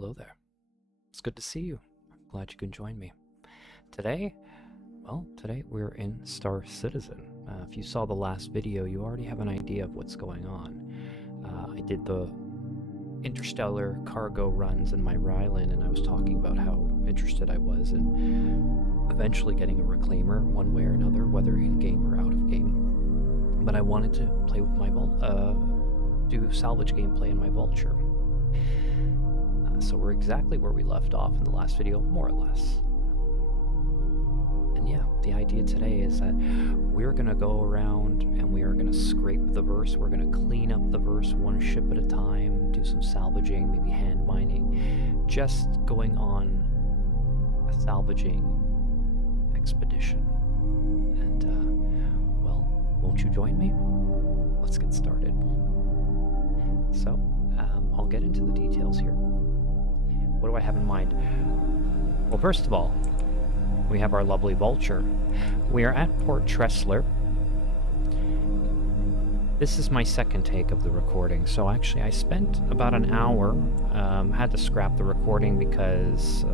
Hello there. It's good to see you. I'm glad you can join me. Today we're in StarCitizen. If you saw the last video, you already have an idea of what's going on. I did the interstellar cargo runs in my Rylan, and I was talking about how interested I was in eventually getting a reclaimer one way or another, whether in-game or out of game. But I wanted to play with my do salvage gameplay in my Vulture. So we're exactly where we left off in the last video, more or less. And yeah, the idea today is that we're going to go around and we are going to scrape the verse. We're going to clean up the verse one ship at a time, do some salvaging, maybe hand mining, just going on a salvaging expedition. And, well, won't you join me? Let's get started. So, I'll get into the details here. What do I have in mind? Well, first of all, we have our lovely Vulture. We are at Port Tressler. This is my second take of the recording, so actually I spent about an hour, had to scrap the recording because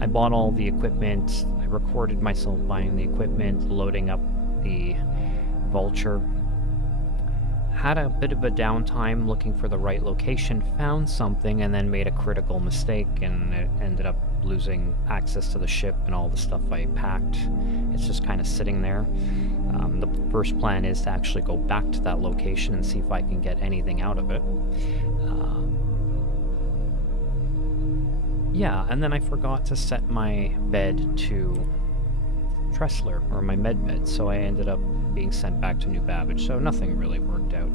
I bought all the equipment. I recorded myself buying the equipment, loading up the Vulture. Had a bit of a downtime looking for the right location, found something, and then made a critical mistake, and it ended up losing access to the ship and all the stuff I packed. It's just kind of sitting there. The first plan is to actually go back to that location and see if I can get anything out of it. Yeah, and then I forgot to set my bed to Tressler, or my med bed, so I ended up being sent back to New Babbage, so nothing really worked out.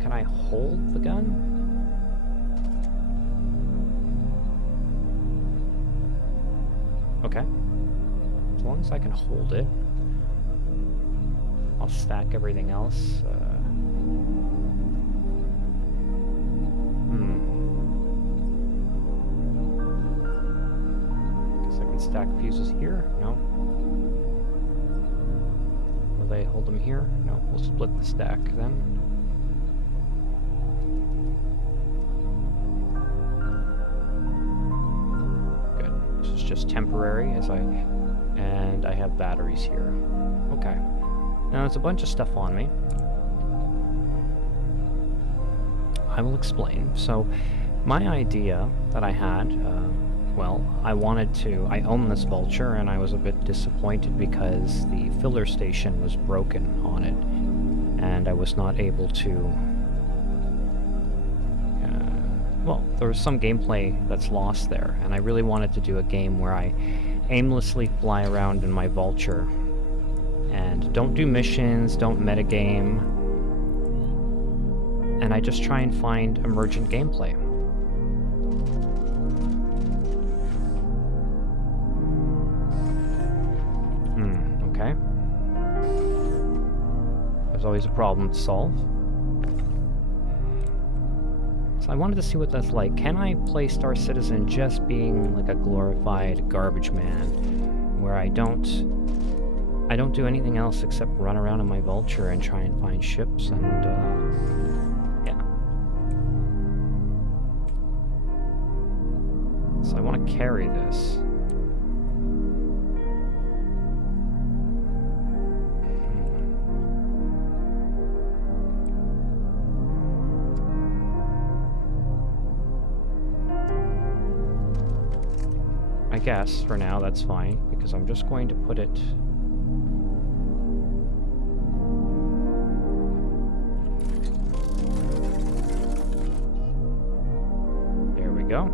Can I hold the gun? Okay. As long as I can hold it, I'll stack everything else. Guess I can stack fuses here? No. Will they hold them here? No, we'll split the stack then. Good. This is just temporary and I have batteries here. Okay. Now there's a bunch of stuff on me. I will explain. So my idea that I had, well, I own this Vulture, and I was a bit disappointed because the filler station was broken on it, and I was not able to, well, there was some gameplay that's lost there, and I really wanted to do a game where I aimlessly fly around in my Vulture, and don't do missions, don't metagame, and I just try and find emergent gameplay. Okay. There's always a problem to solve. So I wanted to see what that's like. Can I play StarCitizen just being like a glorified garbage man, where I don't do anything else except run around in my Vulture and try and find ships and yeah. So I want to carry this. I guess for now that's fine, because I'm just going to put it there. We go.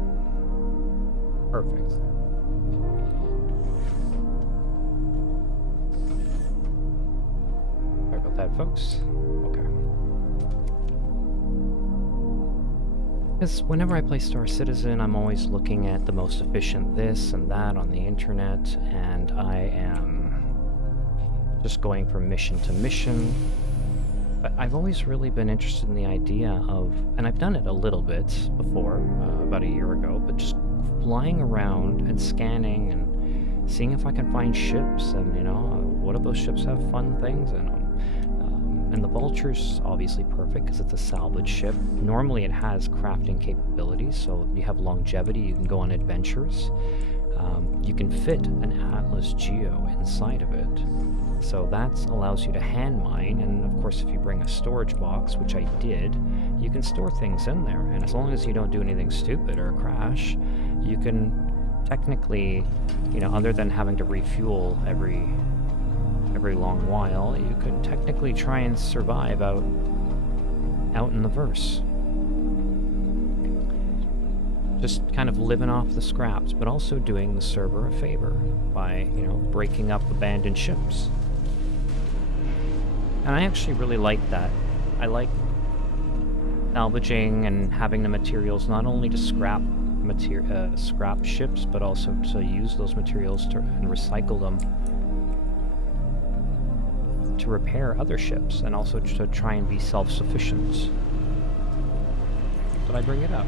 Perfect. Sorry about that, folks. Okay. Because whenever I play StarCitizen, I'm always looking at the most efficient this and that on the internet, and I am just going from mission to mission. But I've always really been interested in the idea of, and I've done it a little bit before, about a year ago, but just flying around and scanning and seeing if I can find ships, and, you know, what if those ships have fun things in them? And the Vulture's obviously perfect because it's a salvage ship. Normally it has crafting capabilities, so you have longevity, you can go on adventures. You can fit an Atlas Geo inside of it. So that allows you to hand mine, and of course if you bring a storage box, which I did, you can store things in there. And as long as you don't do anything stupid or crash, you can technically, you know, other than having to refuel every long while, you could technically try and survive out in the verse. Just kind of living off the scraps, but also doing the server a favor by, you know, breaking up abandoned ships. And I actually really like that. I like salvaging and having the materials not only to scrap ships, but also to use those materials and recycle them to repair other ships, and also to try and be self-sufficient. Did I bring it up?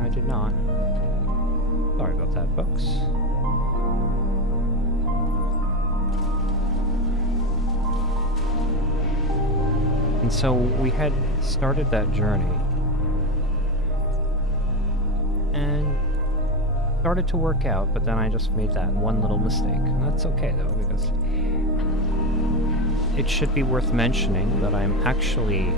I did not. Sorry about that, folks. And so we had started that journey and started to work out, but then I just made that one little mistake. And that's okay though, because it should be worth mentioning that I'm actually,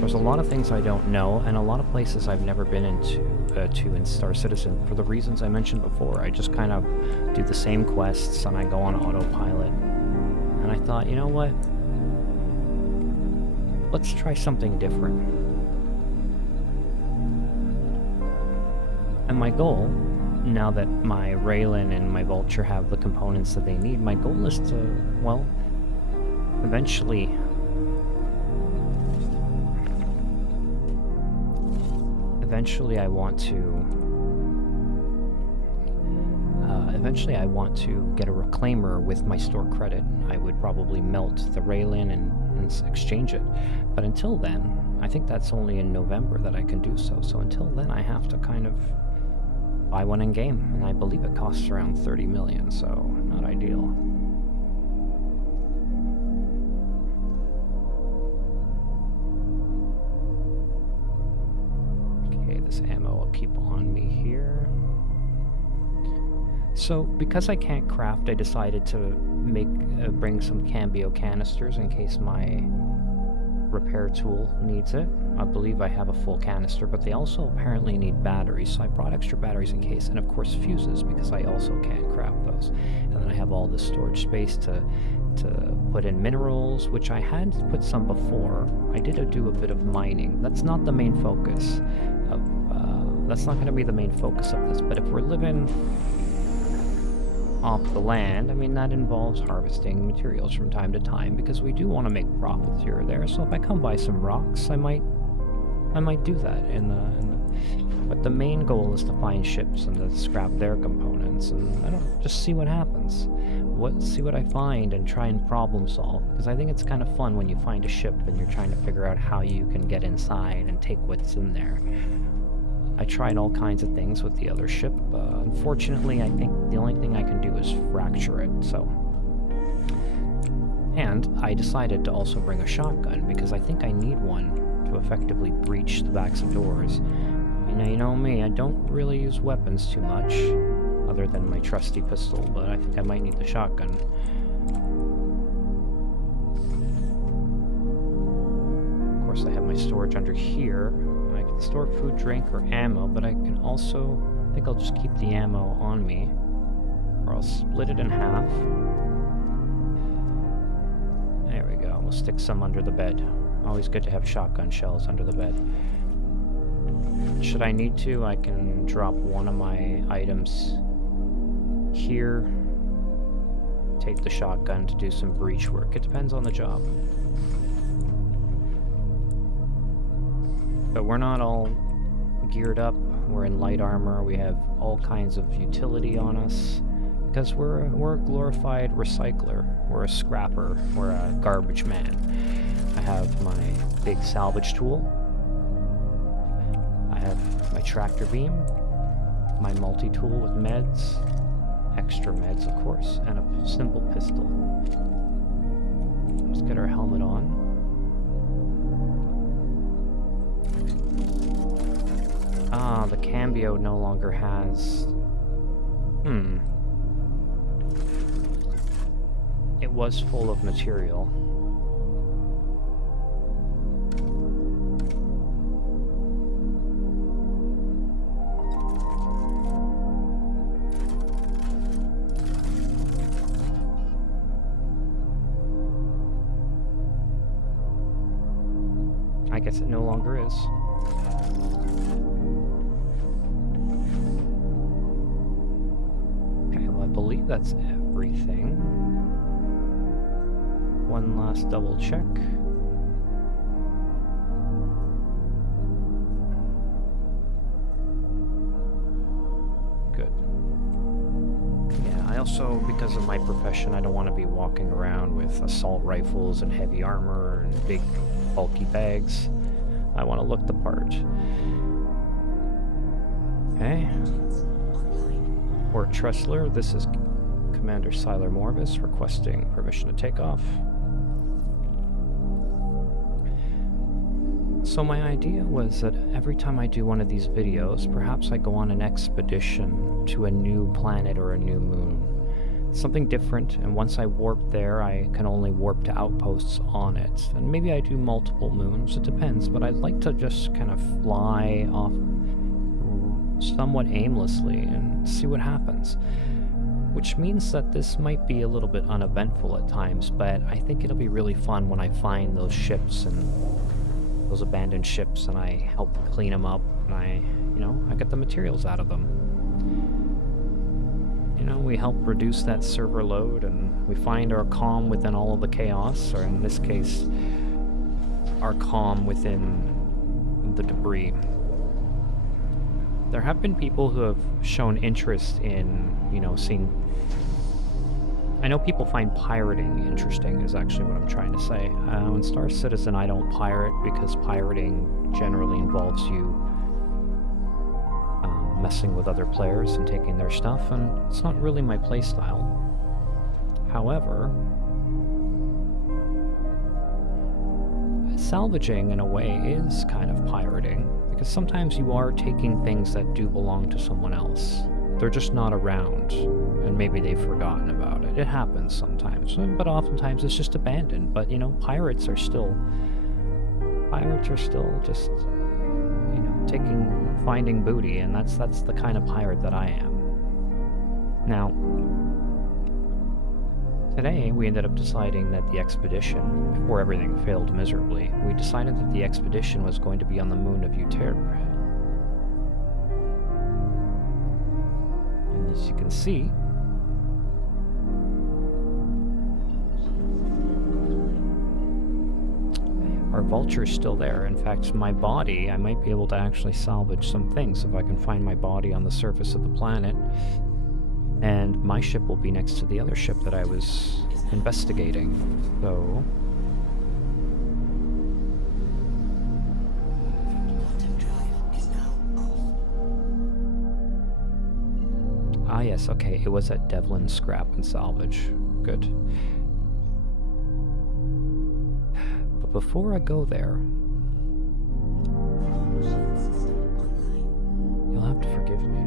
there's a lot of things I don't know, and a lot of places I've never been into in StarCitizen for the reasons I mentioned before. I just kind of do the same quests and I go on autopilot. And I thought, you know what? Let's try something different. And my goal, now that my Raylan and my Vulture have the components that they need, my goal is to, well, eventually I want to get a reclaimer with my store credit. I would probably melt the Raylan and exchange it. But until then, I think that's only in November that I can do so. So until then, I have to kind of buy one in game, and I believe it costs around 30 million, so not ideal. Okay, this ammo will keep on me here. So because I can't craft, I decided to bring some cambio canisters in case my repair tool needs it. I believe I have a full canister, but they also apparently need batteries, so I brought extra batteries in case, and of course fuses, because I also can't craft those. And then I have all this storage space to put in minerals, which I had put some before. I did do a bit of mining. That's not the main focus of, that's not going to be the main focus of this, but if we're living off the land, I mean, that involves harvesting materials from time to time, because we do want to make profits here or there. So if I come by some rocks, I might do that but the main goal is to find ships and to scrap their components, and I don't know, just see what happens. See what I find and try and problem solve, because I think it's kind of fun when you find a ship and you're trying to figure out how you can get inside and take what's in there. I tried all kinds of things with the other ship. Unfortunately, I think the only thing I can do is fracture it, so. And I decided to also bring a shotgun, because I think I need one to effectively breach the backs of doors. You know me, I don't really use weapons too much, other than my trusty pistol, but I think I might need the shotgun. Of course, I have my storage under here. I can store food, drink, or ammo, but I can also, I think I'll just keep the ammo on me, or I'll split it in half. There we go, we'll stick some under the bed. Always good to have shotgun shells under the bed. Should I need to, I can drop one of my items here, take the shotgun to do some breach work. It depends on the job. But we're not all geared up. We're in light armor. We have all kinds of utility on us, because we're a glorified recycler. We're a scrapper. We're a garbage man. I have my big salvage tool. I have my tractor beam, my multi-tool with meds, extra meds, of course, and a simple pistol. Let's get our helmet on. Ah, the cambio no longer has... It was full of material. I guess it no longer is. Okay, well, I believe that's everything. One last double check. Good. Yeah, I also, because of my profession, I don't want to be walking around with assault rifles and heavy armor and big bulky bags. I want to look the part. Okay. Port Tressler, this is Commander Siler Morvis requesting permission to take off. So my idea was that every time I do one of these videos, perhaps I go on an expedition to a new planet or a new moon. Something different, and once I warp there, I can only warp to outposts on it. And maybe I do multiple moons, it depends, but I'd like to just kind of fly off somewhat aimlessly and see what happens. Which means that this might be a little bit uneventful at times, but I think it'll be really fun when I find those ships and those abandoned ships and I help clean them up and I get the materials out of them. We help reduce that server load and we find our calm within all of the chaos, or in this case, our calm within the debris. There have been people who have shown interest in, seeing... I know people find pirating interesting, is actually what I'm trying to say. In StarCitizen, I don't pirate because pirating generally involves you messing with other players and taking their stuff, and it's not really my playstyle. However, salvaging in a way is kind of pirating, because sometimes you are taking things that do belong to someone else. They're just not around, and maybe they've forgotten about it. It happens sometimes, but oftentimes it's just abandoned. But, pirates are still just, finding booty, and that's the kind of pirate that I am. Now, today we ended up deciding that the expedition, before everything failed miserably, we decided that the expedition was going to be on the moon of Euterpe. And as you can see, our Vulture is still there. In fact, my body, I might be able to actually salvage some things if I can find my body on the surface of the planet. And my ship will be next to the other ship that I was investigating. So... Ah yes, okay, it was at Devlin Scrap and Salvage. Good. But before I go there, you'll have to forgive me.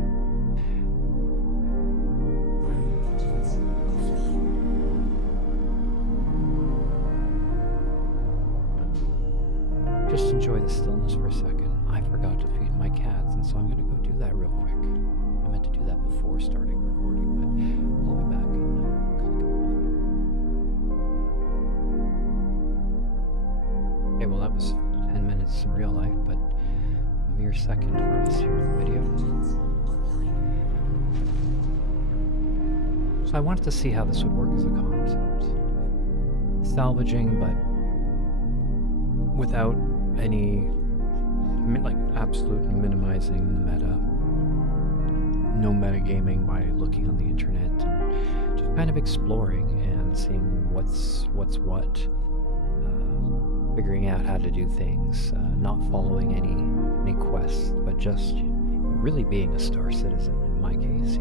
Just enjoy the stillness for a second. I forgot to feed my cats, and so I'm gonna go do that real quick. I meant to do that before starting recording, but I'll be back in a click of a button. Okay, well that was 10 minutes in real life, but a mere second for us here in the video. So I wanted to see how this would work as a concept. Salvaging, but without any, absolute minimizing the meta. No metagaming by looking on the internet, and just kind of exploring and seeing what's what, figuring out how to do things, not following any quests, but just really being a StarCitizen in my case,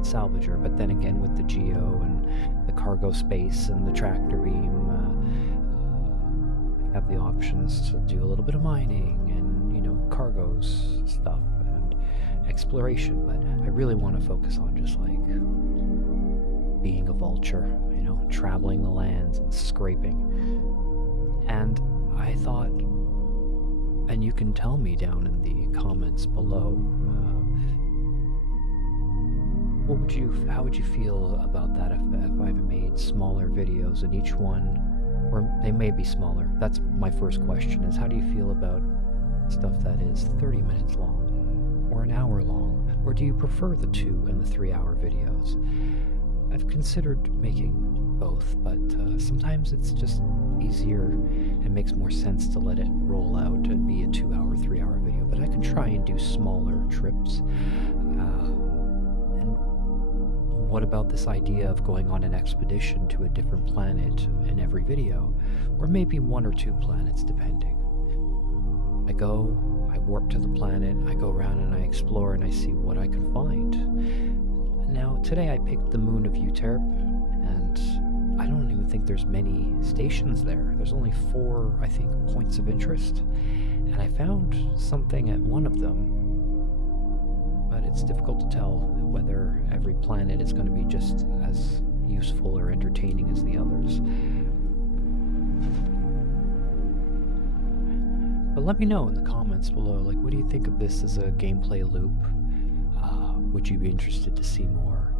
salvager, but then again with the geo and the cargo space and the tractor beam, I have the options to do a little bit of mining and, you know, cargoes stuff and exploration, but I really want to focus on just like being a vulture, you know, traveling the lands and scraping. And I thought, and you can tell me down in the comments below, how would you feel about that if I've made smaller videos, and each one, or they may be smaller. That's my first question, is how do you feel about stuff that is 30 minutes long or an hour long, or do you prefer the 2 and the 3 hour videos? I've considered making both, but sometimes it's just easier and makes more sense to let it roll out and be a 2 hour, 3 hour video, but I can try and do smaller trips. And what about this idea of going on an expedition to a different planet in every video, or maybe 1 or 2 planets depending? I warp to the planet, I go around and I explore and I see what I can find. Now, today I picked the moon of Euterpe, and I don't even think there's many stations there. There's only 4, I think, points of interest, and I found something at one of them, but it's difficult to tell whether every planet is going to be just as useful or entertaining as the others. But let me know in the comments below, like, what do you think of this as a gameplay loop? Would you be interested to see more?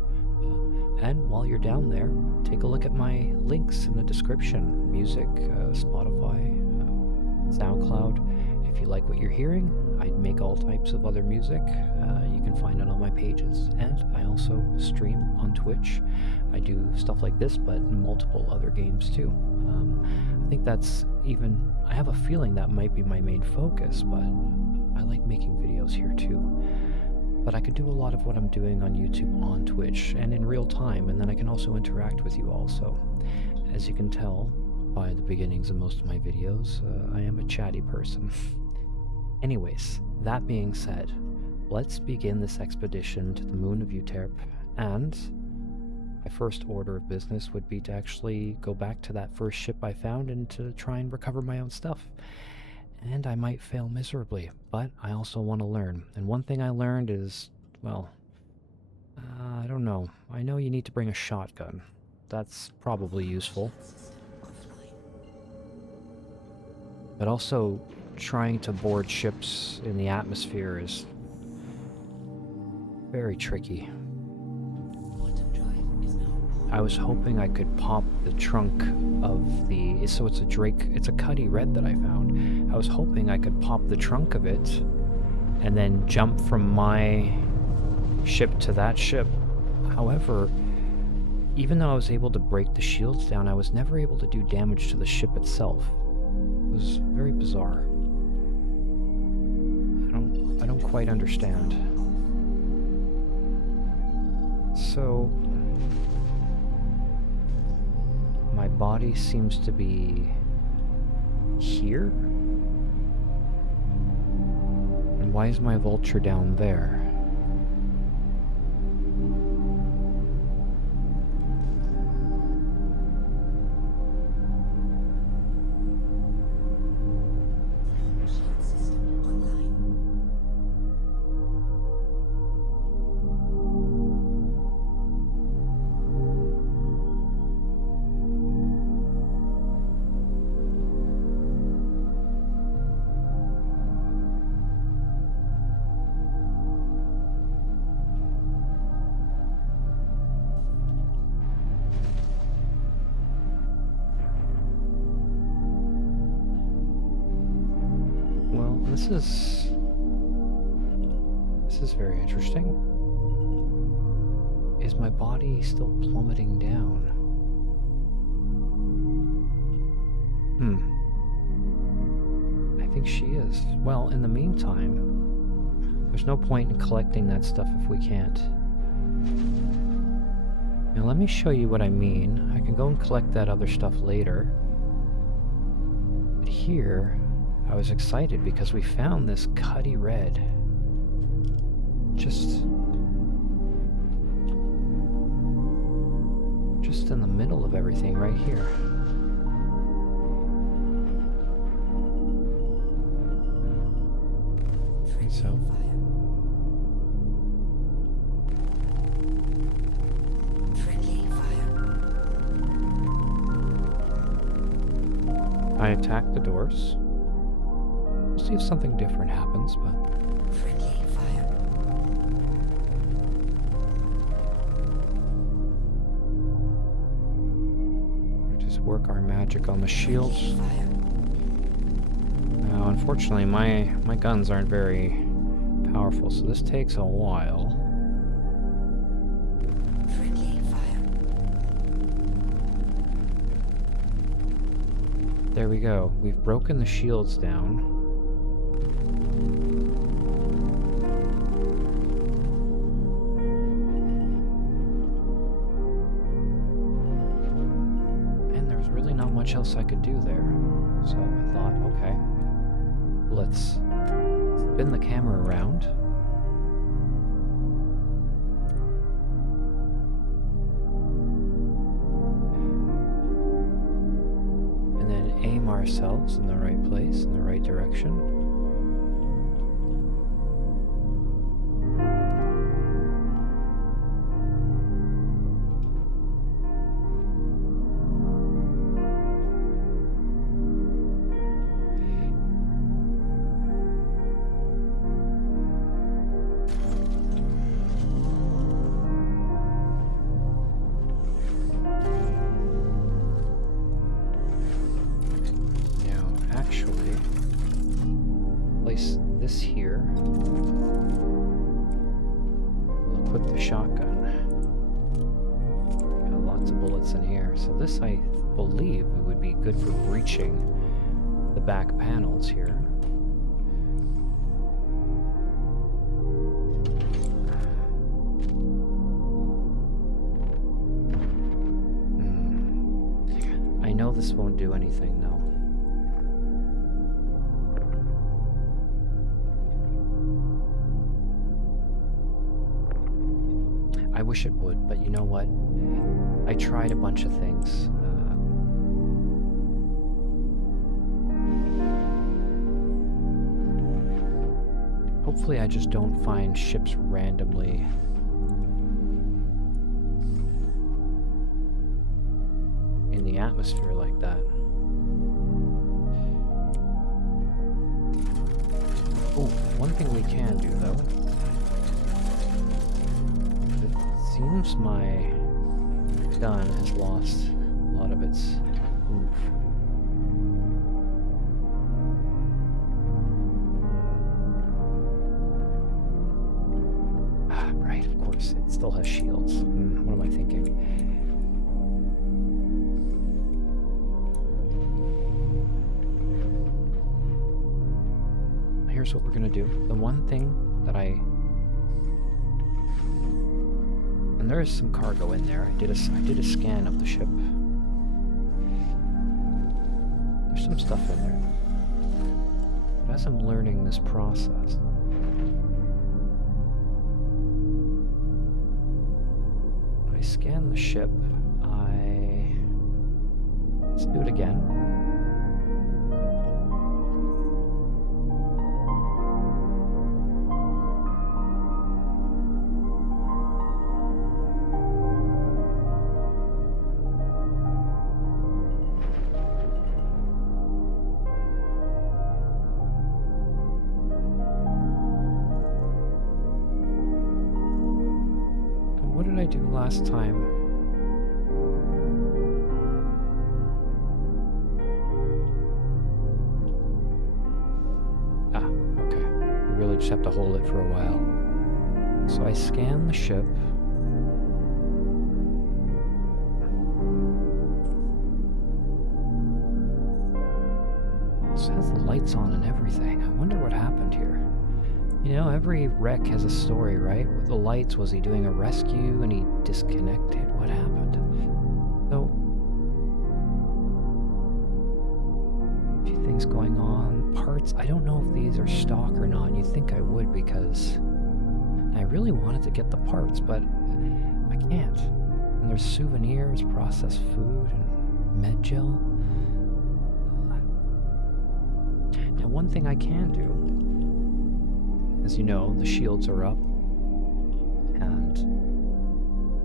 And while you're down there, take a look at my links in the description. Music, Spotify, SoundCloud. If you like what you're hearing, I make all types of other music. You can find it on my pages. And I also stream on Twitch. I do stuff like this, but multiple other games too. I think that's I have a feeling that might be my main focus, but I like making videos here too. But I can do a lot of what I'm doing on YouTube on Twitch and in real time, and then I can also interact with you also. As you can tell by the beginnings of most of my videos, I am a chatty person. Anyways, that being said, let's begin this expedition to the moon of Euterpe, and my first order of business would be to actually go back to that first ship I found and to try and recover my own stuff. And I might fail miserably, but I also want to learn. And one thing I learned is, well, I don't know. I know you need to bring a shotgun. That's probably useful. But also, trying to board ships in the atmosphere is very tricky. I was hoping I could pop the trunk of so it's a Cuddy Red that I found. I was hoping I could pop the trunk of it and then jump from my ship to that ship. However, even though I was able to break the shields down, I was never able to do damage to the ship itself. It was very bizarre. I don't quite understand. So my body seems to be here? And why is my vulture down there? This is very interesting. Is my body still plummeting down? I think she is. Well, in the meantime, there's no point in collecting that stuff if we can't. Now let me show you what I mean. I can go and collect that other stuff later. But here, I was excited because we found this Cuddy Red. Just just in the middle of everything right here. So. I attack the doors. We'll see if something different happens, but... We'll just work our magic on the shields. Now, unfortunately, my guns aren't very powerful, so this takes a while. There we go. We've broken the shields down. And there's really not much else I could do there. So I thought, okay, let's spin the camera around. Aim ourselves in the right place, in the right direction. This here. Equip the shotgun. Got lots of bullets in here. So this, I believe, would be good for breaching the back panels here. I know this won't do anything though. I wish it would, but you know what? I tried a bunch of things. Hopefully I just don't find ships randomly. In the atmosphere like that. Oh, one thing we can do though. Seems my gun has lost a lot of its oomph. Ah, right, of course, it still has shields. What am I thinking? Here's what we're gonna do. The one thing that and there is some cargo in there. I did a scan of the ship. There's some stuff in there. But as I'm learning this process, when I scan the ship, let's do it again. What did I do last time? Ah, okay. We really just have to hold it for a while. So I scan the ship. It has the lights on and everything. I wonder what happened here. You know, every wreck has a story, right? With the lights, was he doing a rescue and he disconnected? What happened? So, a few things going on. Parts, I don't know if these are stock or not. You'd think I would because I really wanted to get the parts, but I can't. And there's souvenirs, processed food, and med gel. Now, one thing I can do, as you know, the shields are up, and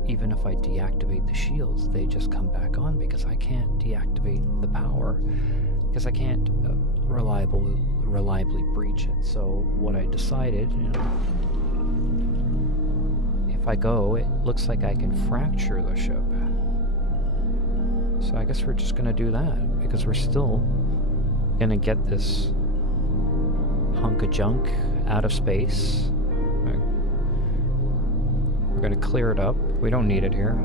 even if I deactivate the shields, they just come back on because I can't deactivate the power, because I can't reliably breach it. So what I decided, if I go, it looks like I can fracture the ship. So I guess we're just gonna do that, because we're still gonna get this hunk of junk out of space. We're gonna clear it up. We don't need it here.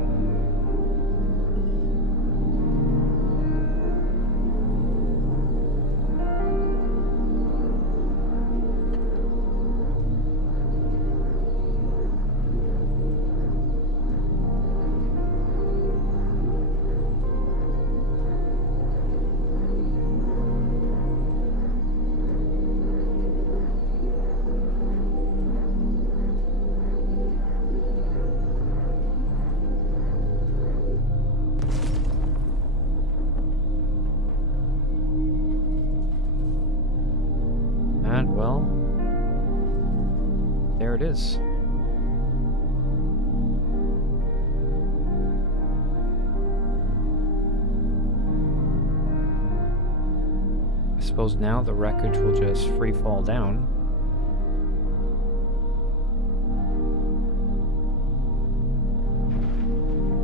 And, well, there it is. I suppose now the wreckage will just free fall down.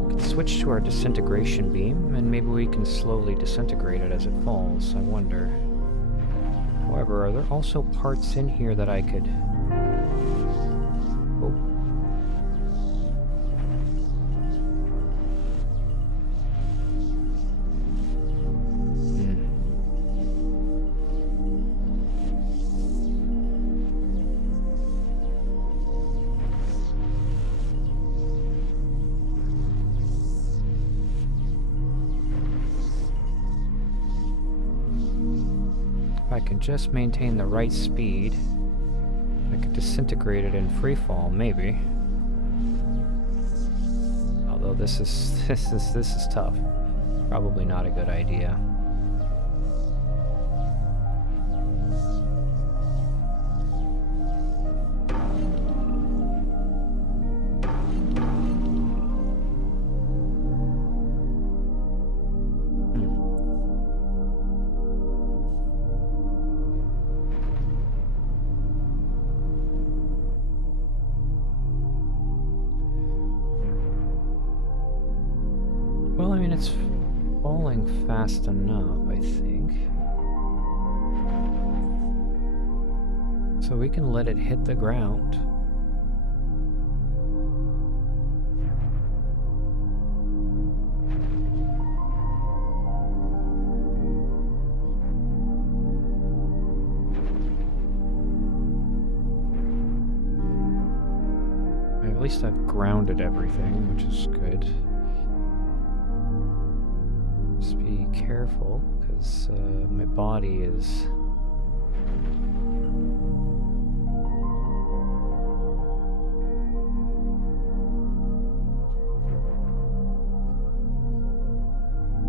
We can switch to our disintegration beam, and maybe we can slowly disintegrate it as it falls, I wonder. However, are there also parts in here that I could... Oh. If I can just maintain the right speed, I could disintegrate it in free fall, maybe. Although this is tough. Probably not a good idea. Well, I mean, it's falling fast enough, I think. So we can let it hit the ground. At least I've grounded everything, which is good. Just be careful, because my body is...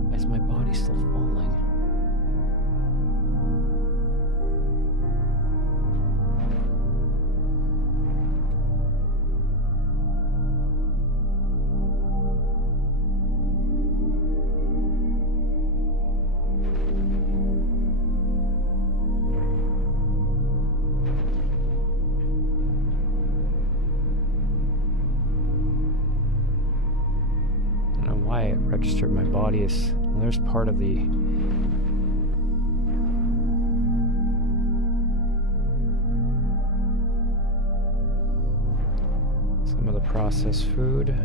Why is my body still falling? Why it registered my body is... Well, there's part of the... Some of the processed food.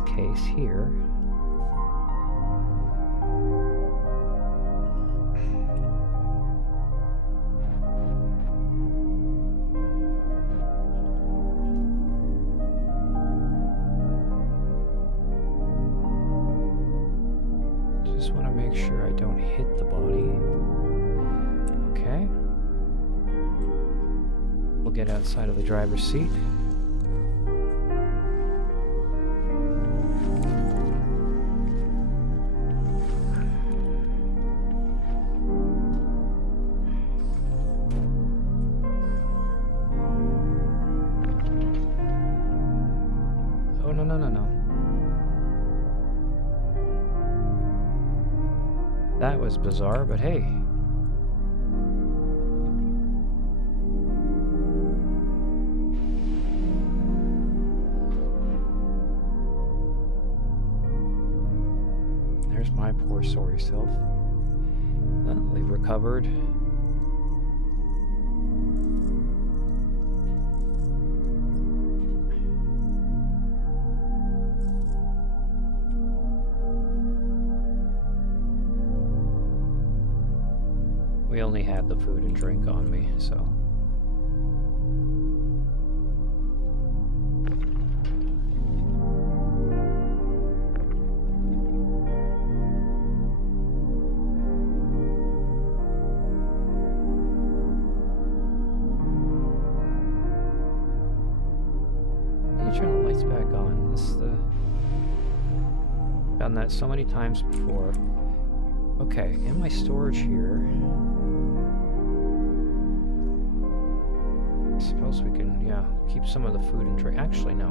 this case here, just want to make sure I don't hit the body. Okay. We'll get outside of the driver's seat. Oh, no, no, no, no. That was bizarre, but hey. There's my poor sorry self. We've recovered. We only had the food and drink on me, so. You turn the lights back on. This is the. Done that so many times before. Okay, in my storage here. I suppose we can, yeah, keep some of the food and drink. Actually, no.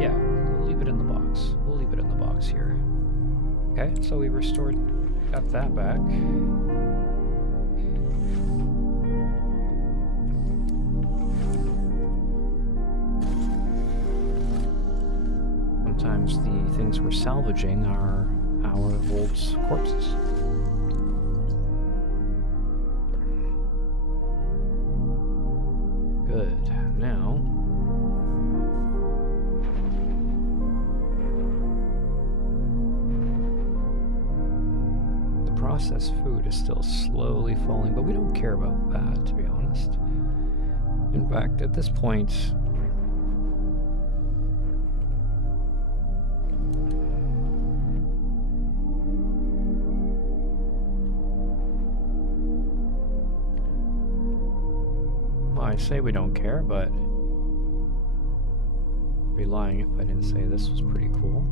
Yeah, we'll leave it in the box. We'll leave it in the box here. Okay, so we restored, got that back. Sometimes the things we're salvaging are our old corpses. Good. Now, the processed food is still slowly falling, but we don't care about that, to be honest. In fact, at this point, I say we don't care, but I'd be lying if I didn't say this was pretty cool.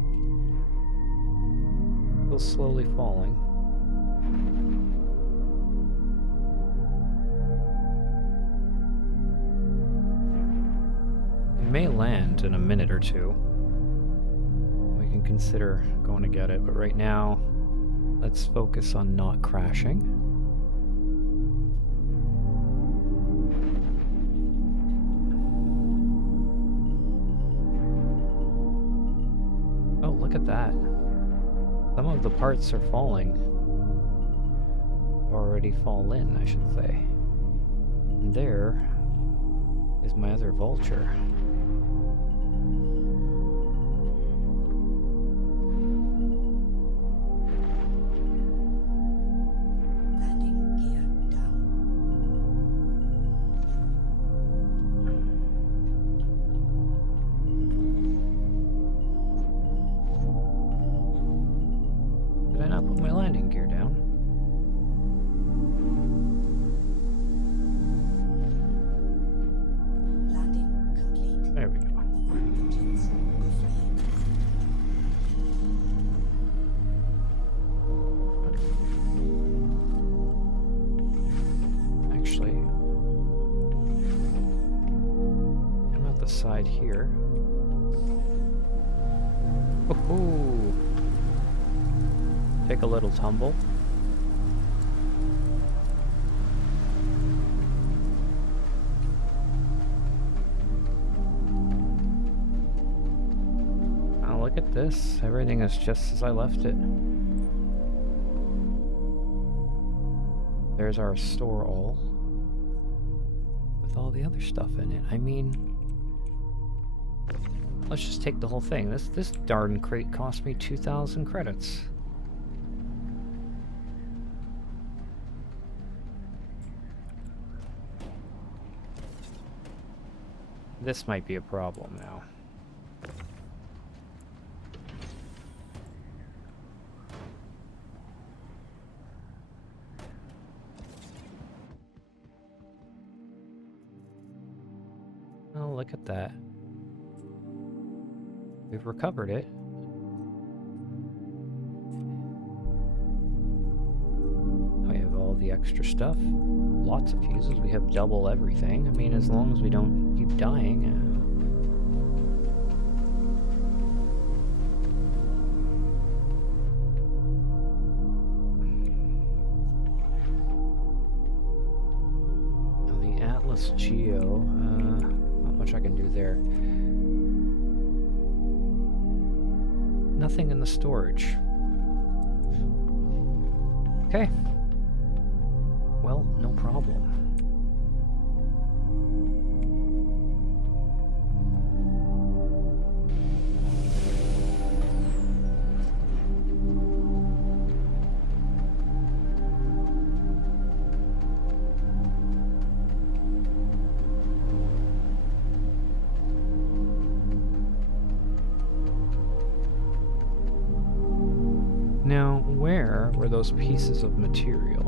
Still slowly falling. It may land in a minute or two. We can consider going to get it, but right now, let's focus on not crashing. Look at that. Some of the parts are falling. Already fallen, I should say. And there is my other vulture. Landing gear down. Did I not put my landing gear down? Landing complete. There we go. Engines offline. Actually, come out the side here. Woohoo! Take a little tumble. Oh, look at this. Everything is just as I left it. There's our store all with all the other stuff in it. I mean, Let's just take the whole thing. This darn crate cost me 2,000 credits. This might be a problem now. Oh, look at that. We've recovered it. We have all the extra stuff. Lots of fuses. We have double everything. I mean, as long as we don't keep dying. The Atlas Geo. Not much I can do there. Nothing in the storage. Okay. Well, no problem. Now, where were those pieces of material?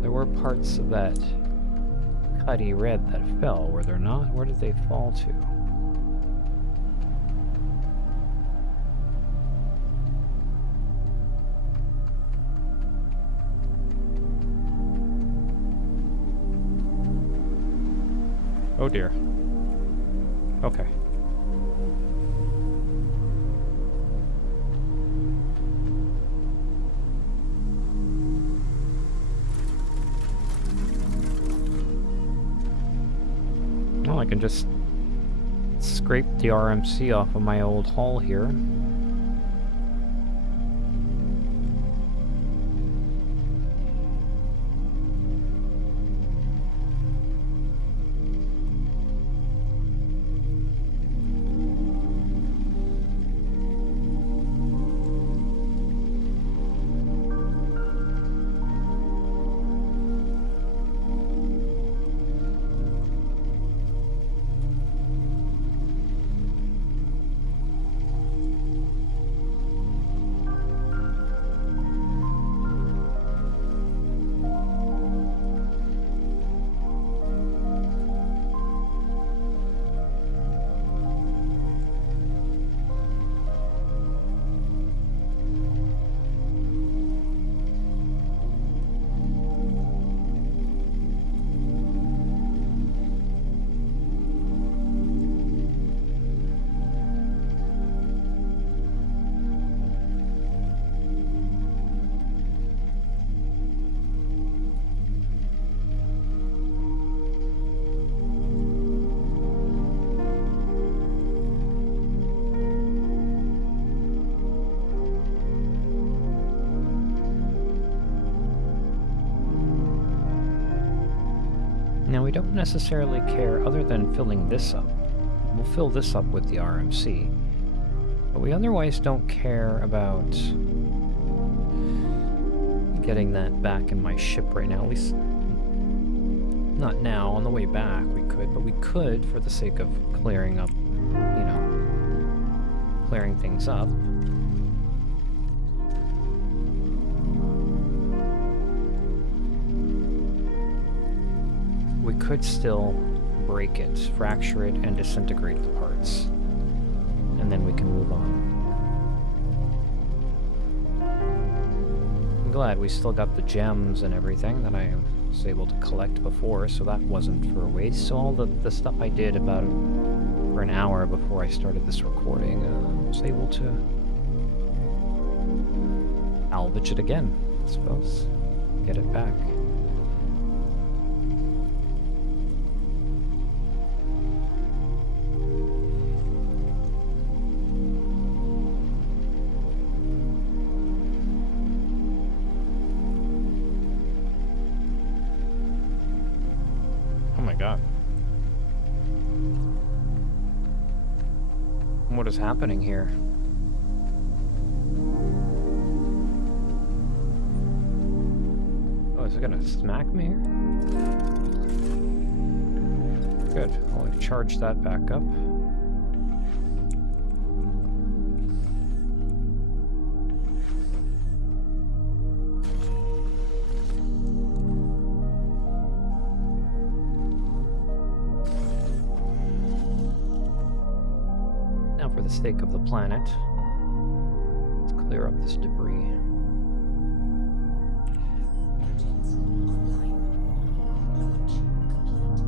There were parts of that cutty red that fell, were there not? Where did they fall to? Oh dear. Okay. Well, I can just scrape the RMC off of my old hull here. Now, we don't necessarily care, other than filling this up. We'll fill this up with the RMC. But we otherwise don't care about getting that back in my ship right now. At least, not now. On the way back, we could. But we could, for the sake of clearing up, you know, clearing things up. We could still break it, fracture it, and disintegrate the parts. And then we can move on. I'm glad we still got the gems and everything that I was able to collect before, so that wasn't for a waste. So all the stuff I did about for an hour before I started this recording, I was able to salvage it again, I suppose. Get it back. Oh my god. is happening here? Oh, is it gonna smack me here? Good. I'll charge that back up. Now, for the sake of the planet, let's clear up this debris. Engines online. Launch complete.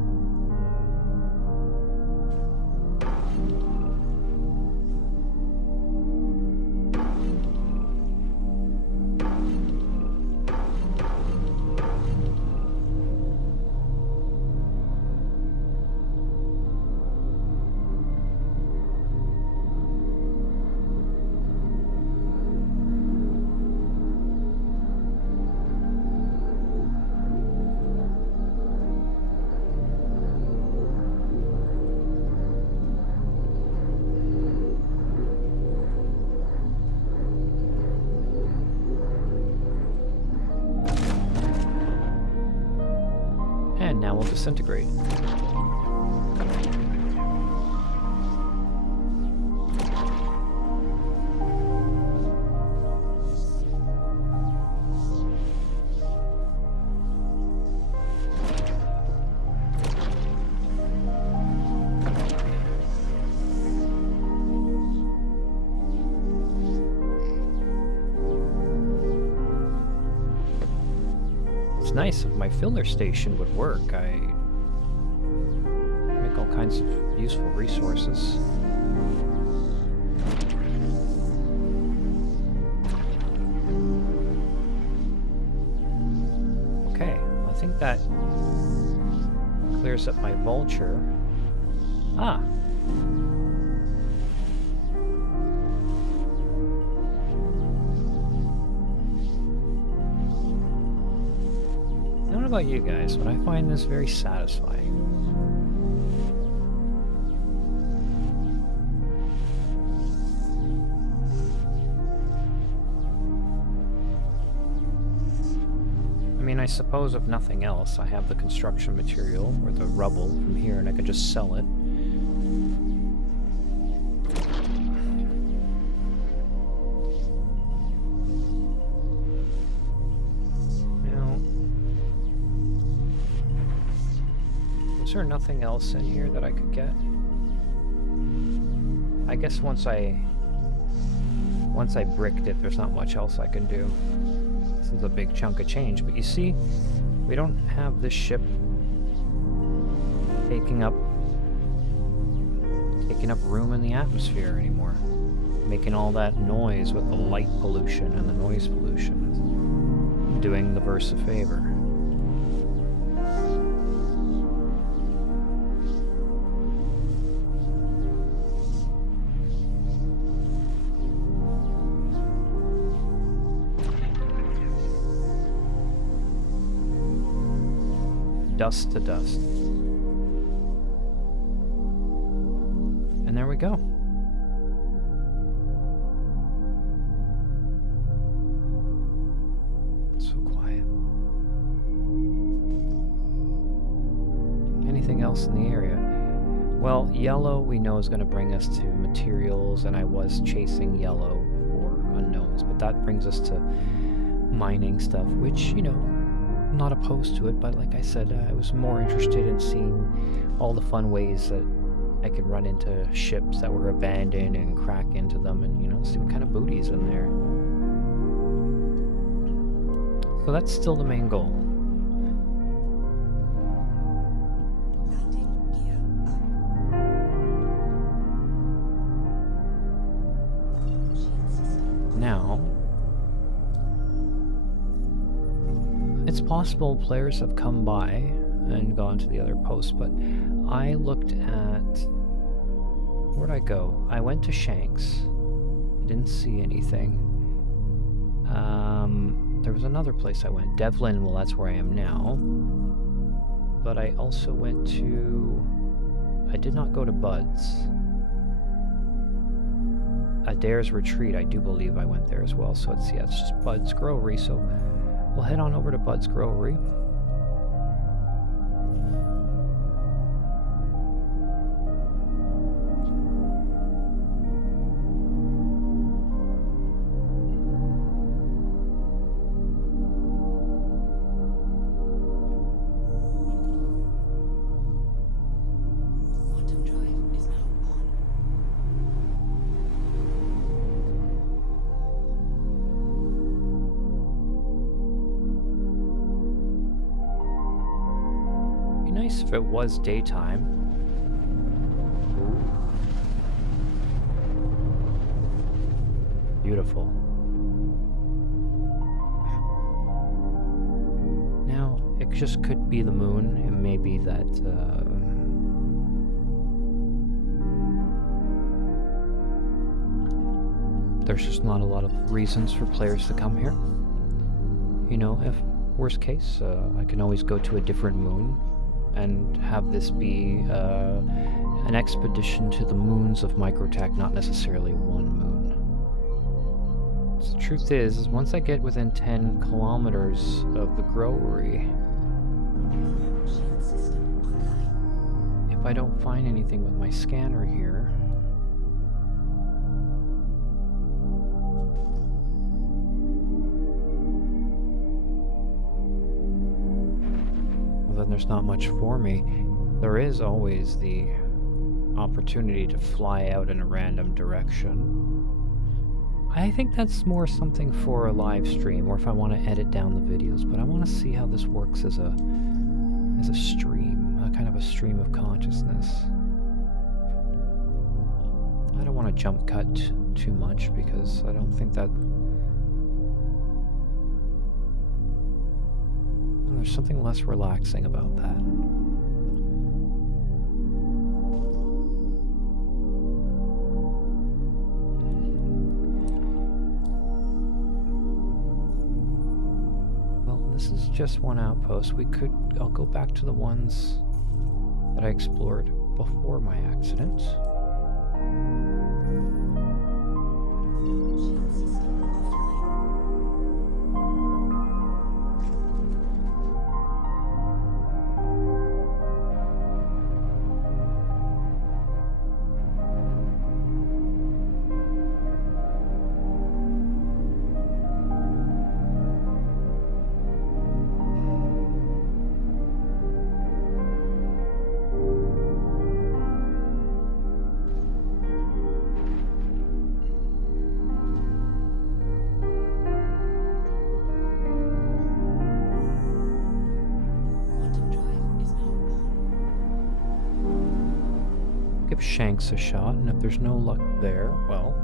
And now we'll disintegrate. It's nice if my filler station would work. I make all kinds of useful resources. Okay, well, I think that clears up my Vulture. Ah. I don't know about you guys, but I find this very satisfying. I mean, I suppose if nothing else, I have the construction material or the rubble from here and I could just sell it. Is there nothing else in here that I could get? I guess once I bricked it, there's not much else I can do. This is a big chunk of change, but you see, we don't have this ship taking up room in the atmosphere anymore, making all that noise with the light pollution and the noise pollution, doing the verse a favor. Dust to dust. And there we go. It's so quiet. Anything else in the area? Well, yellow we know is going to bring us to materials, and I was chasing yellow for unknowns, but that brings us to mining stuff, which, you know, I'm not opposed to it, but like I said, I was more interested in seeing all the fun ways that I could run into ships that were abandoned and crack into them and, you know, see what kind of booty's in there. So that's still the main goal. Landing gear up. Shield system. Now, it's possible players have come by and gone to the other posts, but I looked at... Where'd I go? I went to Shanks. I didn't see anything. There was another place I went. Devlin, well, that's where I am now. But I also went to... I did not go to Bud's. Adair's Retreat, I do believe I went there as well. So it's just Bud's Growery. So we'll head on over to Bud's Growery. Nice if it was daytime. Beautiful. Now, it just could be the moon. It may be that there's just not a lot of reasons for players to come here. You know, if worst case, I can always go to a different moon and have this be an expedition to the moons of Microtech, not necessarily one moon. So the truth is once I get within 10 kilometers of the growery, if I don't find anything with my scanner here, then there's not much for me. There is always the opportunity to fly out in a random direction. I think that's more something for a live stream, or if I want to edit down the videos, but I want to see how this works as a stream, a kind of a stream of consciousness. I don't want to jump cut too much because I don't think that there's something less relaxing about that. Well, this is just one outpost. I'll go back to the ones that I explored before my accident. Give Shanks a shot, and if there's no luck there, well,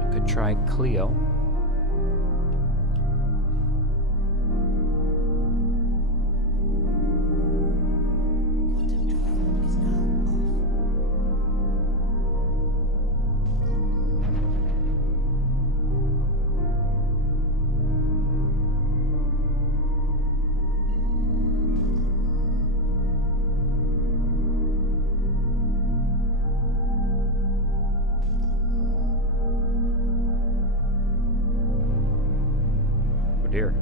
I could try Clio. Dear.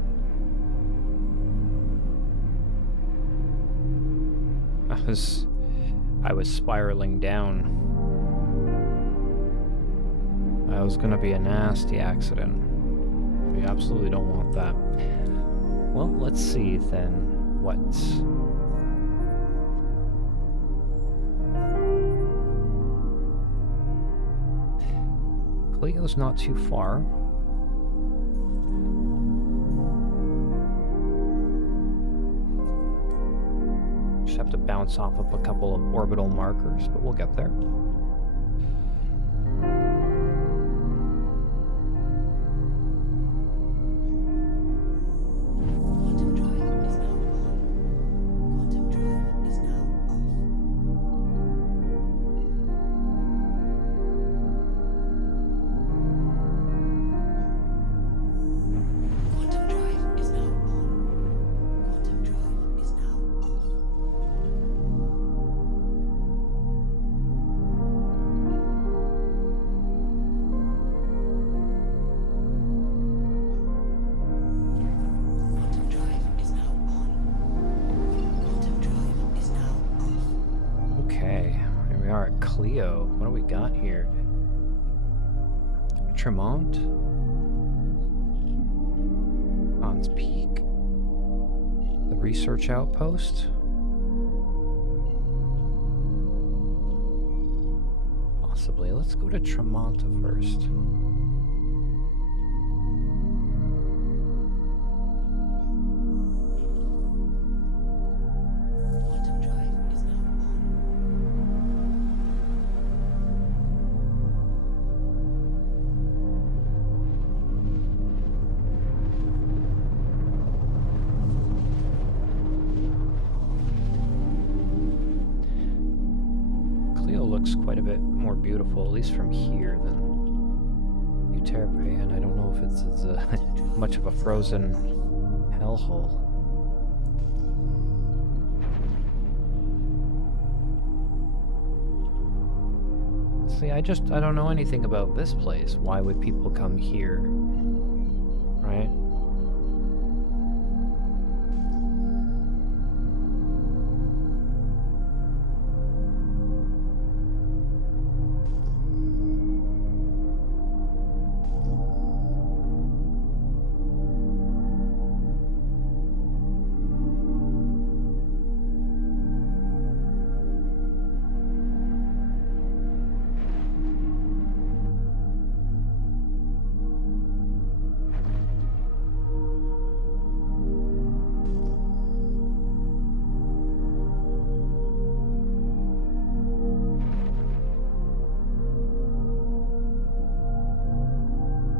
I was spiraling down. That was gonna be a nasty accident. We absolutely don't want that. Well, let's see then what's... Clio's not too far. Just have to bounce off of a couple of orbital markers, but we'll get there. Clio. What do we got here? Tremont. Hans Peak. The research outpost. Possibly. Let's go to Tremont first. Quantum drive is now on. Clio looks quite a bit more beautiful, at least from here, than Euterpe, and I don't know if it's as much of a frozen hellhole. See, I don't know anything about this place. Why would people come here? Right?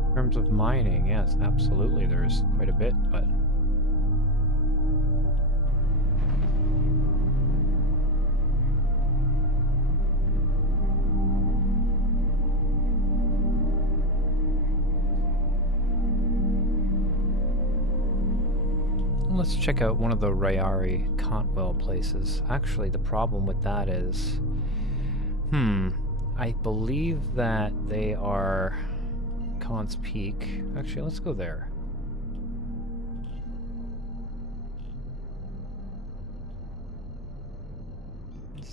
In terms of mining, yes, absolutely, there's quite a bit, but let's check out one of the Rayari Cantwell places. Actually, the problem with that is, I believe that they are Khan's Peak. Actually, let's go there.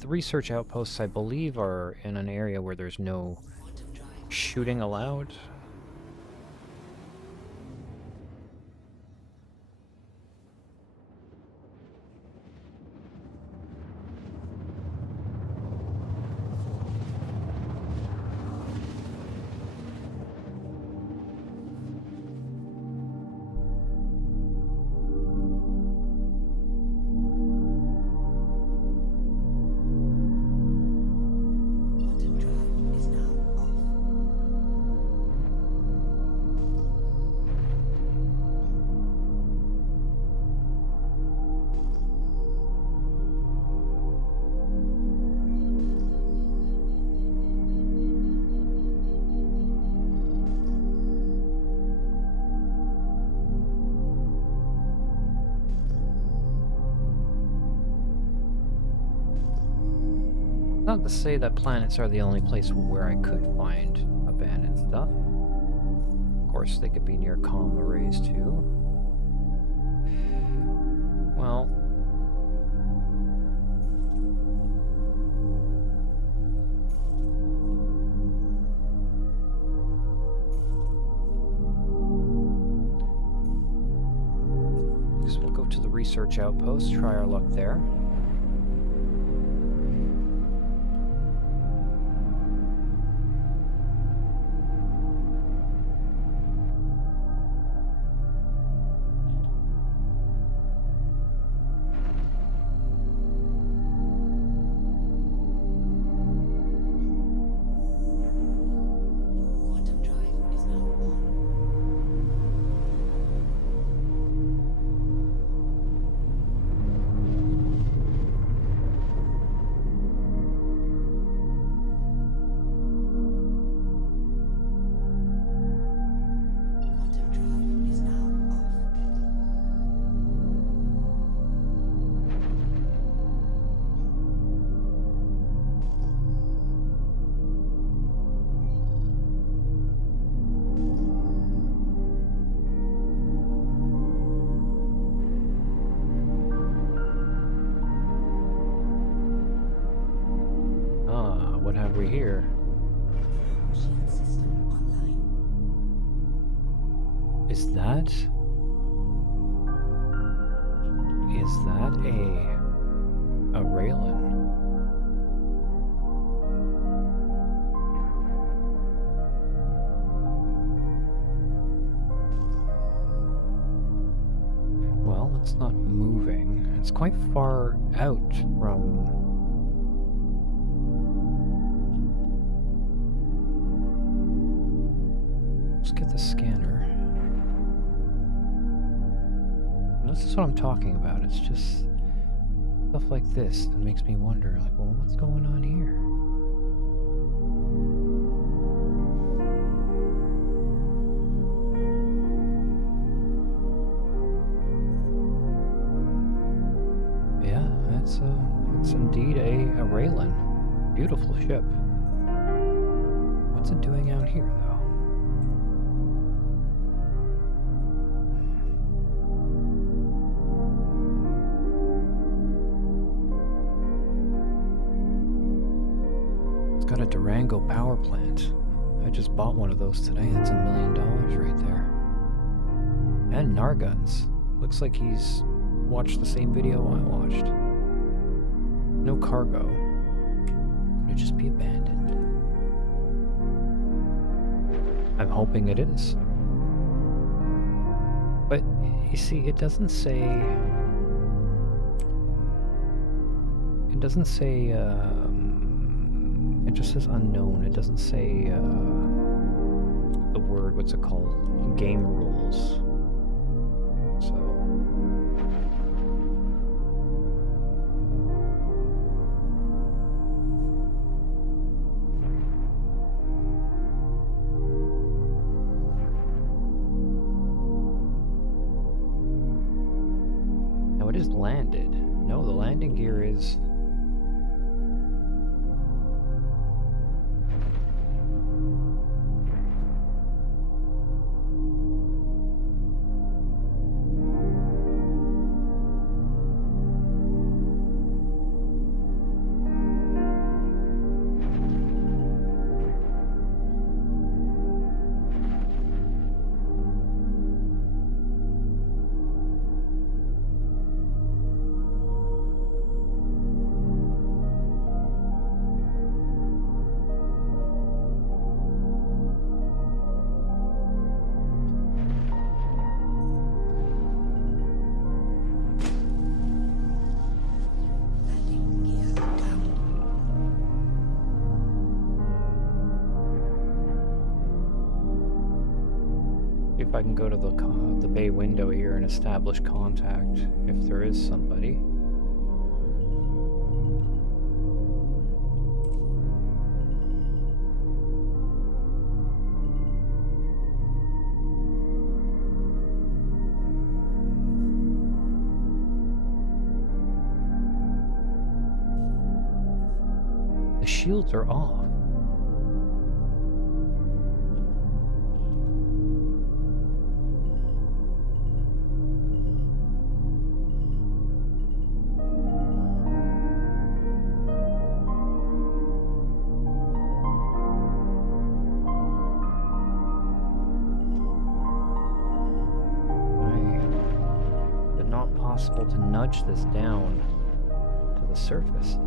The research outposts, I believe, are in an area where there's no Quantum drive. shooting allowed. Quantum drive is now off. Not to say that planets are the only place where I could find abandoned stuff. Of course, they could be near comm arrays too. Well, guess we'll go to the research outpost, try our luck there. Quantum drive is now on. have we here? Shield system online. Is that a Raylan? Well, it's not moving. It's quite far out from... Let's get the scanner. This is what I'm talking about. It's just stuff like this that makes me wonder, like, well, what's going on here? Yeah, it's indeed a Raylan. Beautiful ship. What's it doing out here, though? Got a Durango power plant. I just bought one of those today. That's $1 million right there. And Narguns. Looks like he's watched the same video I watched. No cargo. Could it just be abandoned? I'm hoping it is. But you see, it doesn't say... It doesn't say, it just says unknown. It doesn't say the word, what's it called? Game rules. So... Now it is landed. No, the landing gear is... If I can go to the bay window here and establish contact, if there is somebody. The shields are off. Possible to nudge this down to the surface.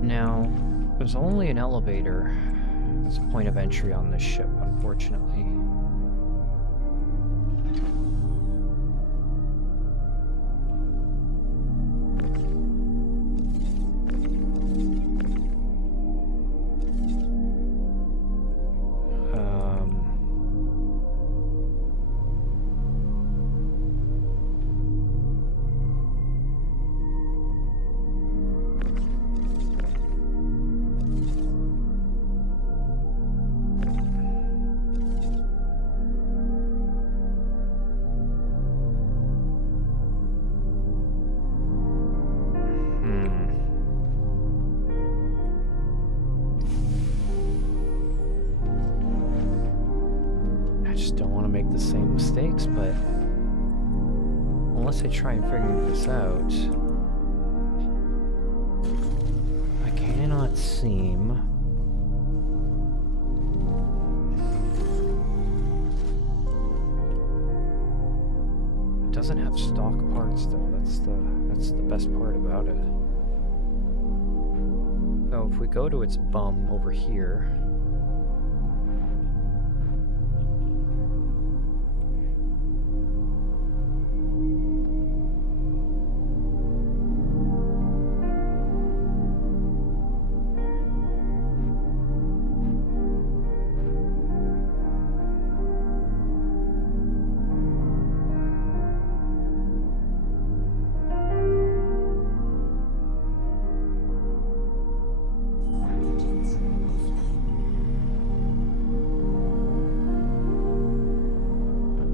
Now, there's only an elevator as a point of entry on this ship, unfortunately. unless I try and figure this out, I cannot seem... It doesn't have stock parts though, that's the best part about it. So if we go to its bum over here,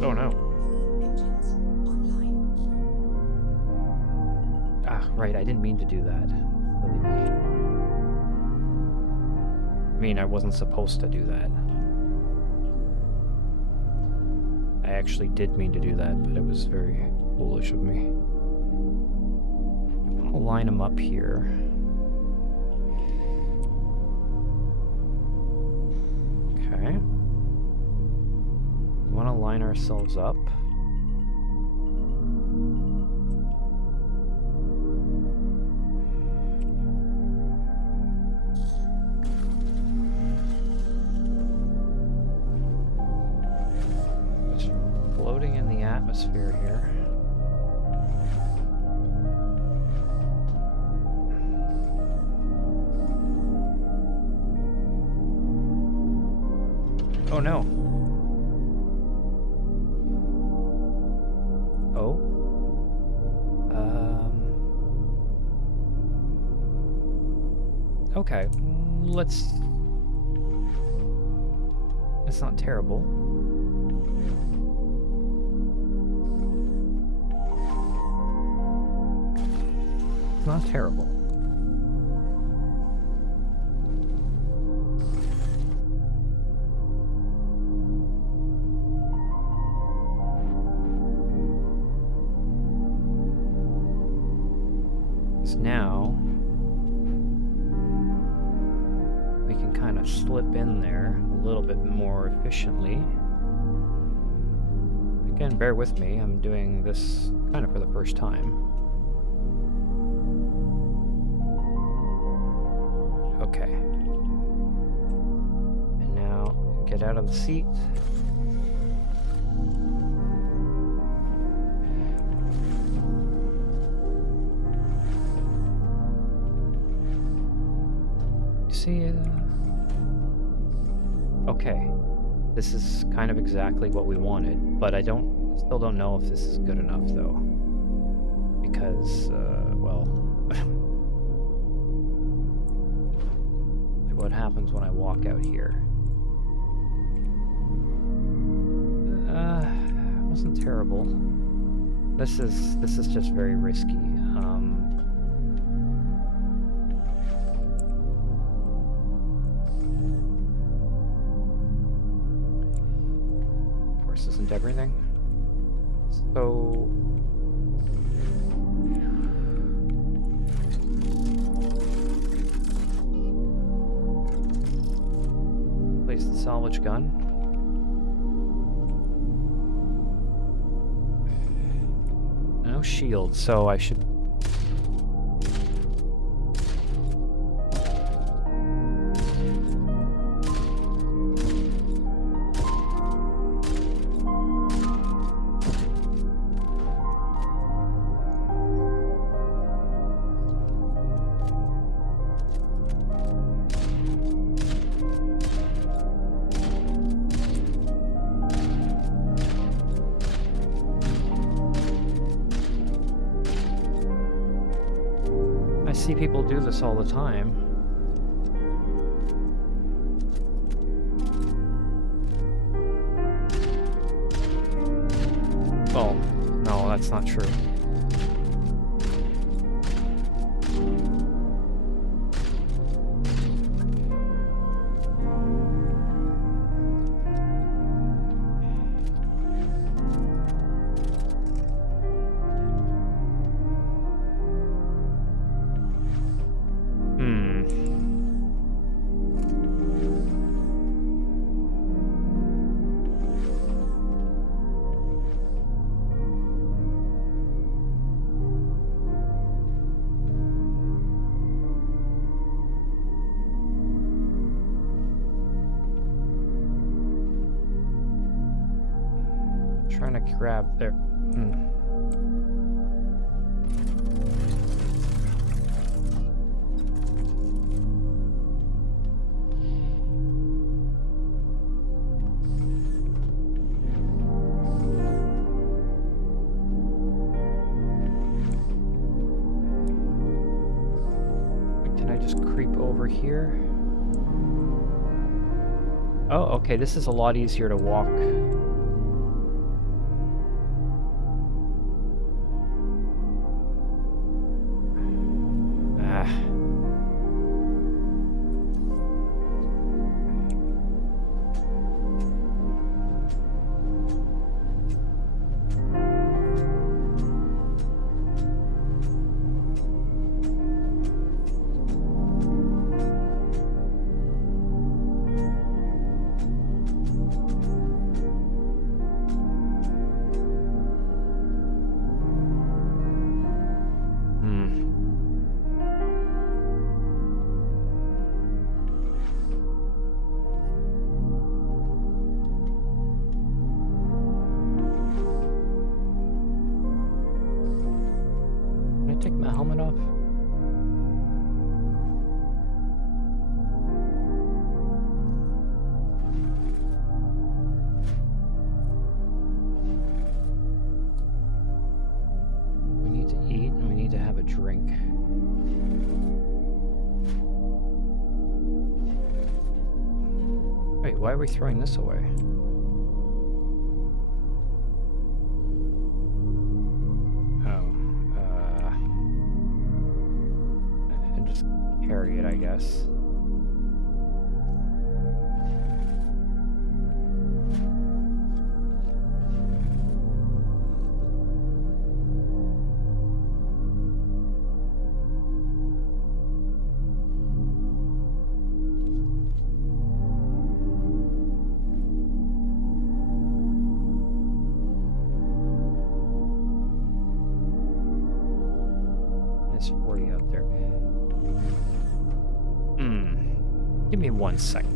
oh no. Engines online. Ah, right, I didn't mean to do that. Silly me. I mean, I wasn't supposed to do that. I actually did mean to do that, but it was very foolish of me. I'll line them up here. Okay. We want to line ourselves up. Just floating in the atmosphere here. Oh no. Oh. Okay. Let's... It's not terrible. It's not terrible. Now we can kind of slip in there a little bit more efficiently. Again, bear with me, I'm doing this kind of for the first time. Okay. And now get out of the seat. See, okay, this is kind of exactly what we wanted, but still don't know if this is good enough though, because, well, what happens when I walk out here? It wasn't terrible. This is just very risky. Isn't everything. So place the salvage gun. No shield, so I should see people do this all the time. Oh, no, that's not true. quick grab there. Can I just creep over here? Oh, okay, this is a lot easier to walk. Take my helmet off. We need to eat and we need to have a drink. Wait, why are we throwing this away? Carry it, I guess. There's 40 out there. Give me 1 second.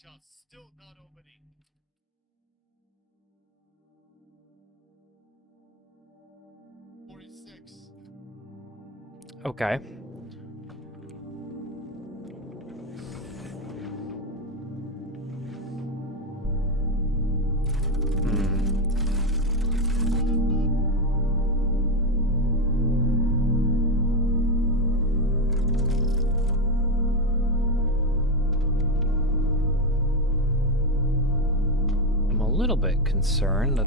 Shots still not opening. Okay. I'm a little bit concerned that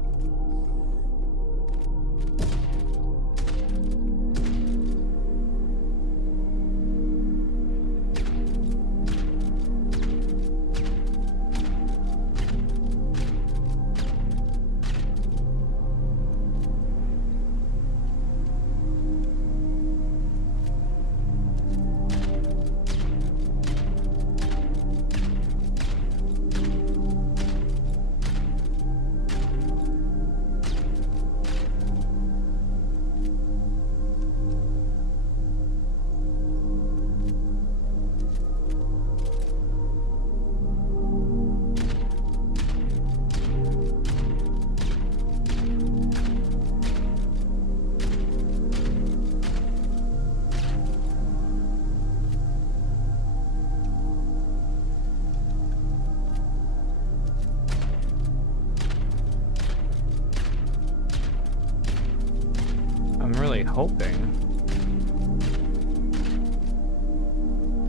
hoping.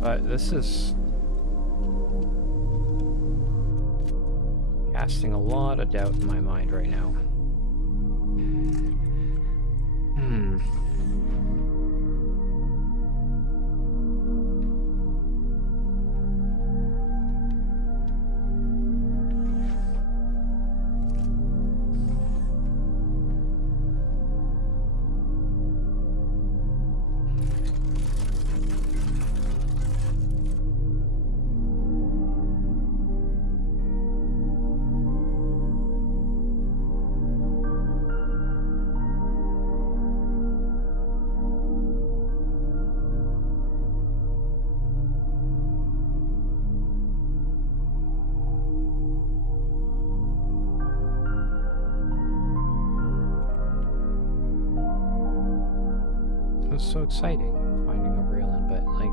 But this is casting a lot of doubt in my mind right now. It's so exciting finding a real one, but like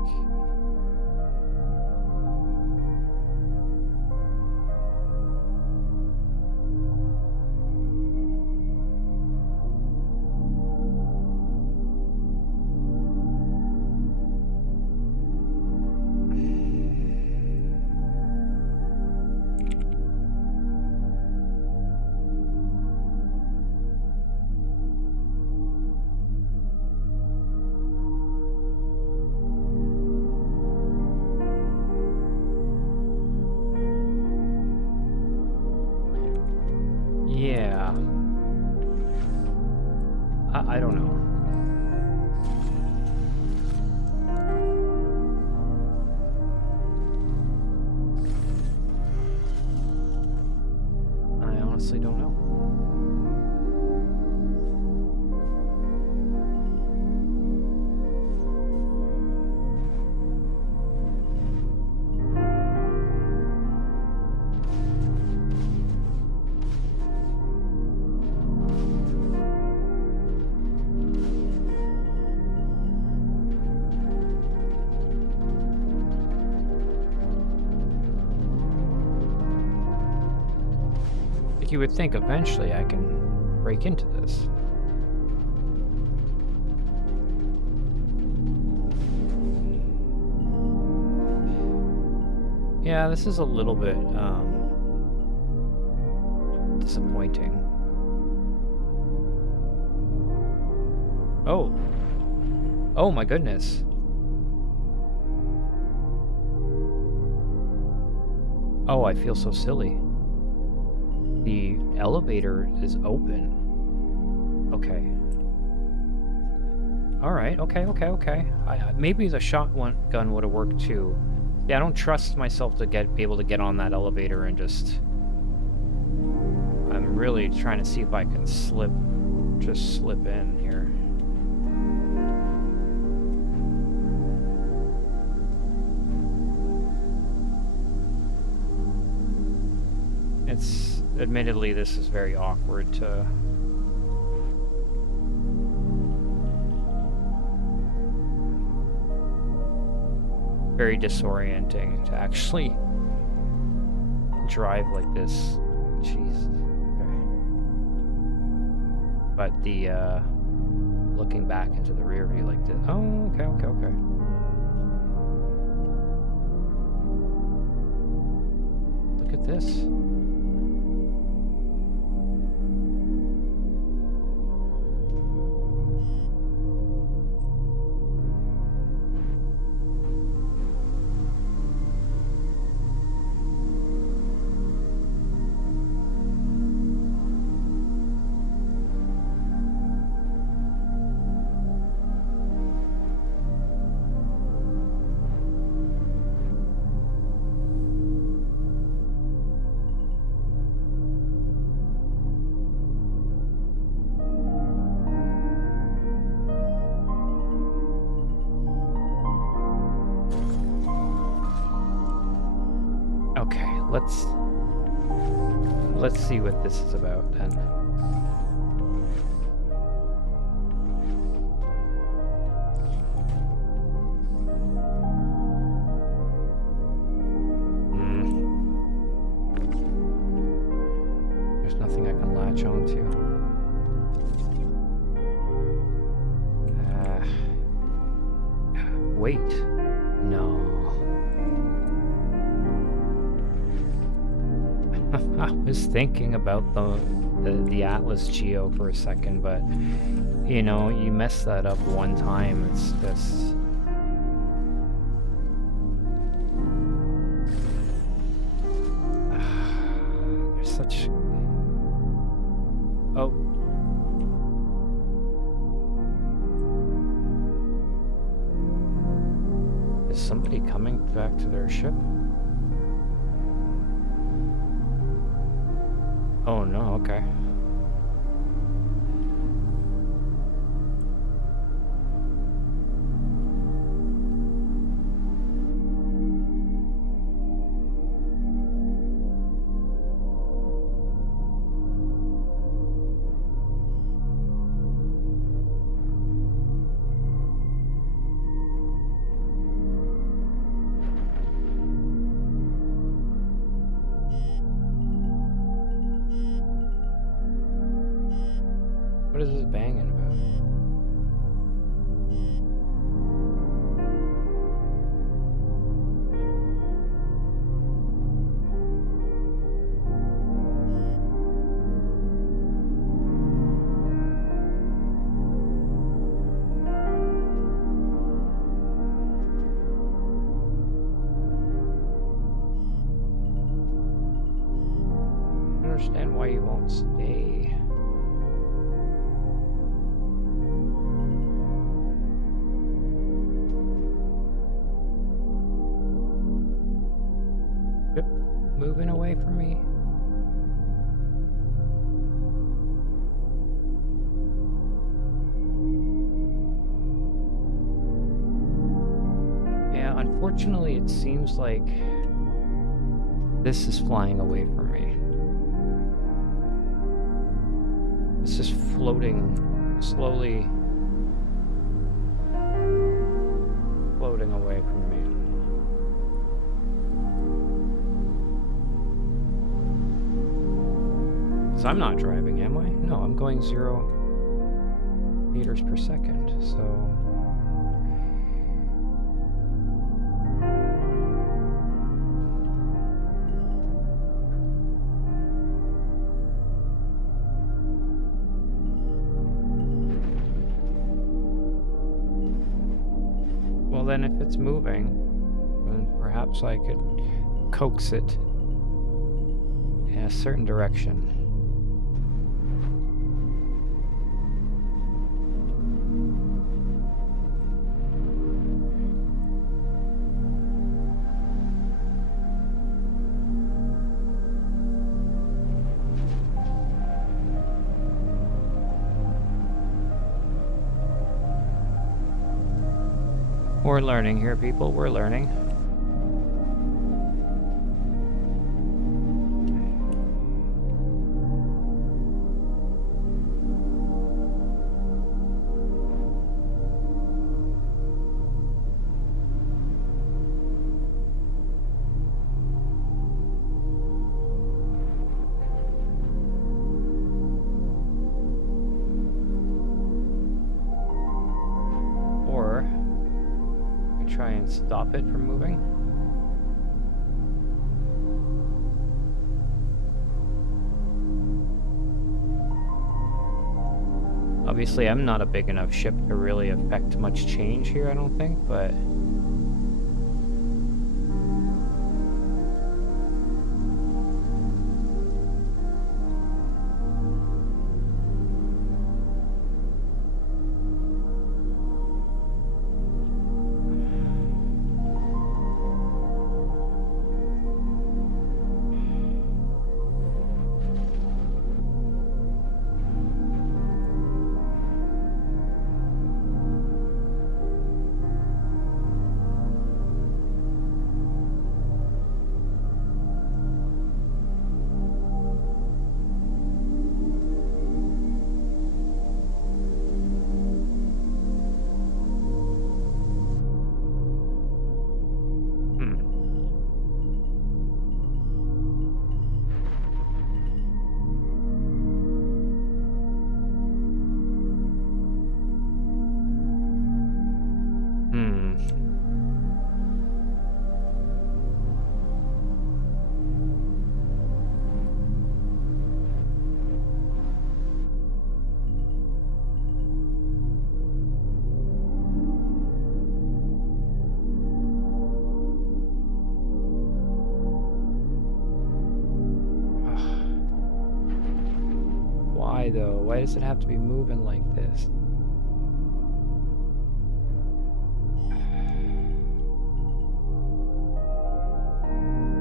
yeah. I don't know. I honestly don't know. You would think eventually I can break into this. Yeah, this is a little bit disappointing. Oh. Oh my goodness. Oh, I feel so silly. The elevator is open. Okay. Alright, okay. Maybe the shotgun would have worked too. Yeah, I don't trust myself to be able to get on that elevator and just... I'm really trying to see if I can slip in here. Admittedly, this is very awkward to... Very disorienting to actually drive like this. Jeez. Okay. But the, looking back into the rear view like this... Oh, okay. Look at this. Let's see what this is about then. There's nothing I can latch onto. wait. No. I was thinking about the Atlas Geo for a second, but you know, you mess that up one time, it's just... There's such... Oh. Is somebody coming back to their ship? Oh no, okay. What is this banging about? I don't understand why you won't stay. Yep, moving away from me. Yeah, unfortunately it seems like this is flying away from me. It's just floating, slowly floating away from me. Because I'm not driving, am I? No, I'm going 0 meters per second, so... Well, then if it's moving, then perhaps I could coax it in a certain direction. We're learning here, people. We're learning. Or try and stop it from moving. Obviously, I'm not a big enough ship to really affect much change here, I don't think, but... Why though? Why does it have to be moving like this? Friendly fire.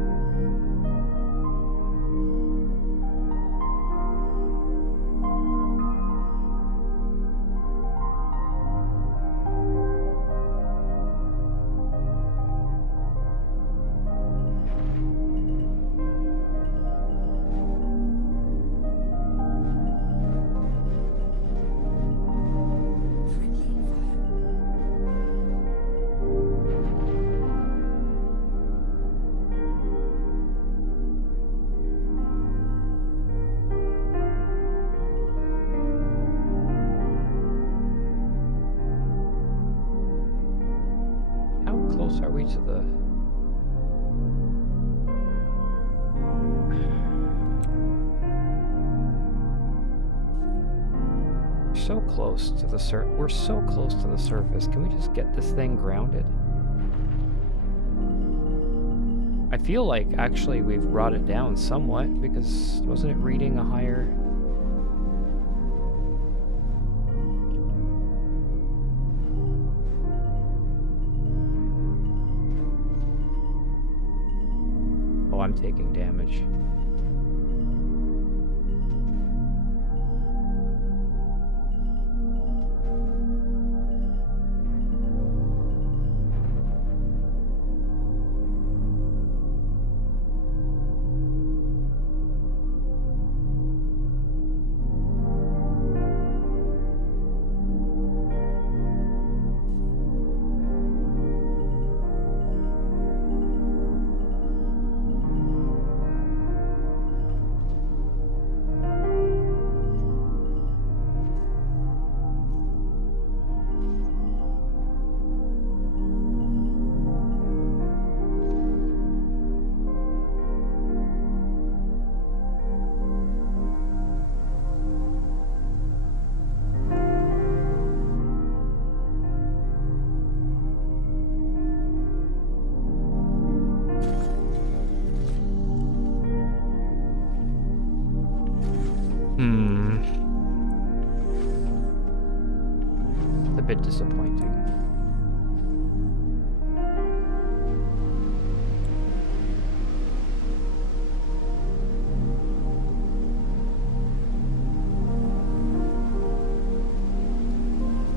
How close are we to the... So close to the we're so close to the surface. Can we just get this thing grounded? I feel like actually we've brought it down somewhat because wasn't it reading a higher... Oh, I'm taking damage. It's a bit disappointing.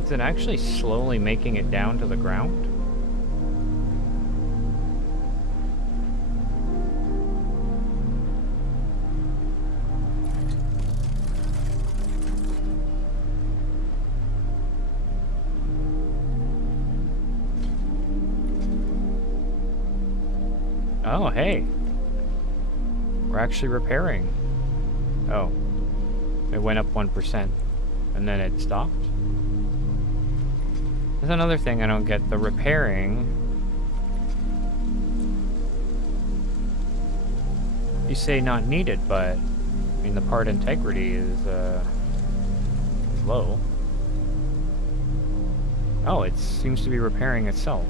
Is it actually slowly making it down to the ground? Oh, hey. We're actually repairing. Oh. It went up 1%. And then it stopped. There's another thing I don't get. The repairing. You say not needed, but I mean the part integrity is low. Oh, it seems to be repairing itself.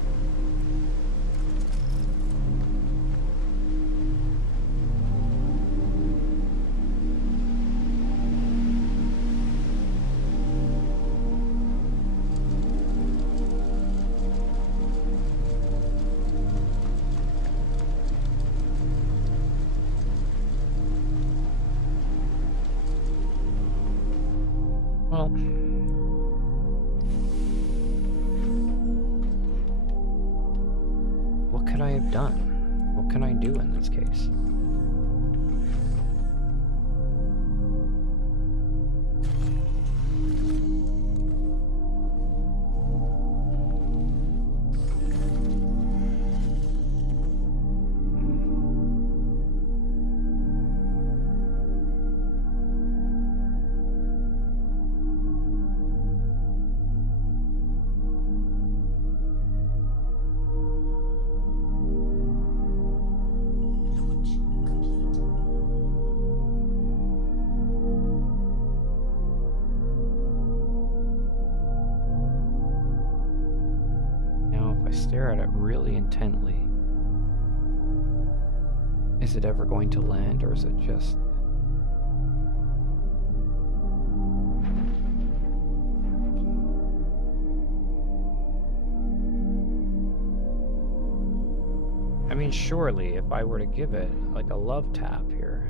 Well, what could I have done? What can I do in this case? Launch complete. Now, if I stare at it really intently, is it ever going to land, or is it just... surely, if I were to give it like a love tap here.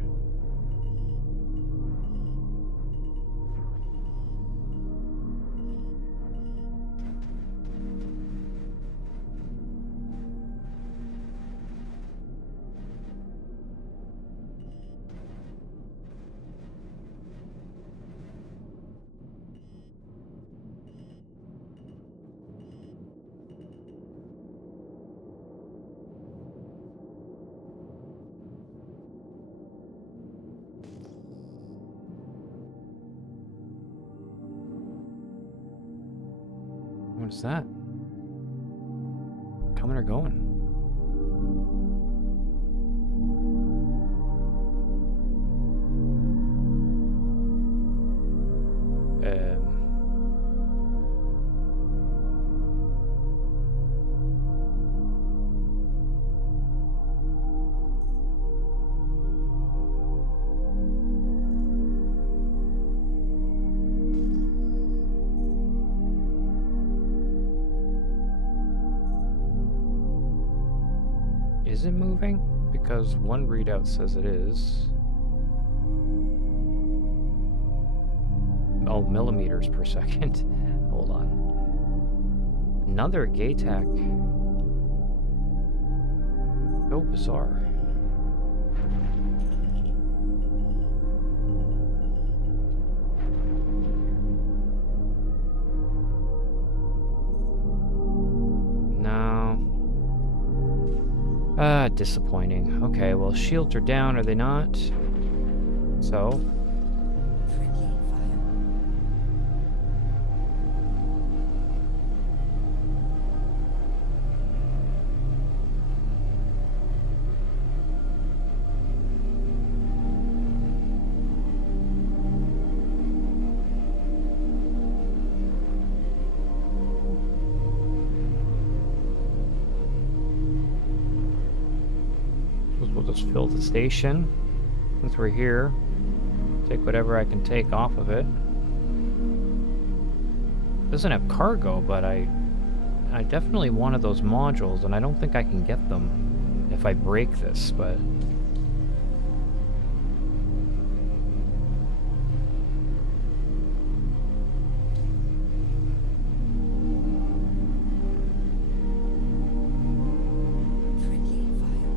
What is that? Coming or going? Is it moving? Because one readout says it is. Oh, millimeters per second. Hold on. Another Gaytac. So bizarre. Disappointing. Okay, well, shields are down, are they not? So? Friendly fire. We'll just fill the station since we're here. Take whatever I can take off of it. Doesn't have cargo, but I definitely wanted those modules, and I don't think I can get them if I break this, but Friendly fire.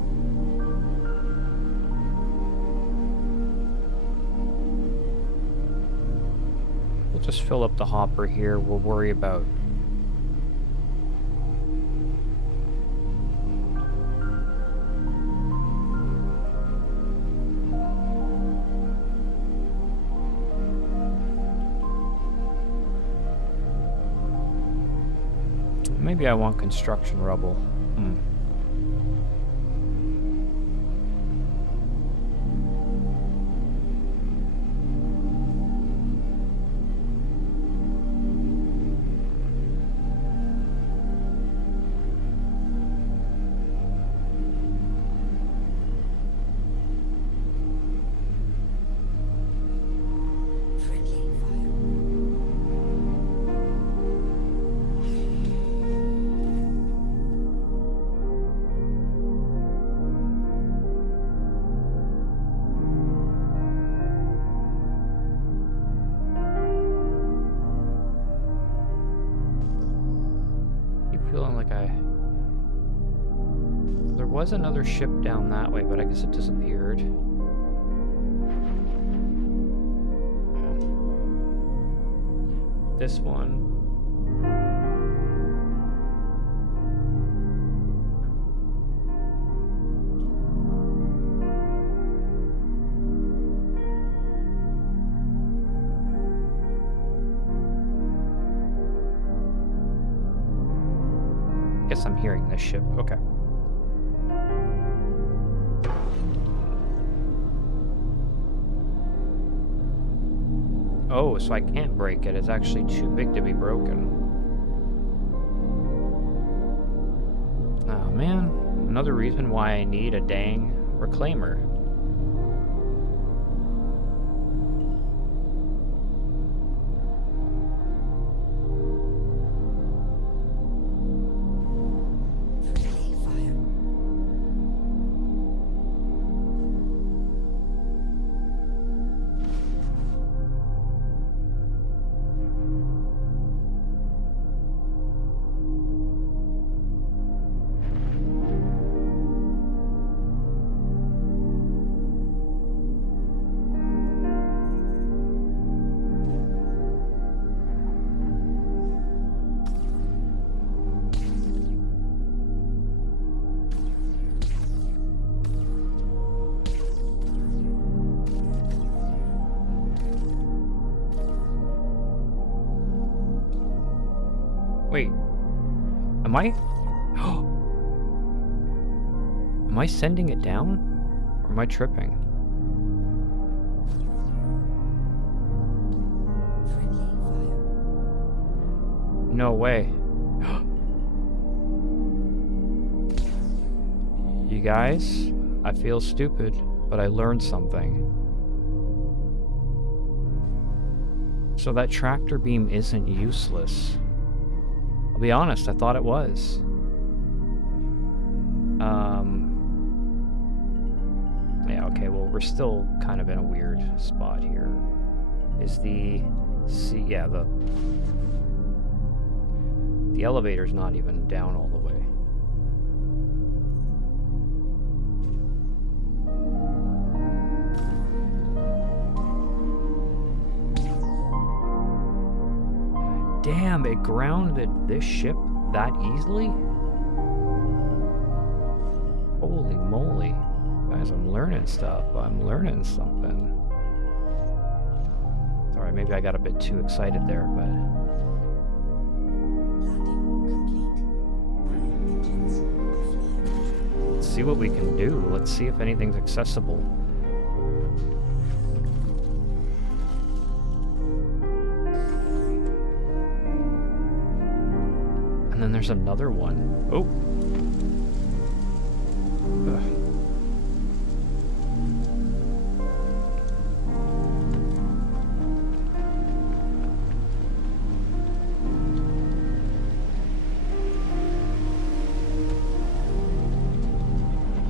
we'll just fill up the hopper here. We'll worry about maybe I want construction rubble. Friendly fire. Keep feeling like there was another ship down that way, but I guess it disappeared. This one. Guess I'm hearing this ship. Okay. Oh, so I can't break it. It's actually too big to be broken. Oh man, another reason why I need a dang reclaimer. Friendly fire. Am I... Am I sending it down? Or am I tripping? Friendly fire. No way. You guys, I feel stupid, but I learned something. So that tractor beam isn't useless. I'll be honest, I thought it was. Yeah, okay, well, we're still kind of in a weird spot here. Is the... See, yeah, the elevator's not even down all the way. Damn, it grounded this ship that easily? Holy moly. Guys, I'm learning stuff. I'm learning something. Sorry, maybe I got a bit too excited there, but... Landing complete. Engines offline. Let's see what we can do. Let's see if anything's accessible. And then there's another one. Oh. Ugh.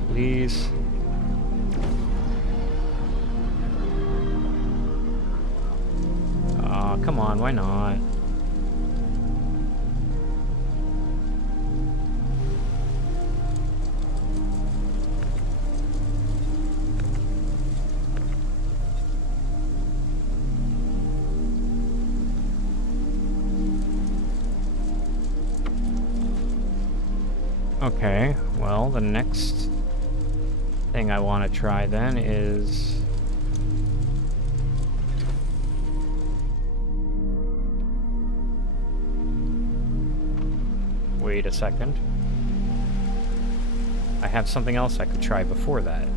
Please. Aw, come on, why not? Okay, well, the next thing I want to try then is... Wait a second. I have something else I could try before that.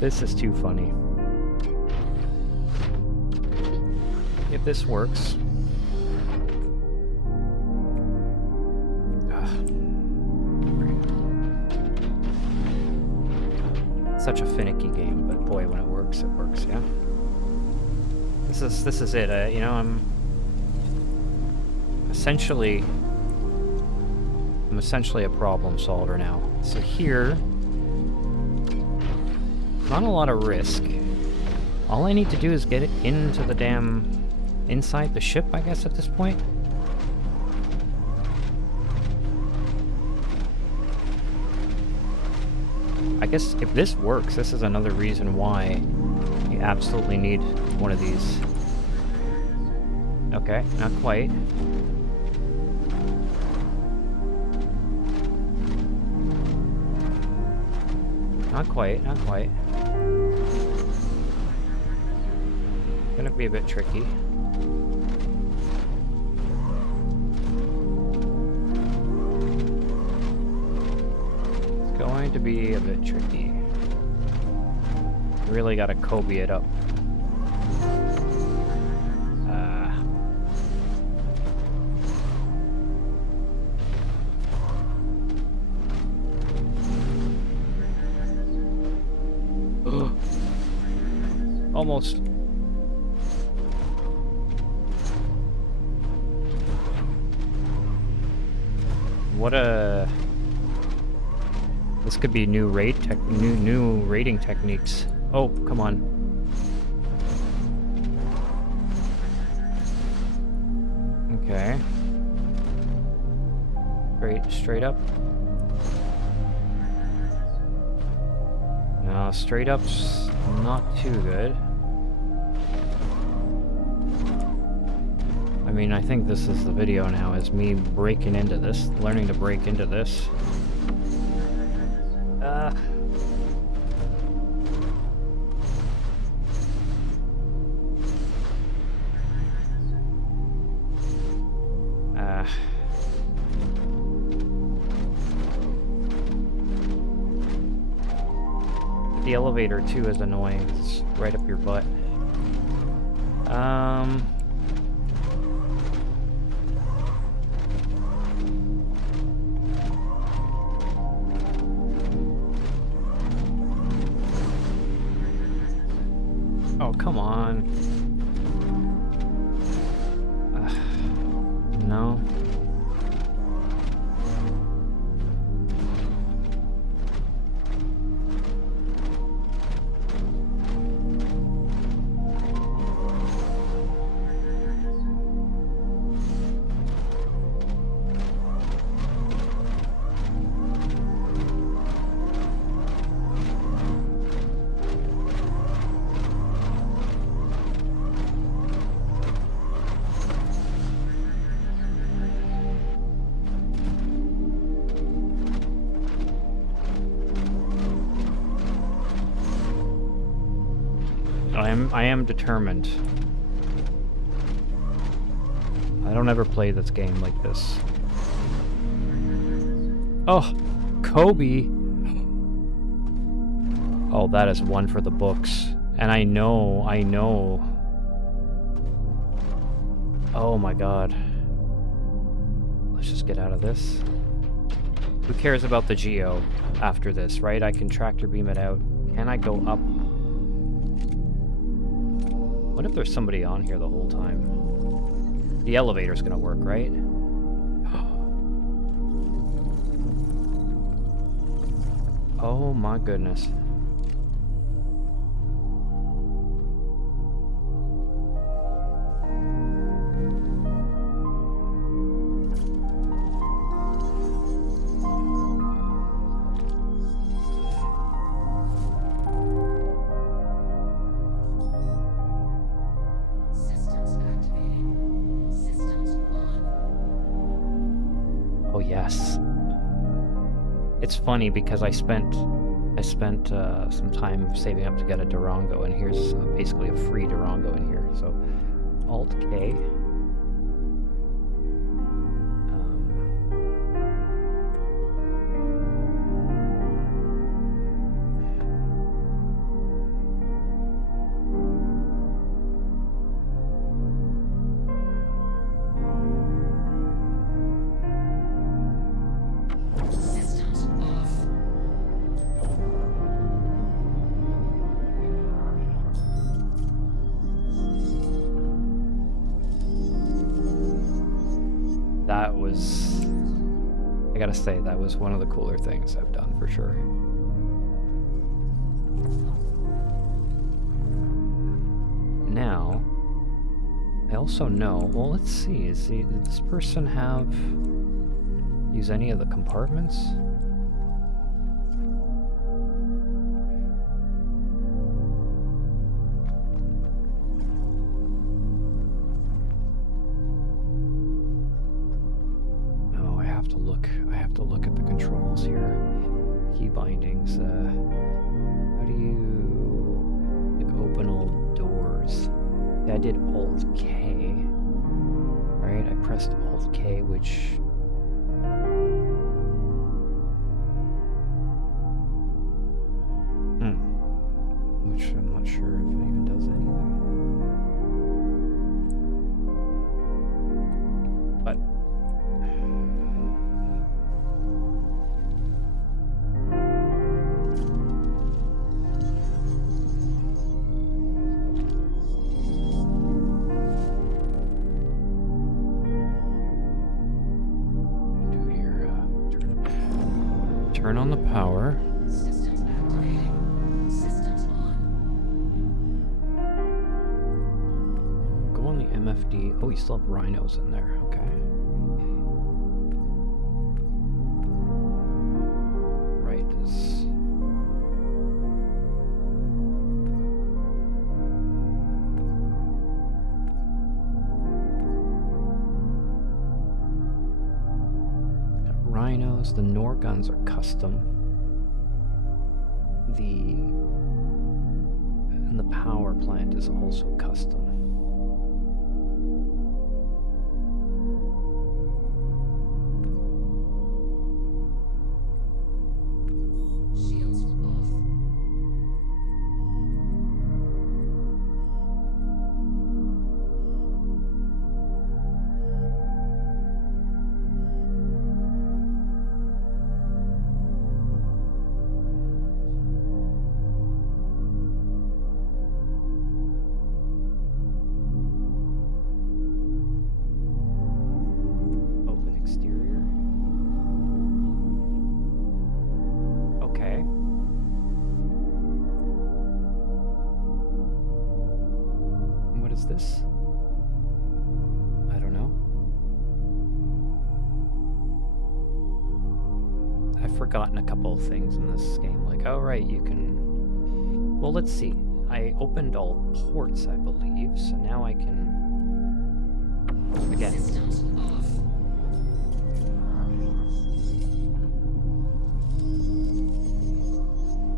This is too funny. If this works... Such a finicky game, but boy, when it works, yeah. This is it. You know, I'm essentially a problem solver now. So here, not a lot of risk. All I need to do is get it into the damn inside the ship, I guess, at this point. I guess if this works, this is another reason why you absolutely need one of these. Okay, not quite. Not quite, not quite. Gonna be a bit tricky. Going to be a bit tricky. Really gotta Kobe it up. Almost. What a... This could be new rating techniques. Oh, come on. Okay. Straight up. No, straight up's not too good. I mean, I think this is the video now, is me breaking into this, learning to break into this. The elevator too is annoying. It's right up your butt. Oh, come on. No. I am determined. I don't ever play this game like this. Oh, Kobe. Oh, that is one for the books. And I know. Oh my god. Let's just get out of this. Who cares about the geo after this, right? I can tractor beam it out. Can I go up? What if there's somebody on here the whole time? The elevator's gonna work, right? Oh my goodness. Yes. It's funny because I spent some time saving up to get a Durango, and here's basically a free Durango in here. So Alt K. I gotta say, that was one of the cooler things I've done for sure. Now, I also know, well, let's see, did this person use any of the compartments? I have to look at the controls here. Key bindings. How do you open all doors? Yeah, I did Alt K. Right, I pressed Alt K, which I'm not sure if it even does anything. But turn on the power. Systems activating. Systems on. Go on the MFD. Oh, you still have rhinos in there. Okay. Right. Rhinos, the Nor guns are custom. And the power plant is also custom. Shields off. this? I don't know. I've forgotten a couple of things in this game. Like, oh right, you can... Well, let's see. I opened all ports, I believe, so now I can... Again. Systems off.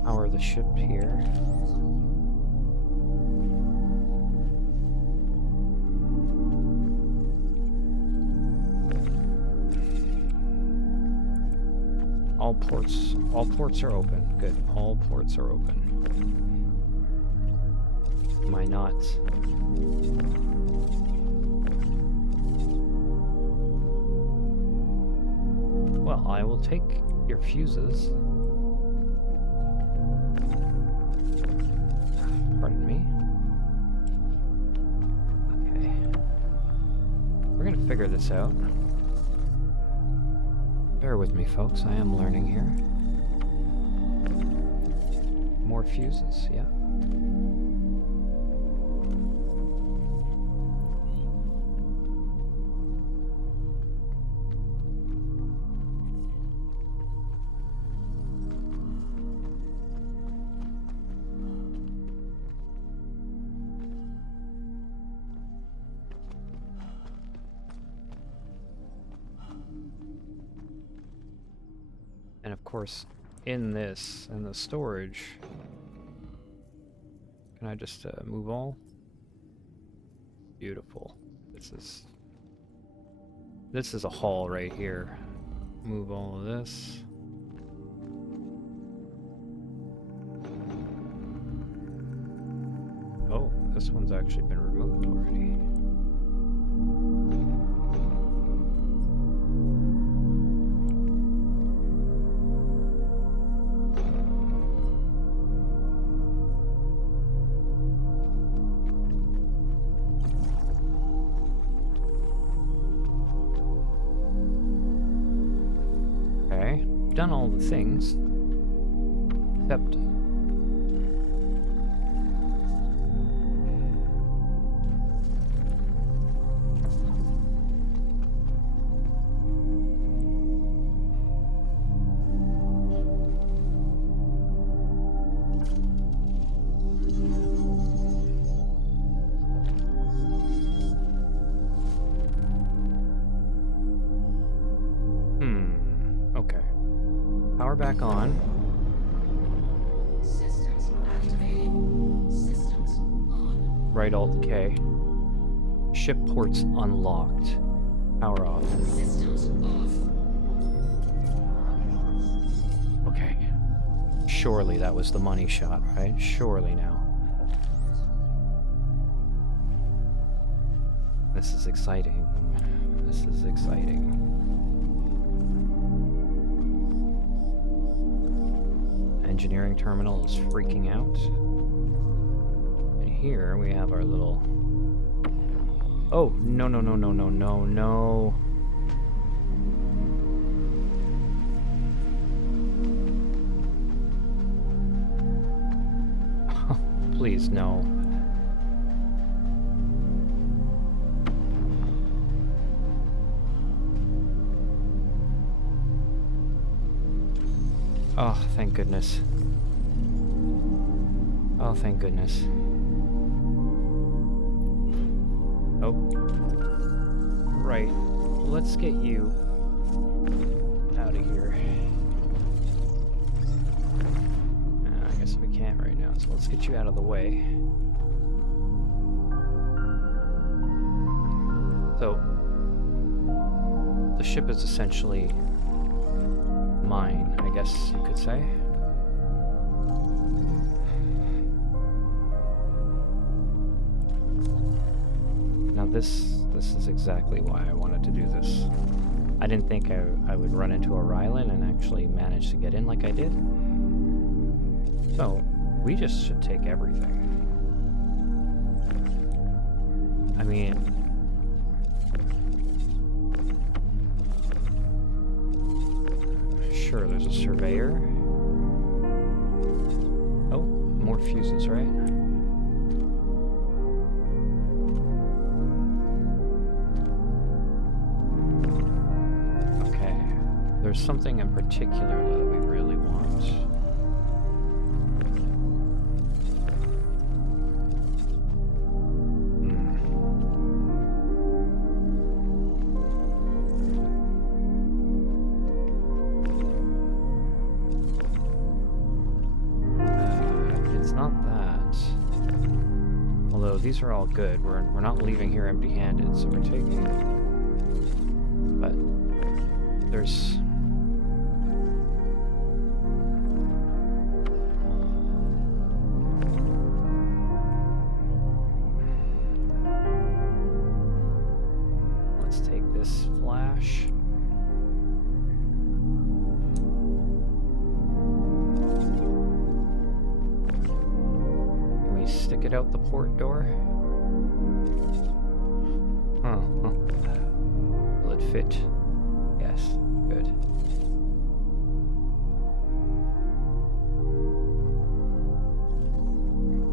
Power the ship here. All ports are open. Good. All ports are open. Am I not? Well, I will take your fuses. Pardon me. Okay. We're gonna figure this out. Bear with me, folks. I am learning here. More fuses, yeah. And of course, in the storage, can I just move all? Beautiful. This is a haul right here. Move all of this. Oh, this one's actually been removed already. Done all the things, except back on. Systems activating. Systems on. Right Alt K. Ship ports unlocked. Power off. Systems off. Okay. Surely that was the money shot, right? Surely now. This is exciting. This is exciting. Engineering terminal is freaking out. And here we have our little... Oh, no, no, no, no, no, no, no. Please, no. Oh, thank goodness. Oh, thank goodness. Oh. Right. Let's get you out of here. I guess we can't right now, so let's get you out of the way. So, the ship is essentially mine, I guess you could say. Now this is exactly why I wanted to do this. I didn't think I would run into a Rylan and actually manage to get in like I did. So, we just should take everything. I mean... Sure, there's a surveyor. Oh, more fuses, right? there's something in particular that we really want. It's not that. Although these are all good. We're not leaving here empty-handed, so we're taking. But there's. Let's take this flash. Can we stick it out the port door? Huh. Will it fit? Yes. Good.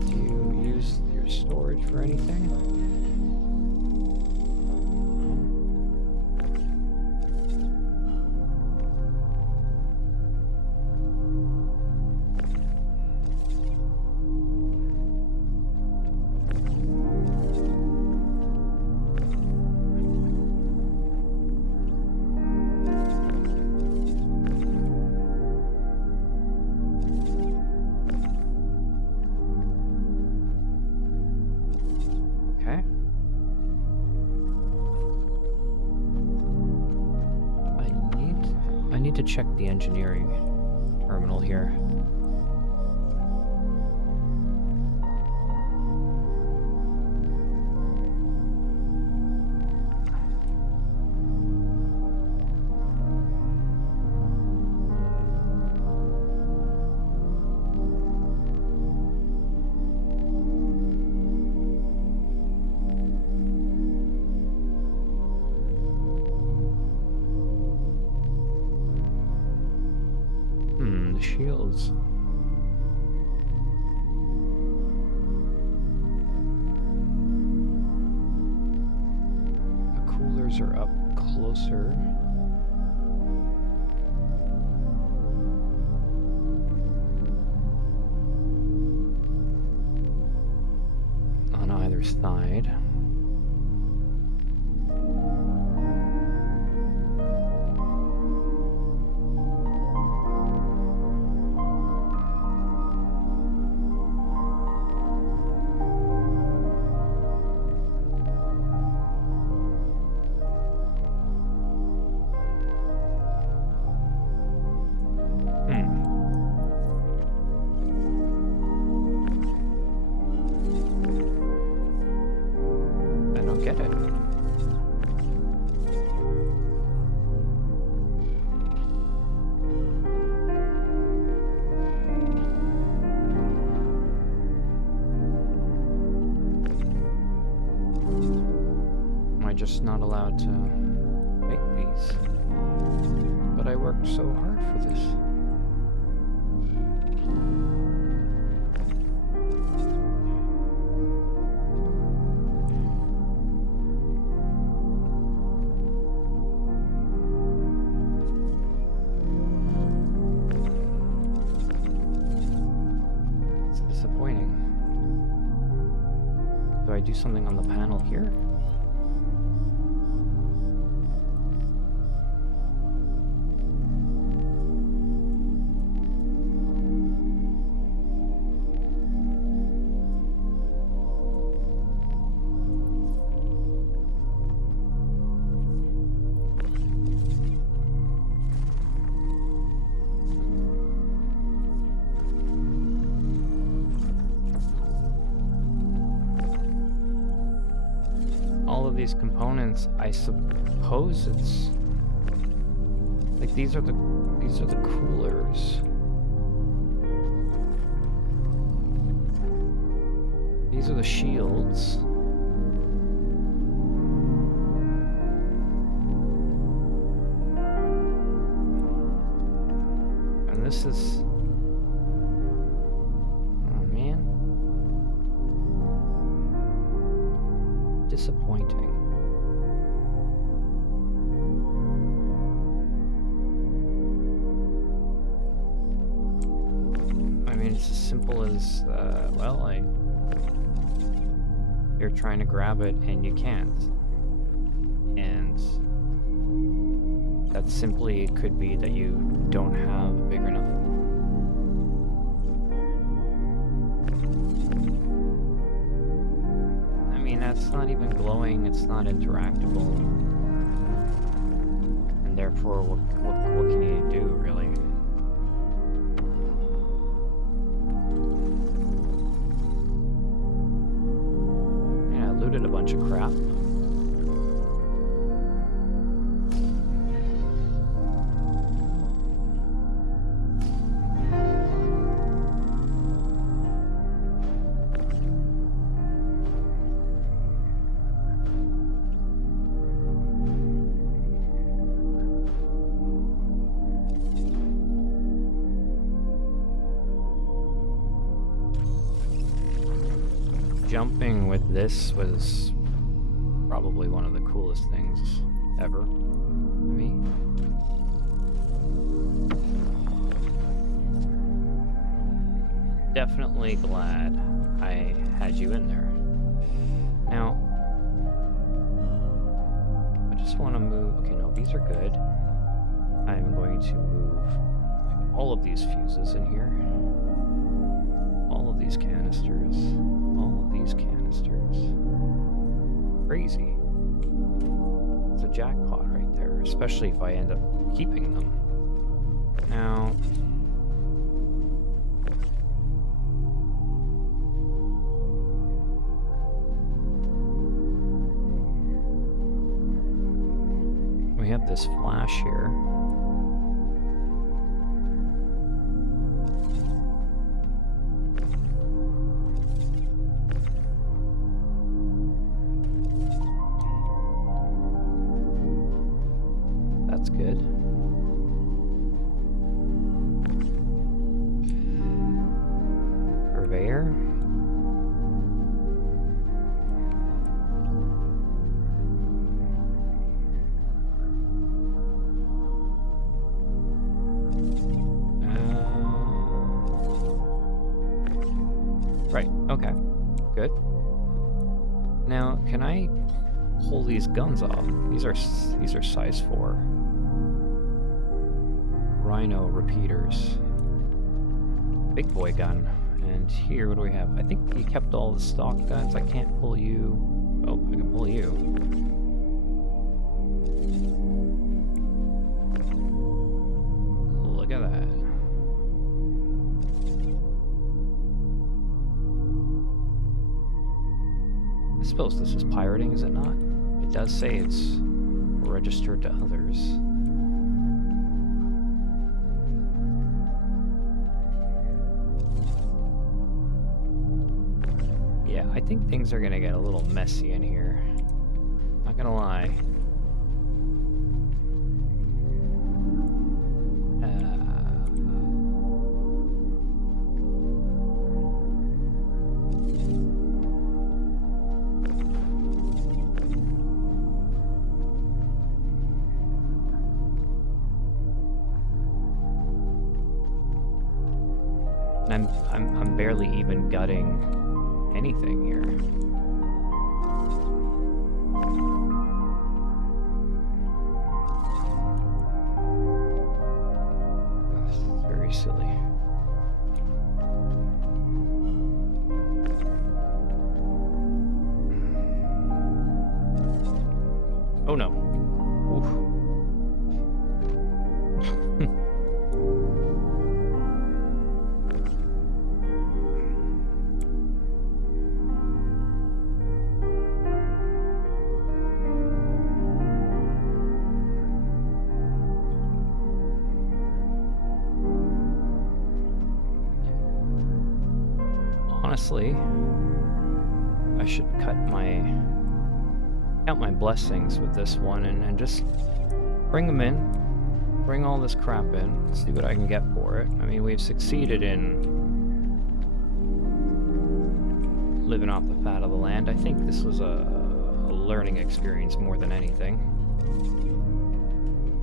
Do you use your storage for anything? Okay. I need to check the engineering terminal here. The shields. The coolers are up closer. On either side. I don't get it. Am I just not allowed to make these? But I worked so hard for this. It's disappointing. Do I do something on the panel here? All of these components, I suppose it's like these are the coolers. These are the shields. And this is disappointing. it's as simple as, well, you're trying to grab it and you can't. And that simply could be that you don't have a big enough. I mean, that's not even glowing, it's not interactable. And therefore, what can you do, really? Yeah, I looted a bunch of crap. Jumping with this was probably one of the coolest things ever to me. Definitely glad I had you in there. Now, I just want to move. Okay, no, these are good. I'm going to move like, all of these fuses in here. All of these canisters. All of these canisters. Crazy. It's a jackpot right there, especially if I end up keeping them. Now, we have this flash here. That's good. Purveyor. Right, okay. Good. Now, can I pull these guns off? These are size 4. Rhino repeaters. Big boy gun. And here, what do we have? I think we kept all the stock guns. I can't pull you. Oh, I can pull you. Look at that. I suppose this is pirating, is it not? It does say it's registered to others. Yeah, I think things are gonna get a little messy in here. Not gonna lie. And I'm barely even gutting anything here. This is very silly. Oh no. Oof. Honestly, I should count my blessings with this one and just bring them in, bring all this crap in, see what I can get for it. I mean, we've succeeded in living off the fat of the land. I think this was a learning experience more than anything.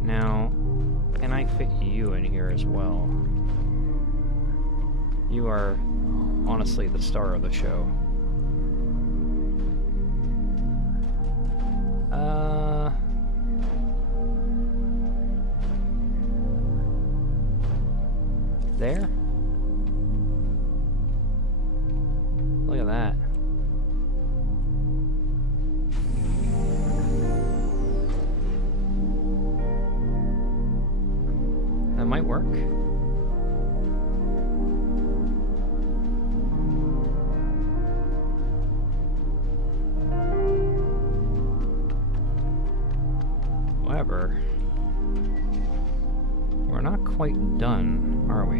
Now, can I fit you in here as well? You are honestly the star of the show. There? Look at that. That might work. However, we're not quite done, are we?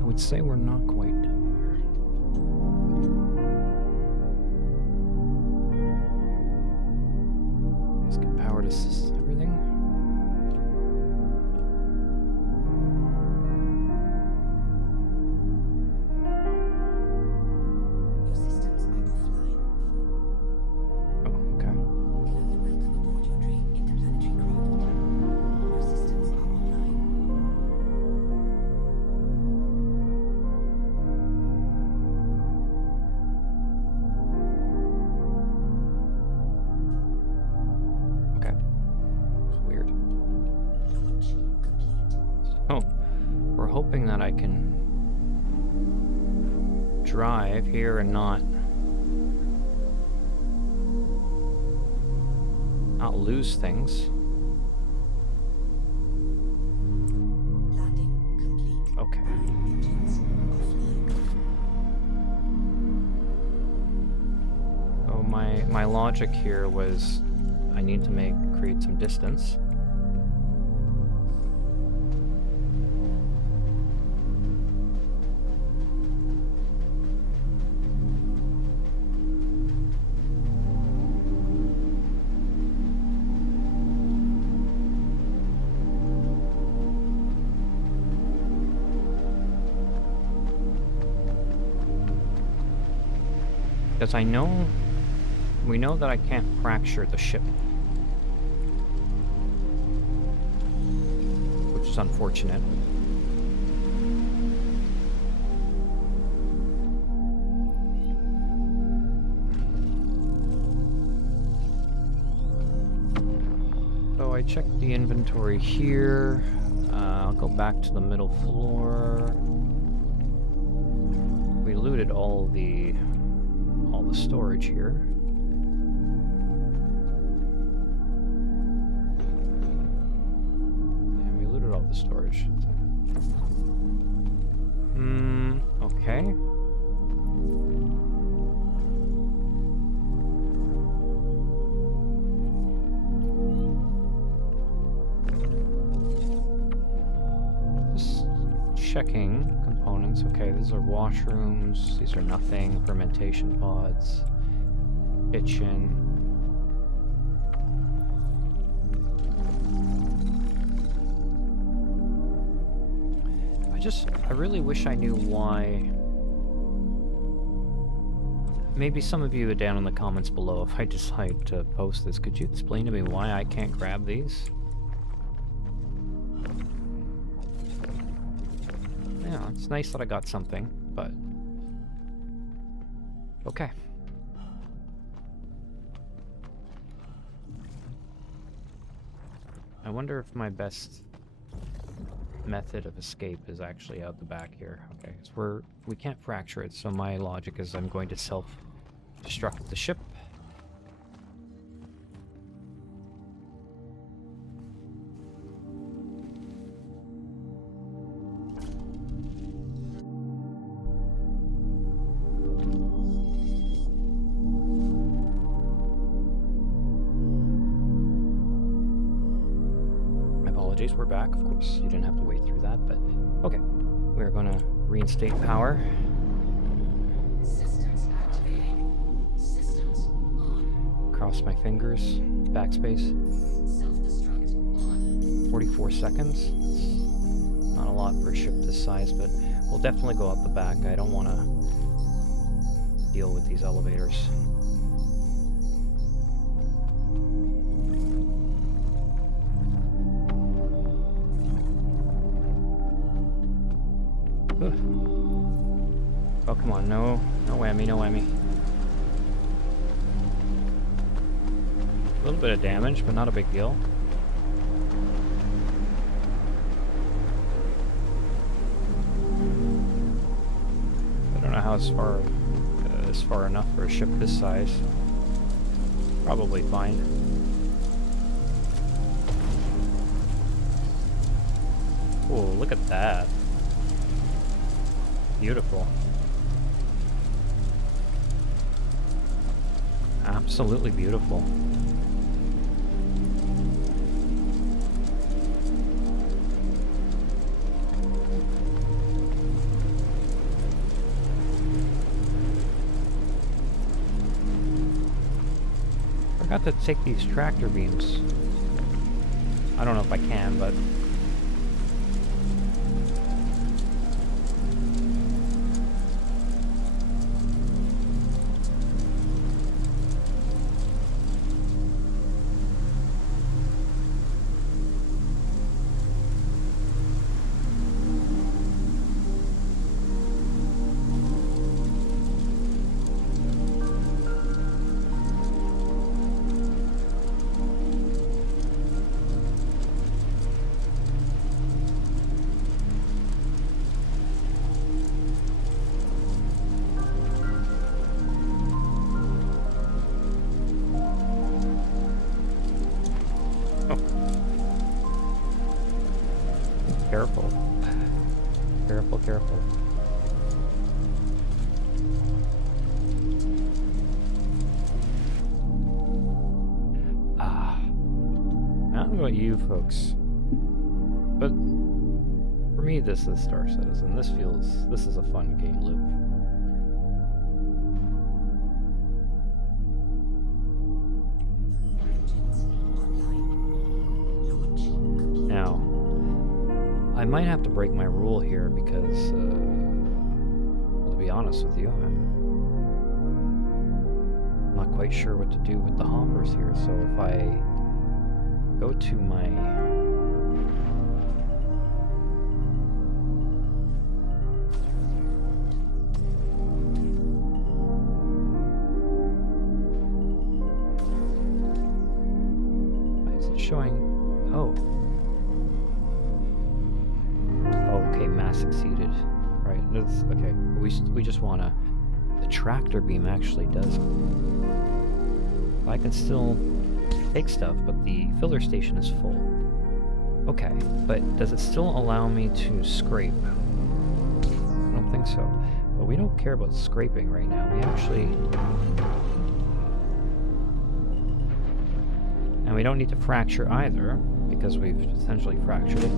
I would say we're not quite done here. Let's get power to everything. Your systems are offline. Oh, okay. Hello and welcome aboard your dream interplanetary craft. Your systems are online. Okay. It's weird. Launch complete. Oh, we're hoping that I can drive here and not lose things. Landing complete. Okay. Engines offline. So my logic here was I need to create some distance. Because we know that I can't fracture the ship. Which is unfortunate. So I checked the inventory here. I'll go back to the middle floor. We looted all the storage here. Yeah, we looted all the storage. Okay. Just checking components. Okay, these are washrooms. These are nothing. Fermentation pods. Kitchen. I really wish I knew why. Maybe some of you down in the comments below, if I decide to post this, could you explain to me why I can't grab these? Yeah, it's nice that I got something, but... okay. I wonder if my best method of escape is actually out the back here. Okay, so we can't fracture it, so my logic is I'm going to self-destruct the ship. We're back. Of course, you didn't have to wait through that, but okay. We're gonna reinstate power. Systems activating. Systems on. Cross my fingers. Backspace. Self-destruct on. 44 seconds. Not a lot for a ship this size, but we'll definitely go out the back. I don't want to deal with these elevators. Ugh. Oh, come on, no whammy, no whammy. A little bit of damage, but not a big deal. I don't know how it's far enough for a ship this size. Probably fine. Oh, look at that. Beautiful. Absolutely beautiful. Forgot to take these tractor beams. I don't know if I can, but careful. Careful, careful. I don't know about you folks, but for me this is StarCitizen. This is a fun game loop. Now, I might have to break my rule here because, well, to be honest with you, I'm not quite sure what to do with the hoppers here. So if I go to my why is it showing? Oh. Okay, mass exceeded. Right, that's okay. We just wanna. The tractor beam actually does. I can still take stuff, but the filler station is full. Okay, but does it still allow me to scrape? I don't think so. But we don't care about scraping right now. We actually. And we don't need to fracture either, because we've essentially fractured it.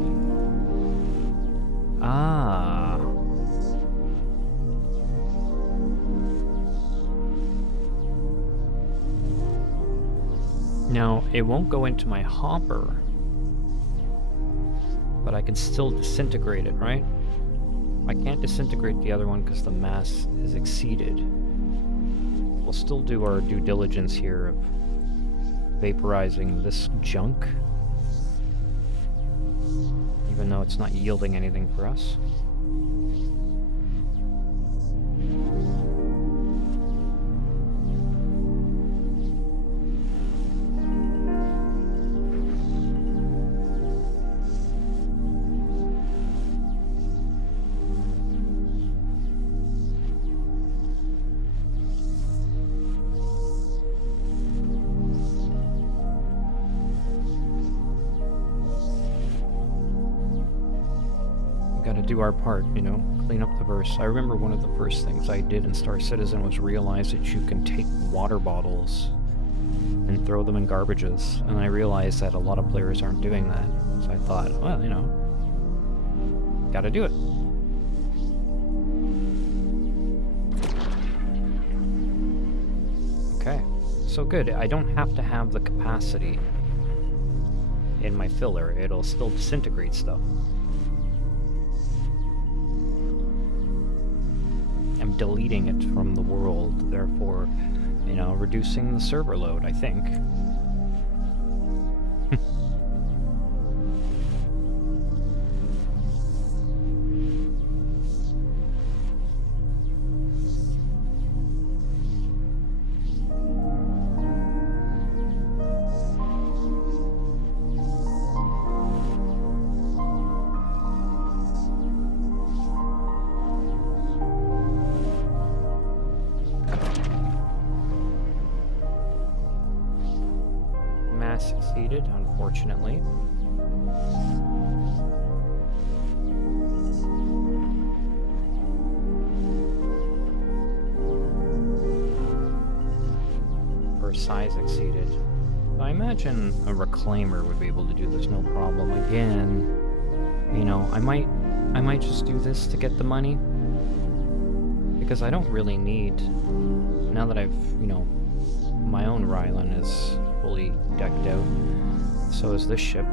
Ah. Now, it won't go into my hopper, but I can still disintegrate it, right? I can't disintegrate the other one because the mass is exceeded. We'll still do our due diligence here of vaporizing this junk, even though it's not yielding anything for us. Do our part, you know, clean up the verse. I remember one of the first things I did in StarCitizen was realize that you can take water bottles and throw them in garbages, and I realized that a lot of players aren't doing that. So I thought, well, you know, gotta do it. Okay, so good. I don't have to have the capacity in my filler. It'll still disintegrate stuff. deleting it from the world, therefore, you know, reducing the server load, I think. Succeeded, unfortunately. Size exceeded. I imagine a reclaimer would be able to do this no problem. Again, you know, I might just do this to get the money, because I don't really need, now that I've, you know, my own Rylan is fully decked out, so is this ship.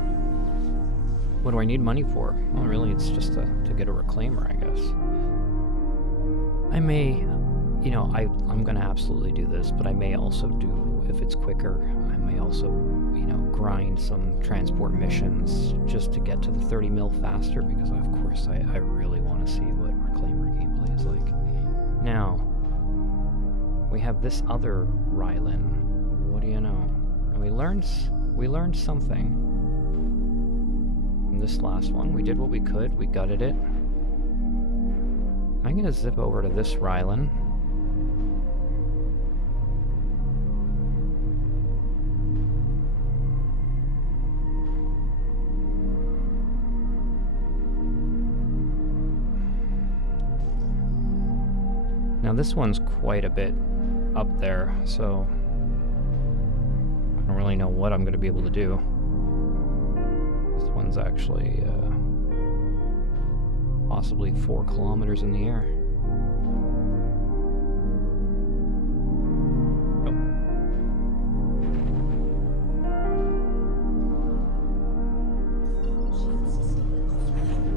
What do I need money for? Well, really, it's just to get a reclaimer, I guess. I may, you know, I'm gonna absolutely do this, but I may also do, if it's quicker, I may also, you know, grind some transport missions just to get to the 30 mil faster, because of course I really want to see what reclaimer gameplay is like. Now, we have this other Rylan. What do you know? And we learned something from this last one. We did what we could. We gutted it. I'm gonna zip over to this Rylan. Now this one's quite a bit up there, so I don't really know what I'm going to be able to do. This one's actually possibly 4 kilometers in the air. Shield system offline.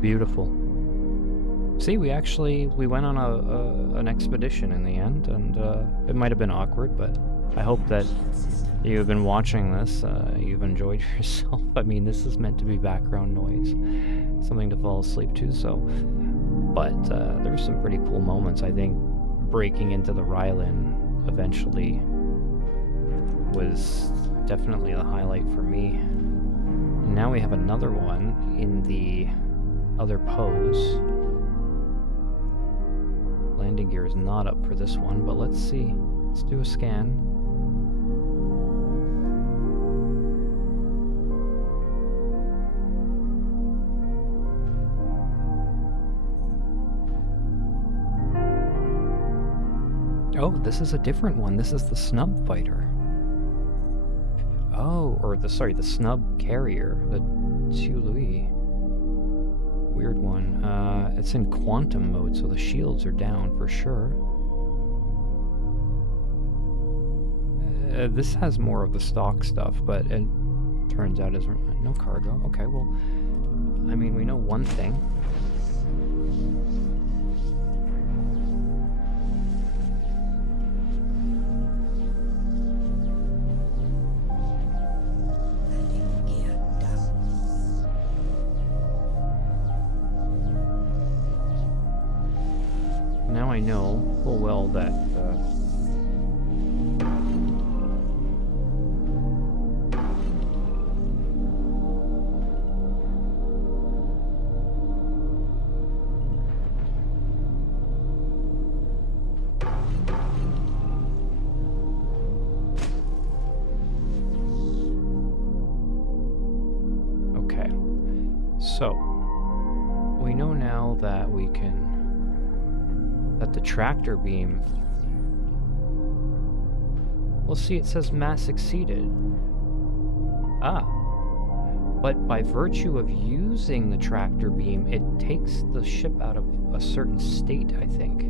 Beautiful. See, we went on an expedition in the end, and it might have been awkward, but I hope that Shield system. you've been watching this, you've enjoyed yourself. I mean, this is meant to be background noise, something to fall asleep to, so... But there were some pretty cool moments. I think breaking into the Rylan eventually was definitely the highlight for me. And now we have another one in the other pose. Landing gear is not up for this one, but let's see. Let's do a scan. Oh, this is a different one. This is the snub fighter. Oh, or the snub carrier, the Tului. Weird one. It's in quantum mode, so the shields are down for sure. This has more of the stock stuff, but it turns out is no cargo. Okay, well, I mean, we know one thing. Landing gear down. Now I know full well that okay. So we know now that we can that the tractor beam, well, see, it says mass exceeded. Ah, but by virtue of using the tractor beam, it takes the ship out of a certain state, I think.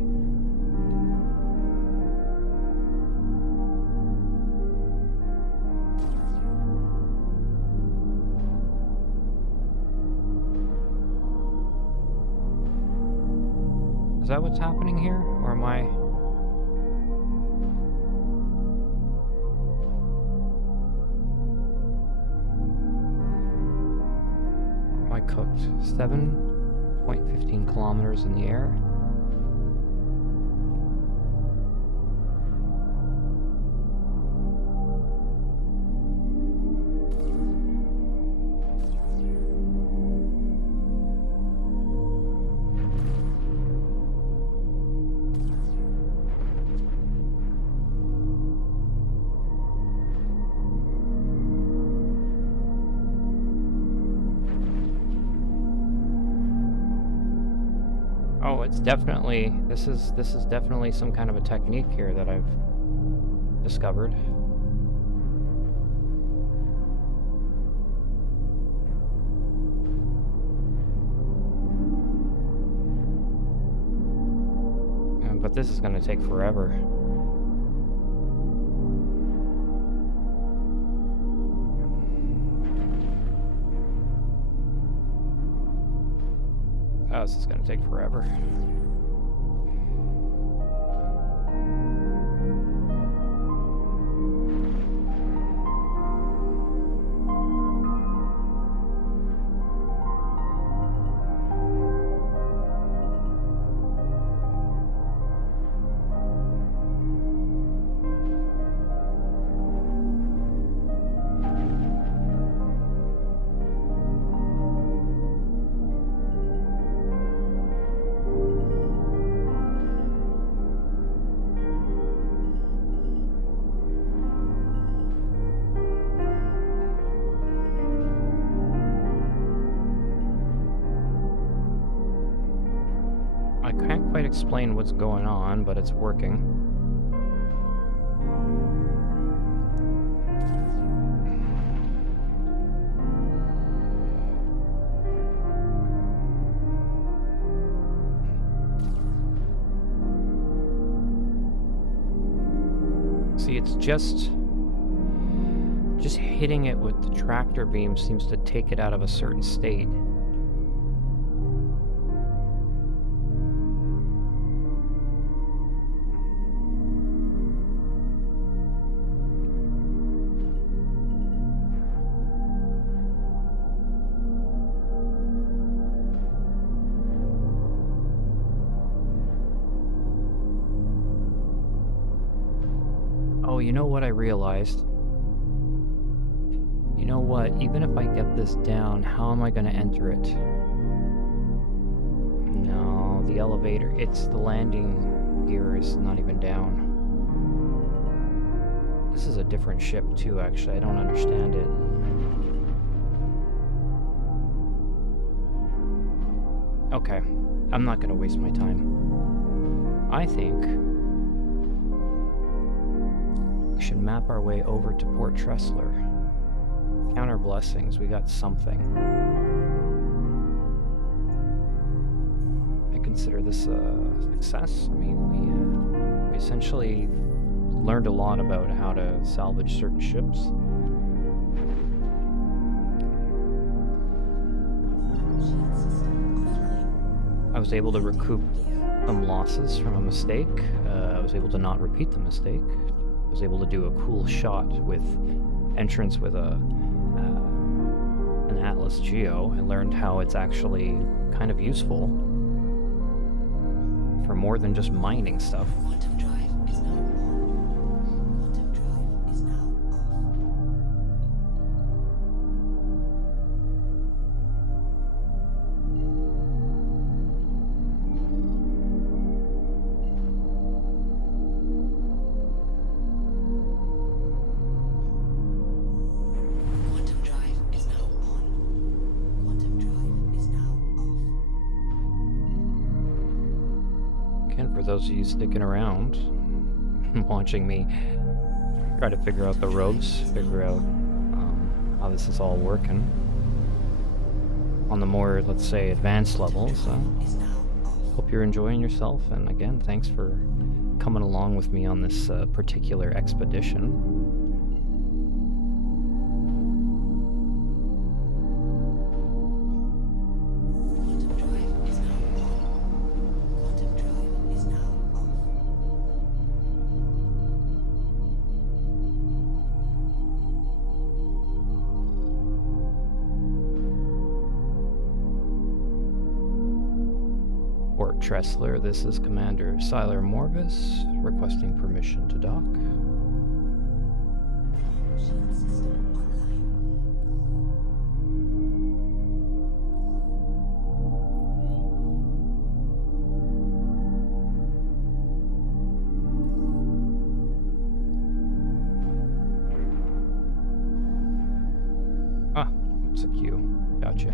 Is that what's happening here? Or am I... Or am I cooked? 7.15 kilometers in the air. Oh, it's definitely, this is definitely some kind of a technique here that I've discovered. But this is going to take forever. Oh, this is going to take forever. I can't quite explain what's going on, but it's working. See, it's just hitting it with the tractor beam seems to take it out of a certain state. Oh, you know what I realized? You know what? Even if I get this down, how am I going to enter it? No, the elevator, it's the landing gear is not even down. This is a different ship too, actually. I don't understand it. Okay, I'm not going to waste my time. I think we should map our way over to Port Tressler. Count our blessings, we got something. I consider this a success. I mean, we essentially learned a lot about how to salvage certain ships. I was able to recoup some losses from a mistake. I was able to not repeat the mistake. I was able to do a cool shot with entrance with an Atlas Geo. I learned how it's actually kind of useful for more than just mining stuff. Quantum drive is now on. Quantum drive is now off. Quantum drive is now on. Quantum drive is now off. Again, for those of you sticking around, watching me try to figure out the ropes, figure out how this is all working on the more, let's say, advanced levels. Is now off. Hope you're enjoying yourself, and again, thanks for coming along with me on this particular expedition. Quantum drive is now on. Quantum drive Tressler, this is Commander Siler Morbus, requesting permission to dock. Shield system online. Ah, it's a queue. Gotcha.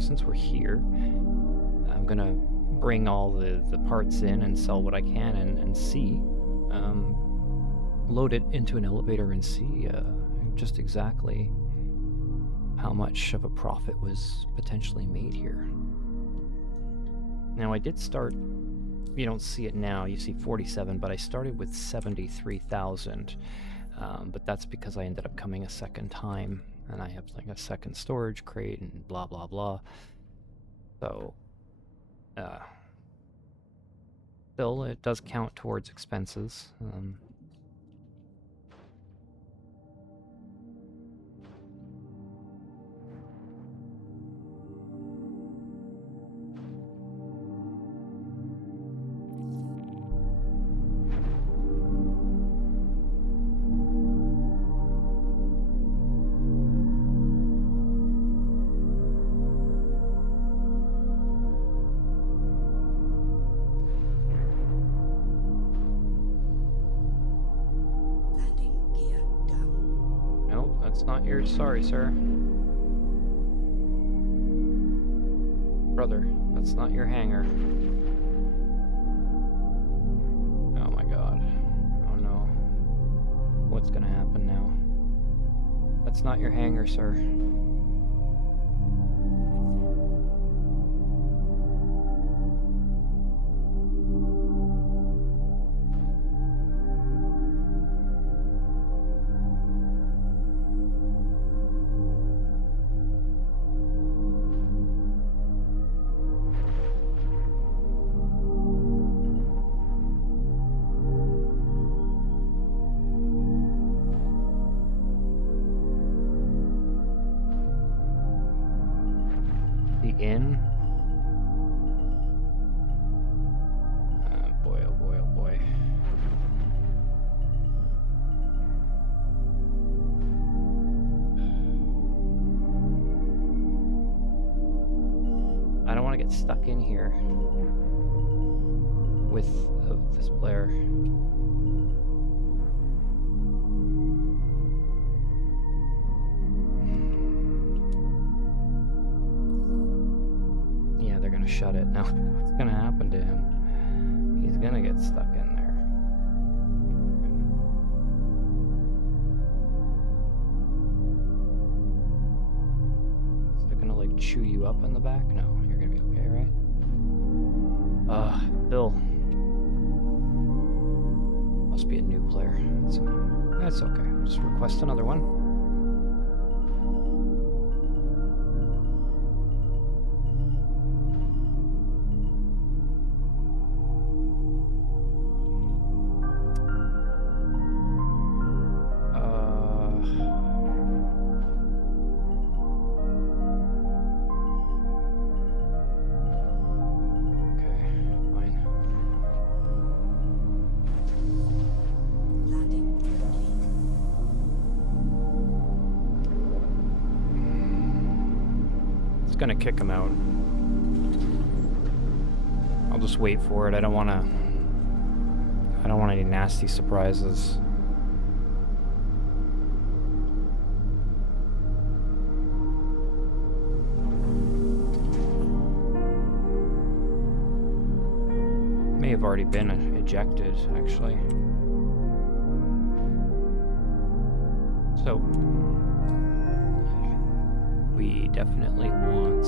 Since we're here, I'm gonna bring all the parts in and sell what I can and see, load it into an elevator and see just exactly how much of a profit was potentially made here. Now I did start, you don't see it now, you see 47, but I started with 73,000, but that's because I ended up coming a second time. And I have like a second storage crate and blah, blah, blah. So, still, it does count towards expenses. Sorry, sir. Brother, that's not your hangar. Oh my god. Oh no. What's gonna happen now? That's not your hangar, sir. In. Boy, oh boy, oh boy. I don't want to get stuck in here with this player. Shut it. Now, what's gonna happen to him? He's gonna get stuck in there. Is it gonna like chew you up in the back? No, you're gonna be okay, right? Bill. Must be a new player. That's okay. Just request another one. Gonna kick him out. I'll just wait for it. I don't want any nasty surprises. May have already been ejected, actually. So we definitely want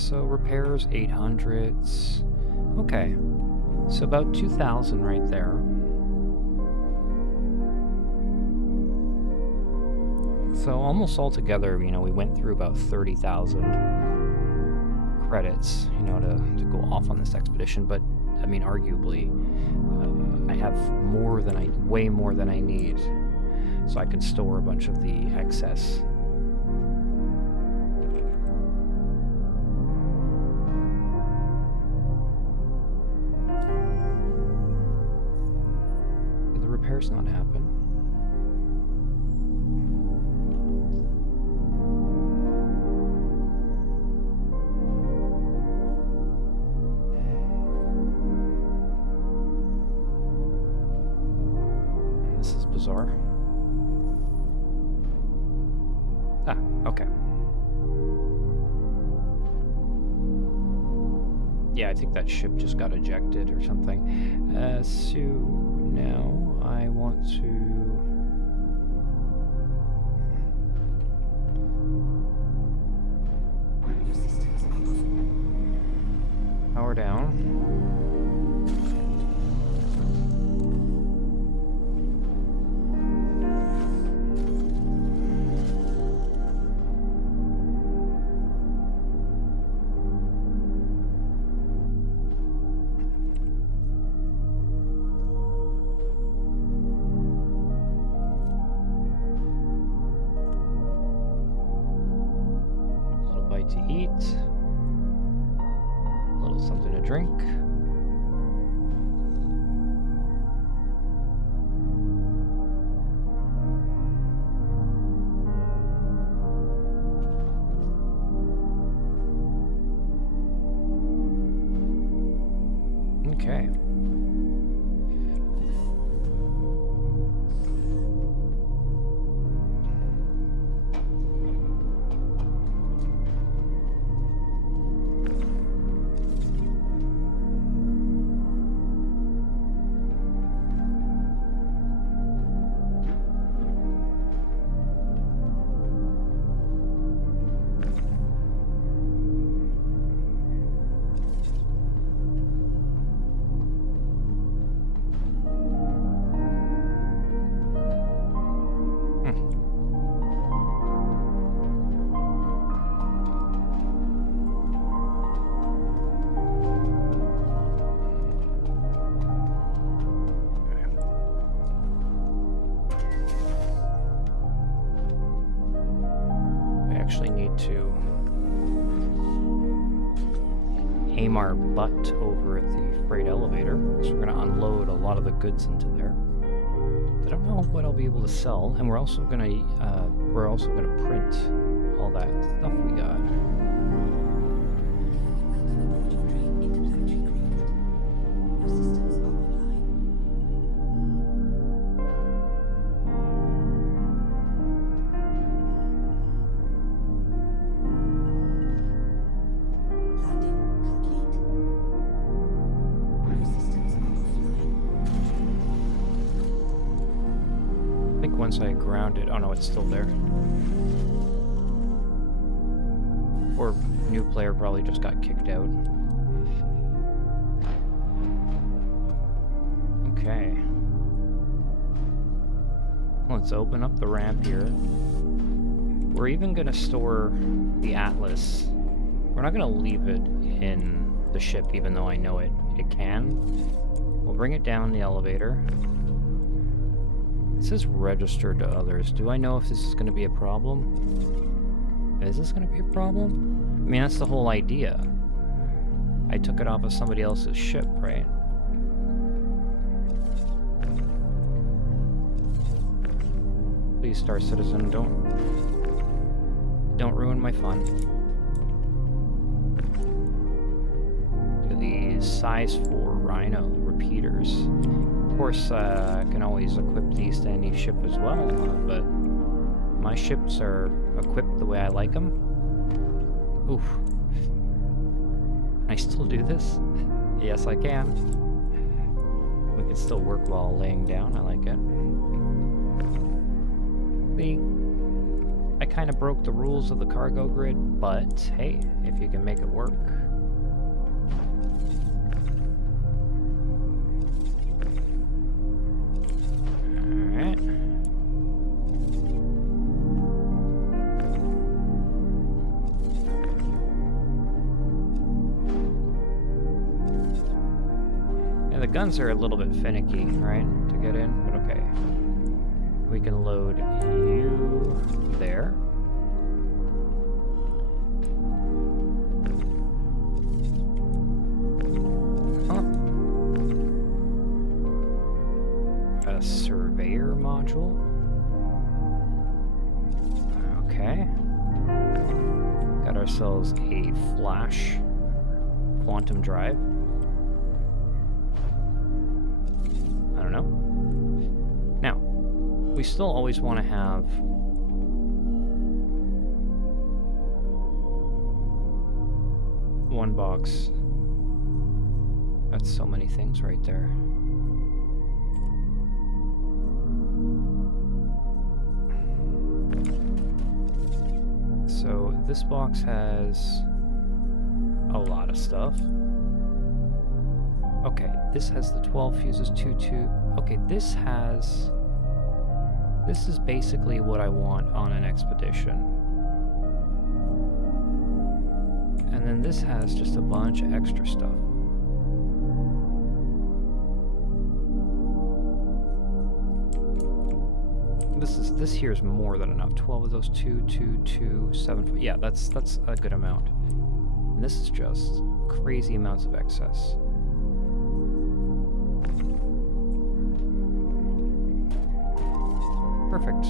So repairs 800s. Okay. So about 2,000 right there. So almost all together, you know, we went through about 30,000 credits, you know, to go off on this expedition. But I mean, arguably, I have way more than I need, so I could store a bunch of the excess. Did the repairs not happen? This is bizarre. Ah, okay. Yeah, I think that ship just got ejected or something. So now I want to... Your systems are off. Power down. To eat, a little something to drink. Okay. Actually need to aim our butt over at the freight elevator, so we're going to unload a lot of the goods into there. I don't know what I'll be able to sell, and we're also going to print all that stuff we got. Welcome aboard your dream interplanetary craft. Your systems are online. Landing complete. Your systems are offline. I think once I ground it, oh no, it's still there. Or new player probably just got kicked out. Okay. Let's open up the ramp here. We're even gonna store the Atlas. We're not gonna leave it in the ship, even though I know it can. We'll bring it down the elevator. It says registered to others. Do I know if this is gonna be a problem? Is this gonna be a problem? I mean, that's the whole idea. I took it off of somebody else's ship, right? Please, StarCitizen, don't ruin my fun. Look at these size 4 Rhino repeaters. Of course, I can always equip these to any ship as well, but my ships are equipped the way I like them. Oof. Can I still do this? Yes, I can. We can still work while laying down. I like it. See? I kind of broke the rules of the cargo grid, but hey, if you can make it work. Alright. The guns are a little bit finicky, right, to get in, but okay. We can load you there. Huh. A surveyor module. Okay. Got ourselves a flash quantum drive. Now, we still always want to have one box. That's so many things right there. So this box has a lot of stuff. Okay, this has the 12 fuses, 2. Okay, this is basically what I want on an expedition. And then this has just a bunch of extra stuff. This here is more than enough. 12 of those, 2, 7. Yeah, that's a good amount. And this is just crazy amounts of excess. Perfect.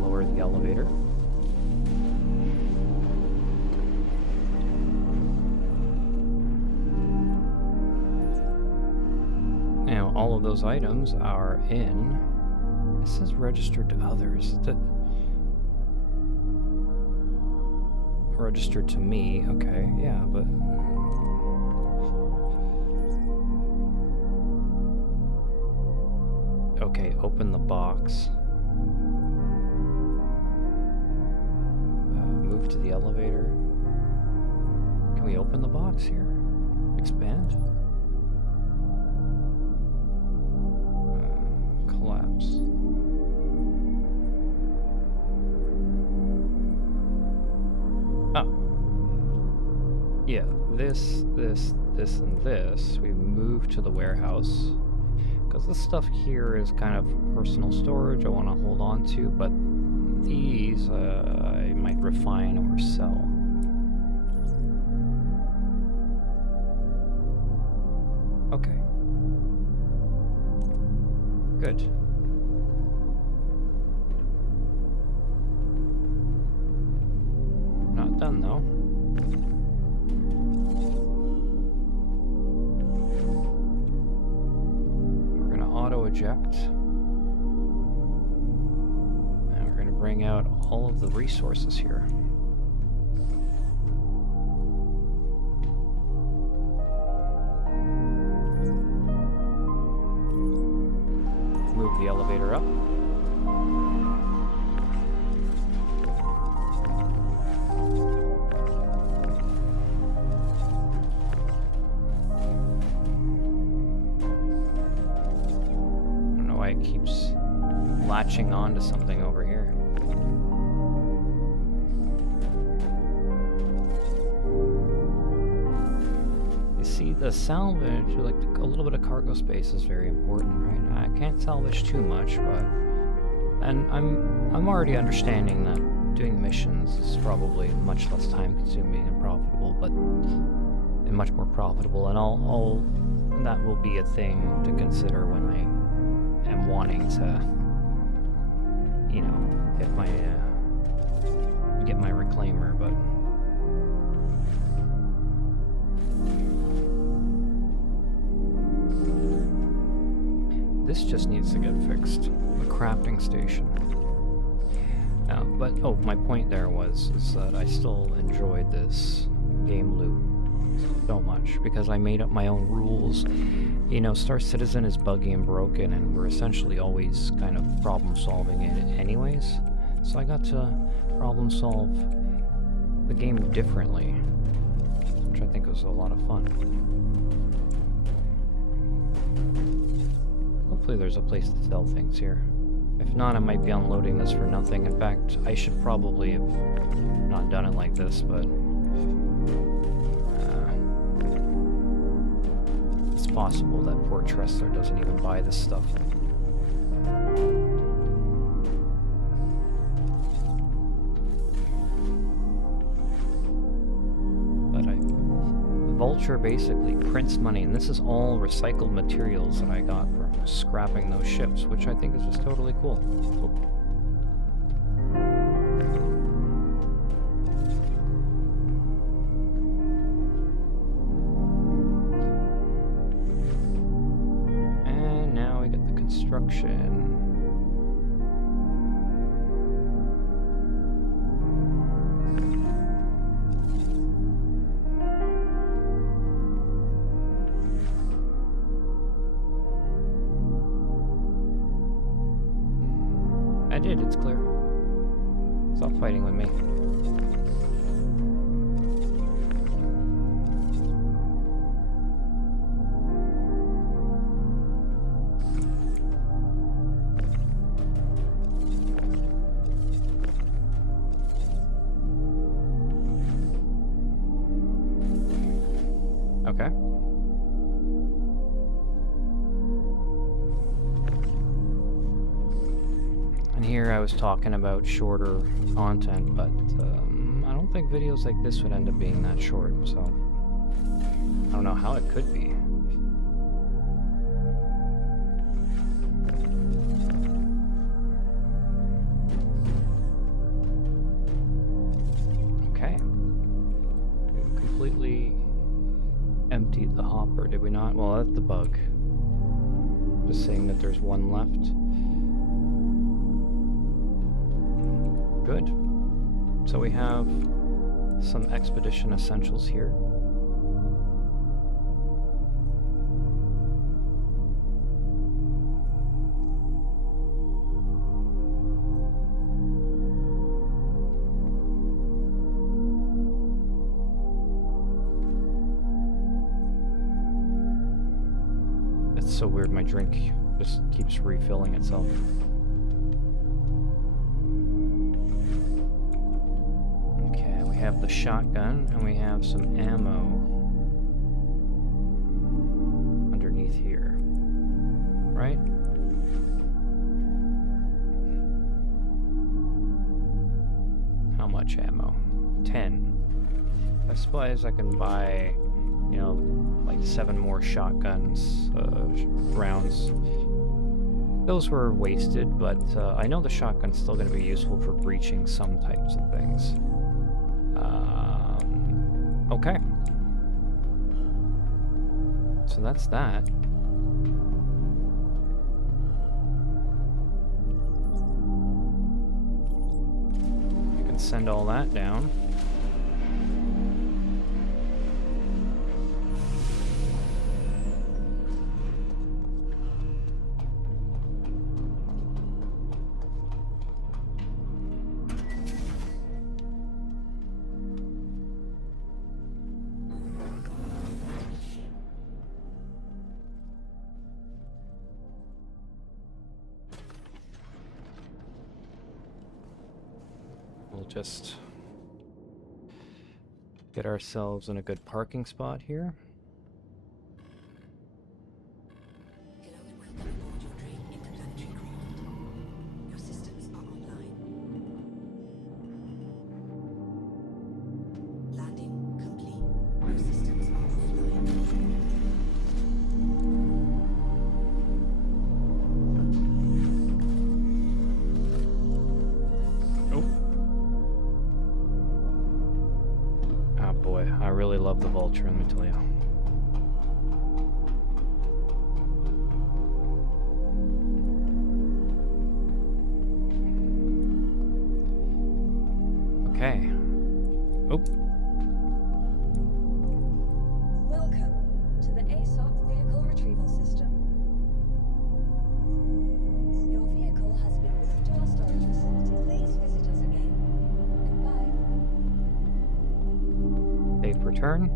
Lower the elevator. Now, all of those items are in... It says registered to others. Registered to me, okay, yeah, but... Okay, open the box. Move to the elevator. Can we open the box here? Expand? Collapse. Yeah, this, and this, we move to the warehouse. Because this stuff here is kind of personal storage I want to hold on to, but these I might refine or sell. Okay. Good. Not done though. Auto-eject. And we're going to bring out all of the resources here. Move the elevator up. It keeps latching on to something over here. You see, the salvage, like a little bit of cargo space is very important, right? I can't salvage too much, but... And I'm already understanding that doing missions is probably much less time-consuming and profitable, but... And much more profitable, and I'll that will be a thing to consider when I am wanting to, you know, get my reclaimer, but this just needs to get fixed. The crafting station. But oh, my point there is that I still enjoyed this game loop so much because I made up my own rules. You know, StarCitizen is buggy and broken, and we're essentially always kind of problem solving it anyways. So I got to problem solve the game differently, which I think was a lot of fun. Hopefully there's a place to sell things here. If not, I might be unloading this for nothing. In fact, I should probably have not done it like this, but it's possible that poor Tressler doesn't even buy this stuff. Vulture basically prints money, and this is all recycled materials that I got from scrapping those ships, which I think is just totally cool. And now we get the construction. I did, it's clear. Stop fighting with me. Okay. And here I was talking about shorter content, but I don't think videos like this would end up being that short, so I don't know how it could be. Okay. We completely emptied the hopper, did we not? Well, that's the bug. Just saying that there's one left. Good. So we have some expedition essentials here. It's so weird, my drink just keeps refilling itself. We have the shotgun, and we have some ammo underneath here, right? How much ammo? 10. I suppose I can buy, you know, like 7 more shotguns, rounds. Those were wasted, but I know the shotgun's still going to be useful for breaching some types of things. Okay. So that's that. You can send all that down. We'll just get ourselves in a good parking spot here. Hello and welcome aboard your train interplanetary craft. Your systems are online. Landing complete. Your systems are offline. I really love the Vulture, let me tell you. Okay. Oh. Safe return.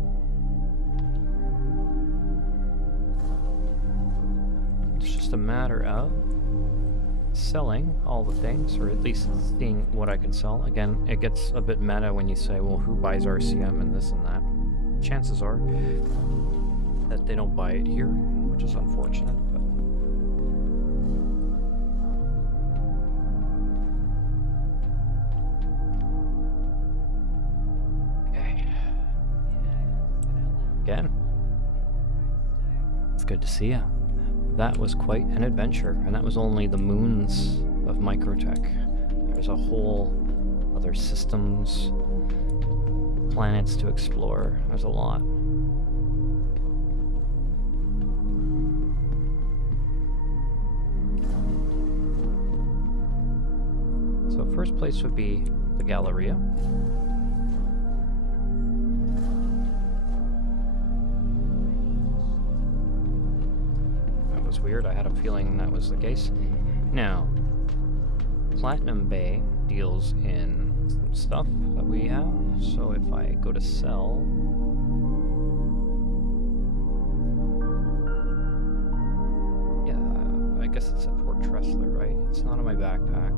It's just a matter of selling all the things, or at least seeing what I can sell. Again, it gets a bit meta when you say, well, who buys RCM and this and that. Chances are that they don't buy it here, which is unfortunate. But okay. Again, it's good to see you. That was quite an adventure, and that was only the moons of Microtech. There's a whole other systems, planets to explore. There's a lot. So first place would be the Galleria. That was weird. I had a feeling that was the case. Now, Platinum Bay deals in some stuff that we have. So if I go to sell, yeah, I guess it's a Port Tressler, right? It's not on my backpack.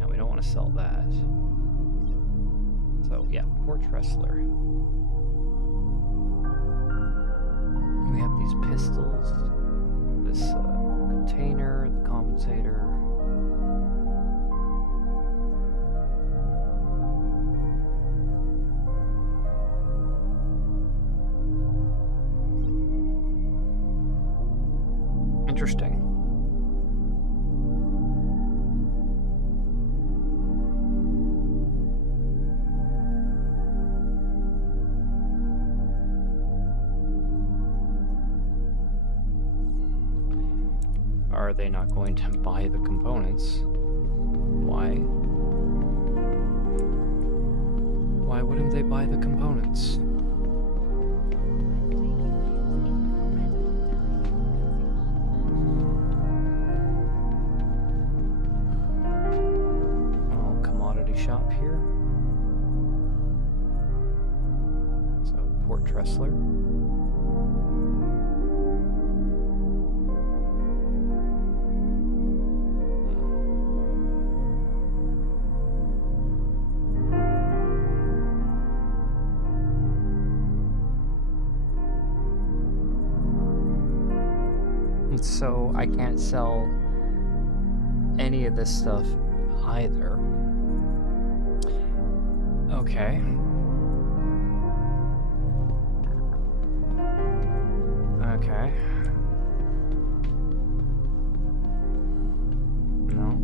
No, we don't want to sell that. So yeah, Port Tressler. We have these pistols, this container, the compensator. Interesting. Are they not going to buy the components? Why? Why wouldn't they buy the components? Oh, commodity shop here. So, Port Tressler. So I can't sell any of this stuff either. Okay. Okay. No.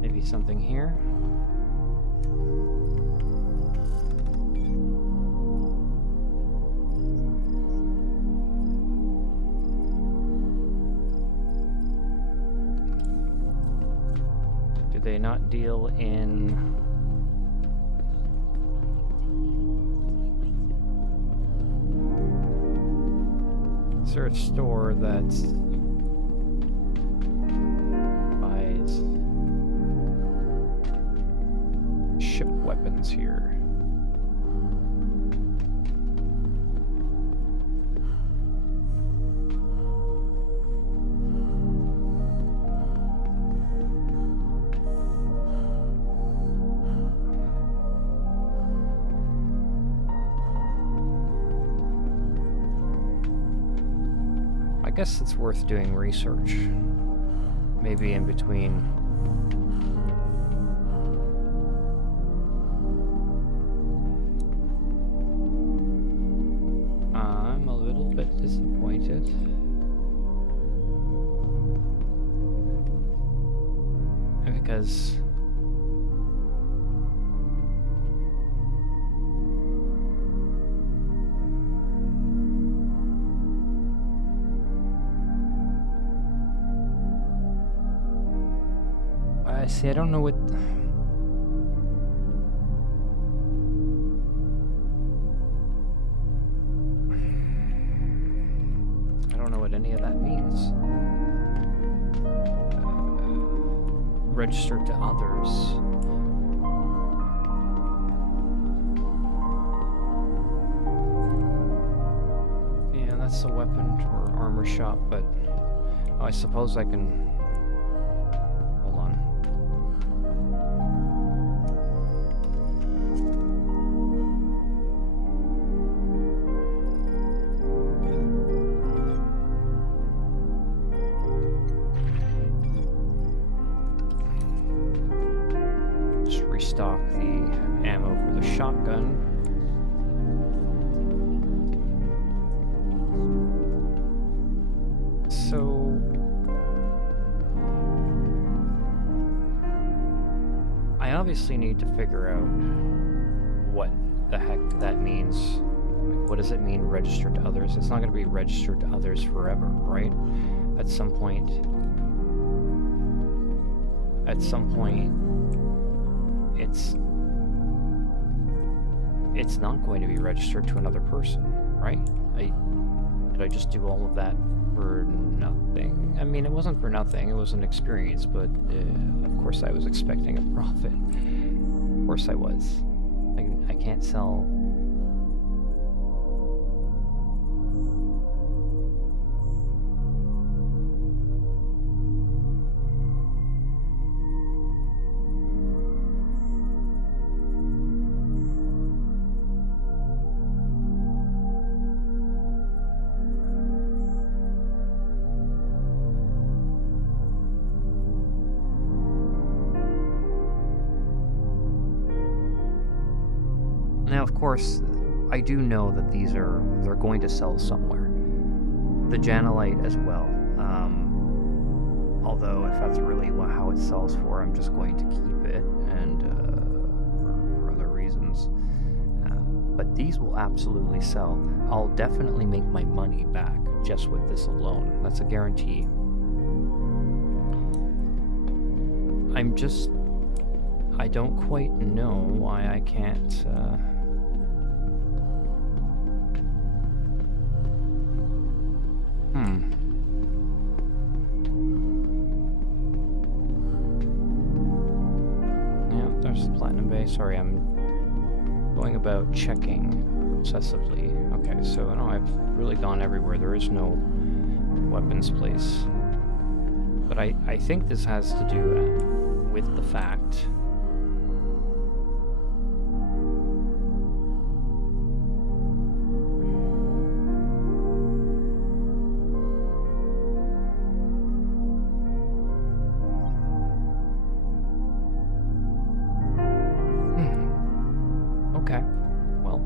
Maybe something here. Do they not deal in... Is there a store that's... buys ship weapons here? I guess it's worth doing research. Maybe in between. I'm a little bit disappointed. Because see, I don't know what... any of that means. Registered to others. Yeah, that's the weapon or armor shop, but I suppose I can... Hold on. Just restock the ammo for the shotgun. So... I obviously need to figure out what the heck that means. Like, what does it mean, registered to others? It's not going to be registered to others forever, right? At some point, it's not going to be registered to another person, right? Did I just do all of that for nothing? I mean, it wasn't for nothing. It was an experience, but of course I was expecting a profit. Of course I was. I can't sell... Now, of course, I do know that they're going to sell somewhere. The Janelite as well. Although, if that's really how it sells for, I'm just going to keep it, and for other reasons. But these will absolutely sell. I'll definitely make my money back just with this alone. That's a guarantee. I don't quite know why I can't... Yeah, there's the Platinum Bay. Sorry, I'm going about checking obsessively. Okay, so no, I've really gone everywhere. There is no weapons place. But I think this has to do with the fact... Okay, well.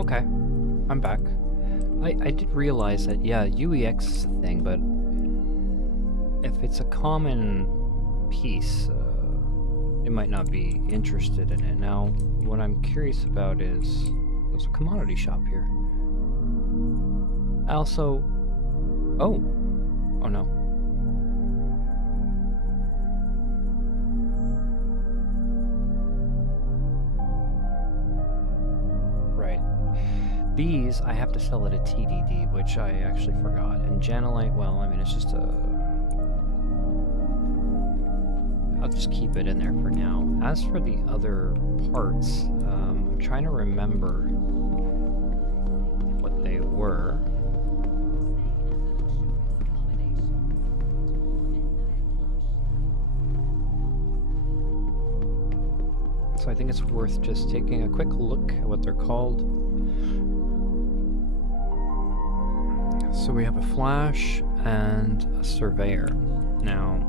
Okay, I'm back. I did realize that, yeah, UEX is a thing, but if it's a common piece, it might not be interested in it. Now, what I'm curious about is, there's a commodity shop here. I also... Oh no. These, I have to sell at a TDD, which I actually forgot. And Janelite, well, I mean, it's just a... I'll just keep it in there for now. As for the other parts, I'm trying to remember what they were. So I think it's worth just taking a quick look at what they're called. So we have a flash and a surveyor. Now,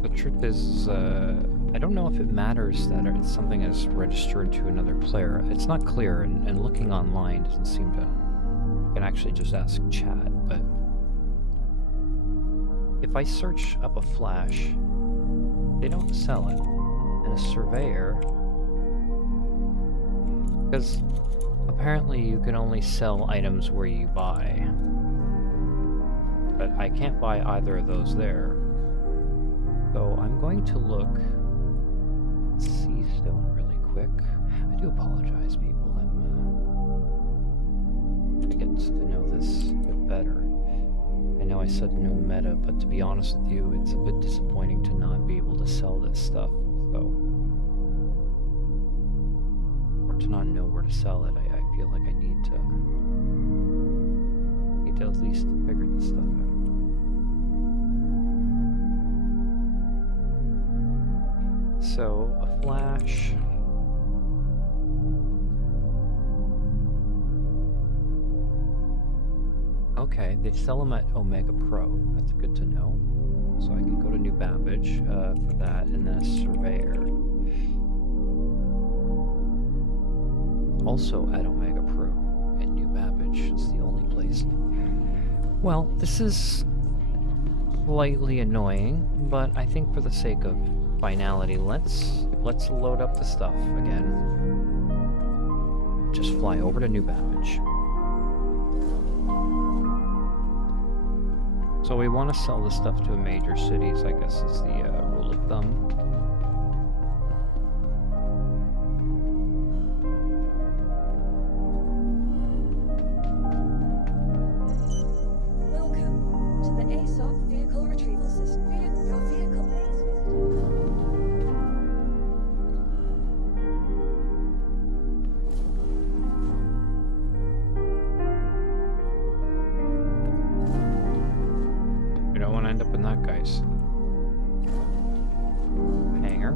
the truth is, I don't know if it matters that something is registered to another player. It's not clear, and looking online doesn't seem to... I can actually just ask chat, but... If I search up a flash, they don't sell it. And a surveyor... Because apparently you can only sell items where you buy. But I can't buy either of those there. So I'm going to look sea stone really quick. I do apologize, people. I'm to get to know this a bit better. I know I said no meta, but to be honest with you, it's a bit disappointing to not be able to sell this stuff. So, or to not know where to sell it. I feel like I need to at least figure this stuff out. So, a flash. Okay, they sell them at Omega Pro. That's good to know. So I can go to New Babbage for that, and then a Surveyor. Also at Omega Pro and New Babbage. It's the only place. Well, this is slightly annoying, but I think for the sake of finality, let's load up the stuff again. Just fly over to New Babbage. So we want to sell this stuff to major cities, I guess is the rule of thumb. Welcome to the ASOP Vehicle Retrieval System. Your vehicle base We don't want to end up in that guy's hangar.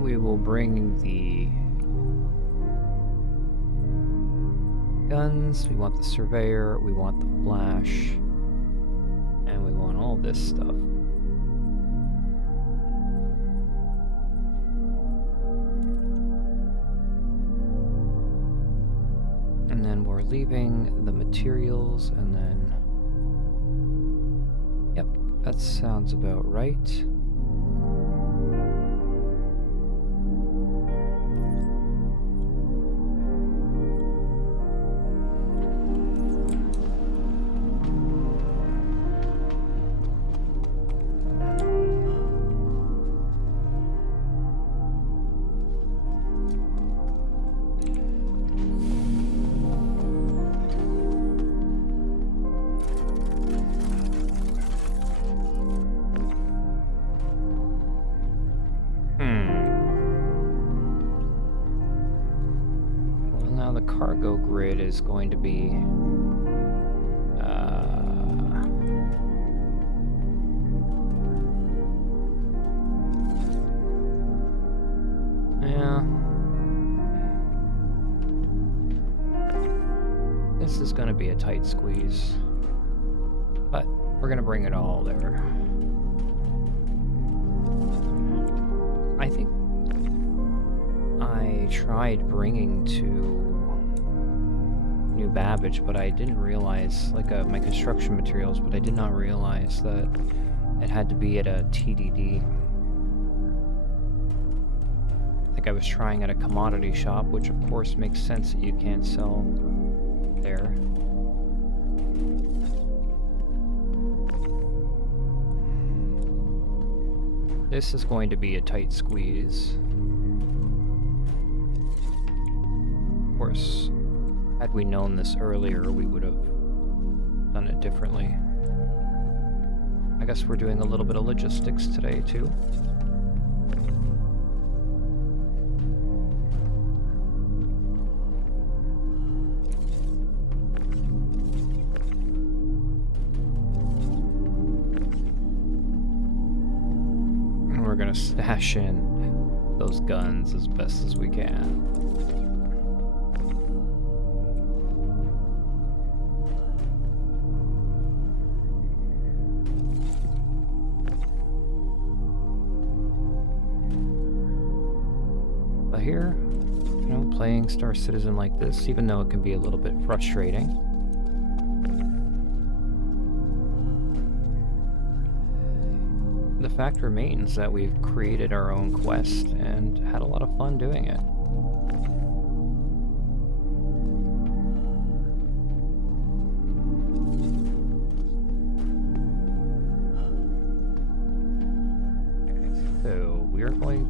We will bring the guns, we want the Surveyor, we want the Flash, and we want all this stuff. And then we're leaving the materials, and then... Yep, that sounds about right. Cargo grid is going to be yeah, this is going to be a tight squeeze, but we're going to bring it all there. I think I tried bringing to New Babbage, but I didn't realize, like my construction materials, but I did not realize that it had to be at a TDD. I think I was trying at a commodity shop, which of course makes sense that you can't sell there. This is going to be a tight squeeze. Of course, had we known this earlier, we would have done it differently. I guess we're doing a little bit of logistics today, too. And we're gonna stash in those guns as best as we can. here, you know, playing StarCitizen like this, even though it can be a little bit frustrating. The fact remains that we've created our own quest and had a lot of fun doing it. So we're going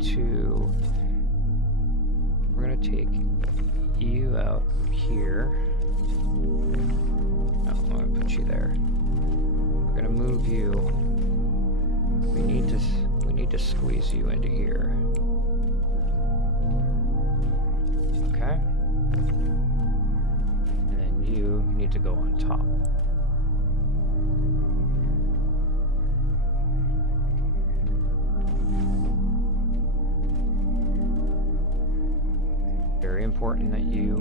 to take you out here. No, I'm going to put you there. We're going to move you. We need to squeeze you into here. Okay. And then you need to go on top. Very important that you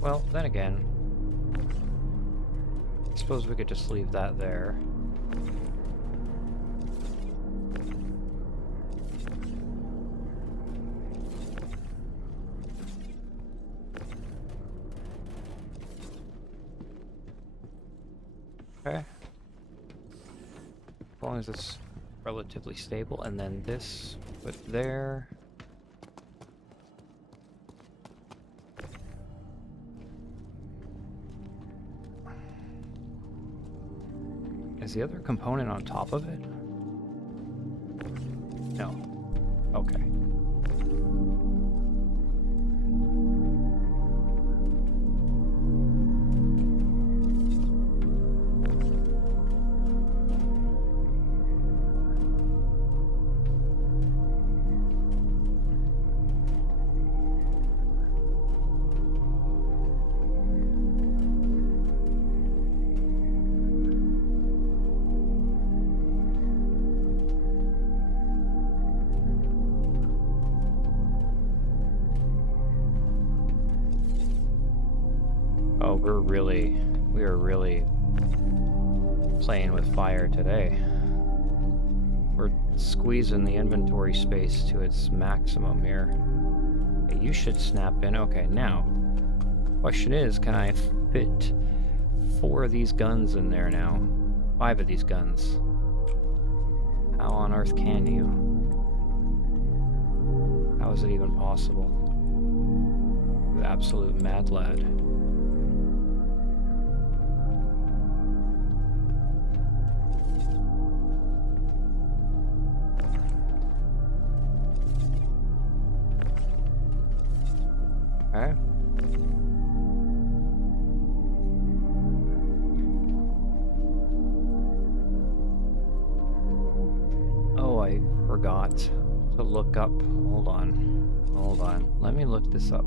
well, then again, I suppose we could just leave that there. Okay. As long as it's relatively stable, and then this put there. Is the other component on top of it? No. Okay. Oh, we are really playing with fire today. We're squeezing the inventory space to its maximum here. Okay, you should snap in. Okay, now, question is, can I fit 4 of these guns in there now? 5 of these guns. How on earth can you? How is it even possible? You absolute mad lad. Okay. Oh, I forgot to look up. Hold on. Let me look this up.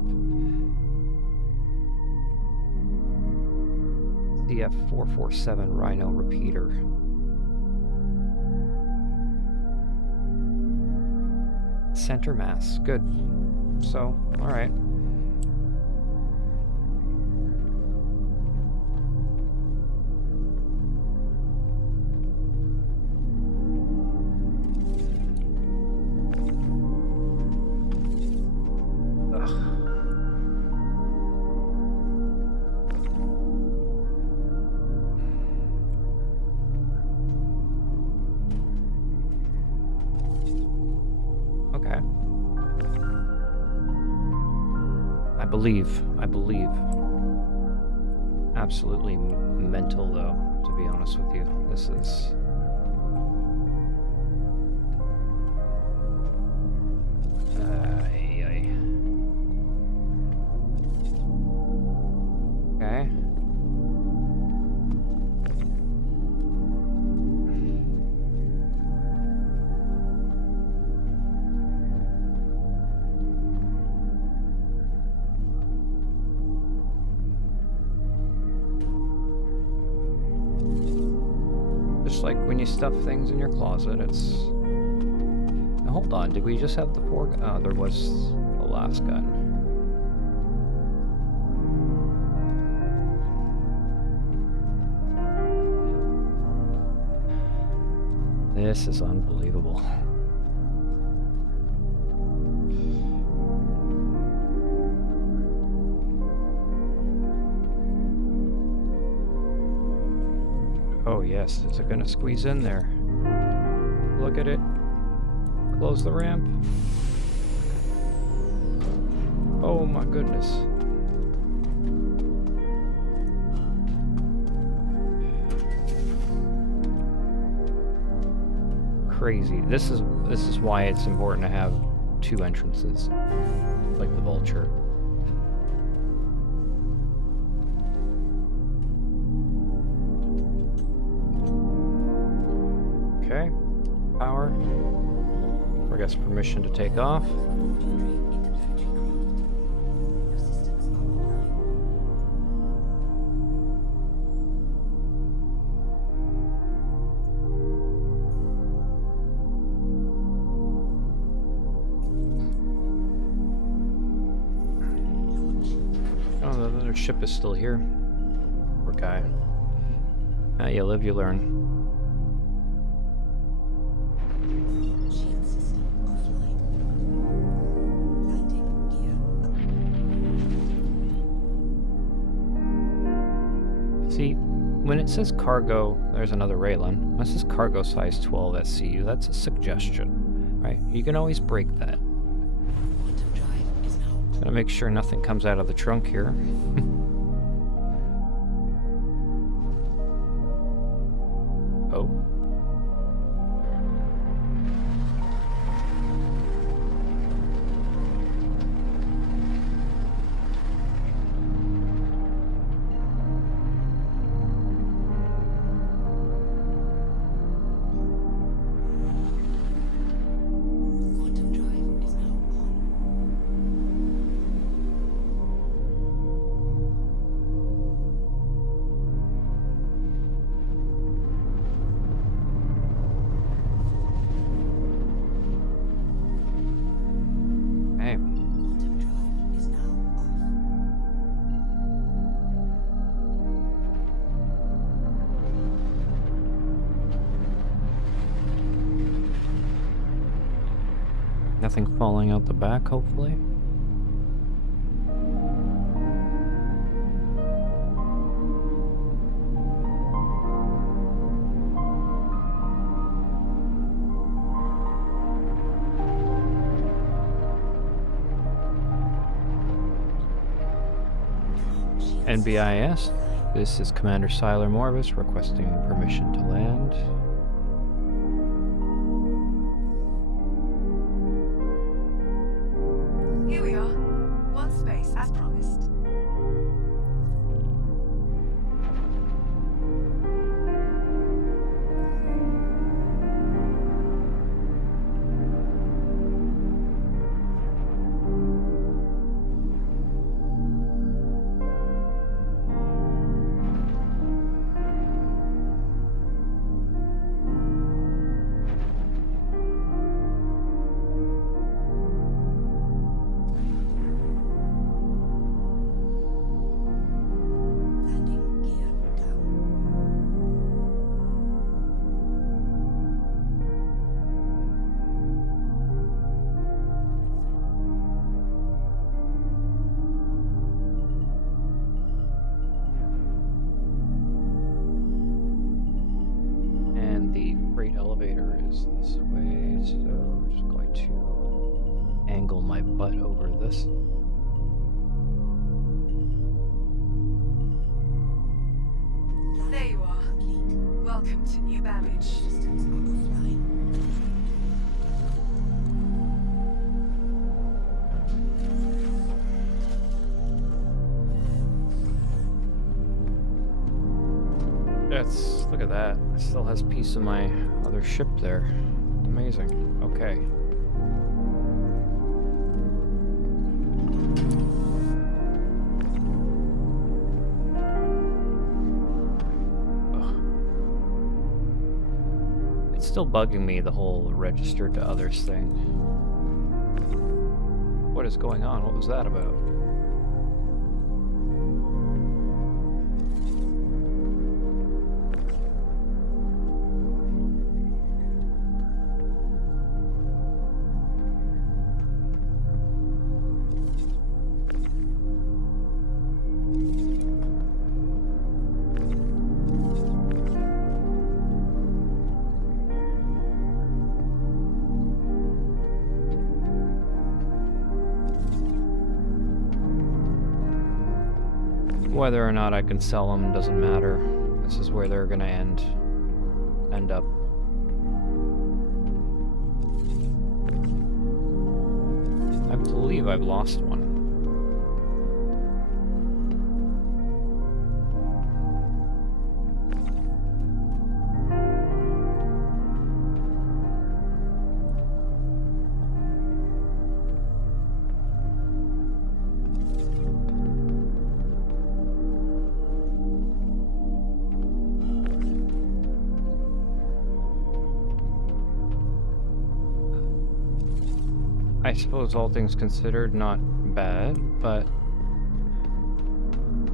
CF447 Rhino repeater. Center mass. Good. So, all right. Okay. I believe. Absolutely mental, though, to be honest with you. This is... Okay. Just like when you stuff things in your closet, it's... Now, hold on, did we just have the 4... Oh, there was the last gun. This is unbelievable. Oh yes, is it gonna squeeze in there? Look at it. Close the ramp. Oh my goodness. Crazy. This is why it's important to have two entrances, like the Vulture. Okay, power. I guess permission to take off. Oh, the other ship is still here. Poor guy. Ah, you live, you learn. Shield system offline. Landing gear up. See, when it says cargo, there's another Raylan. When it says cargo size 12 SCU, that's a suggestion, right? You can always break that. Quantum drive is now Gotta make sure nothing comes out of the trunk here. Oh. quantum drive is now on. Hey. Quantum drive is now off. Nothing falling out the back, hopefully. NBIS, this is Commander Siler Morvis requesting permission to land. Here we are. One space, as promised. Landing gear down. And the freight elevator is this way, so I'm just going to angle my butt over this. There you are. Complete. Welcome to New Babbage. Systems are offline. Look at that. It still has a piece of my other ship there. Amazing. Okay. Ugh. It's still bugging me, the whole registered to others thing. What is going on? What was that about? Whether or not I can sell them doesn't matter. This is where they're gonna end up. I believe I've lost one. I suppose all things considered, not bad, but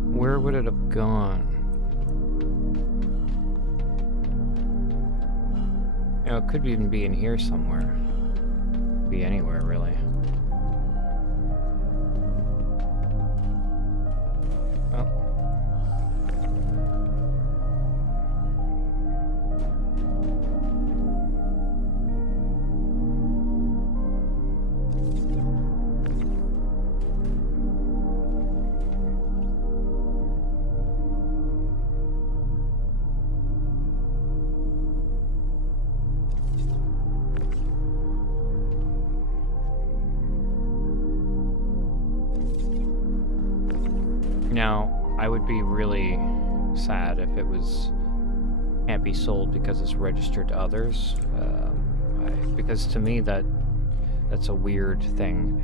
where would it have gone? You know, it could even be in here somewhere. Be anywhere, really. Well. Now, I would be really sad if it can't be sold because it's registered to others. Because to me that's a weird thing.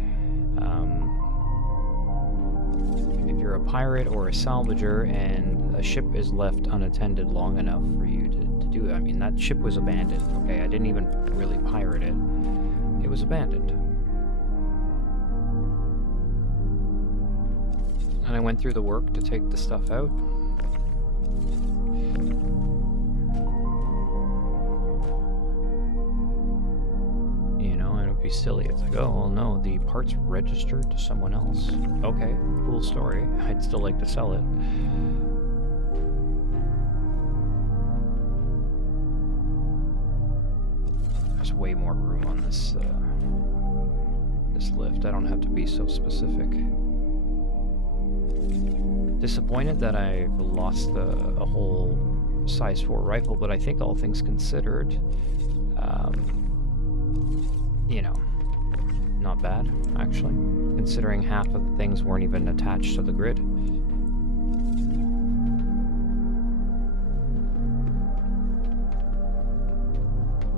If you're a pirate or a salvager and a ship is left unattended long enough for you to do it, I mean, that ship was abandoned, okay? I didn't even really pirate it. It was abandoned. And I went through the work to take the stuff out. You know, and it would be silly. It's like, oh, well, no, the part's registered to someone else. Okay, cool story. I'd still like to sell it. There's way more room on this lift. I don't have to be so specific. Disappointed that I've lost a whole size 4 rifle, but I think all things considered, you know, not bad, actually, considering half of the things weren't even attached to the grid.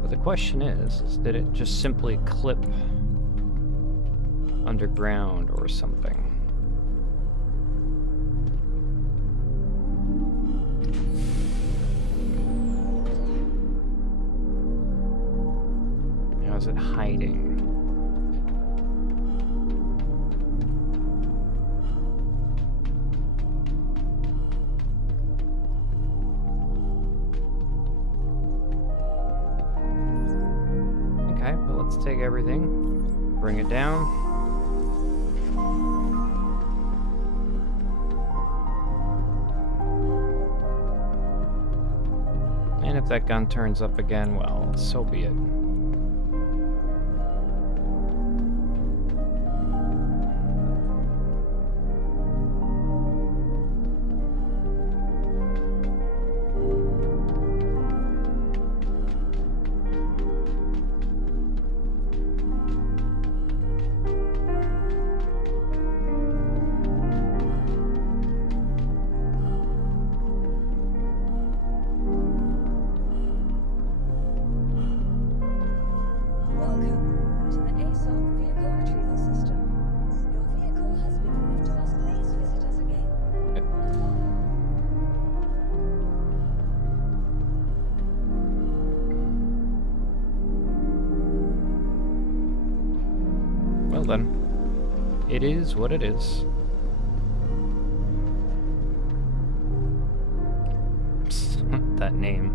But the question is did it just simply clip underground or something? Is it hiding? Okay, but let's take everything, bring it down. And if that gun turns up again, well, so be it. Then it is what it is. That name.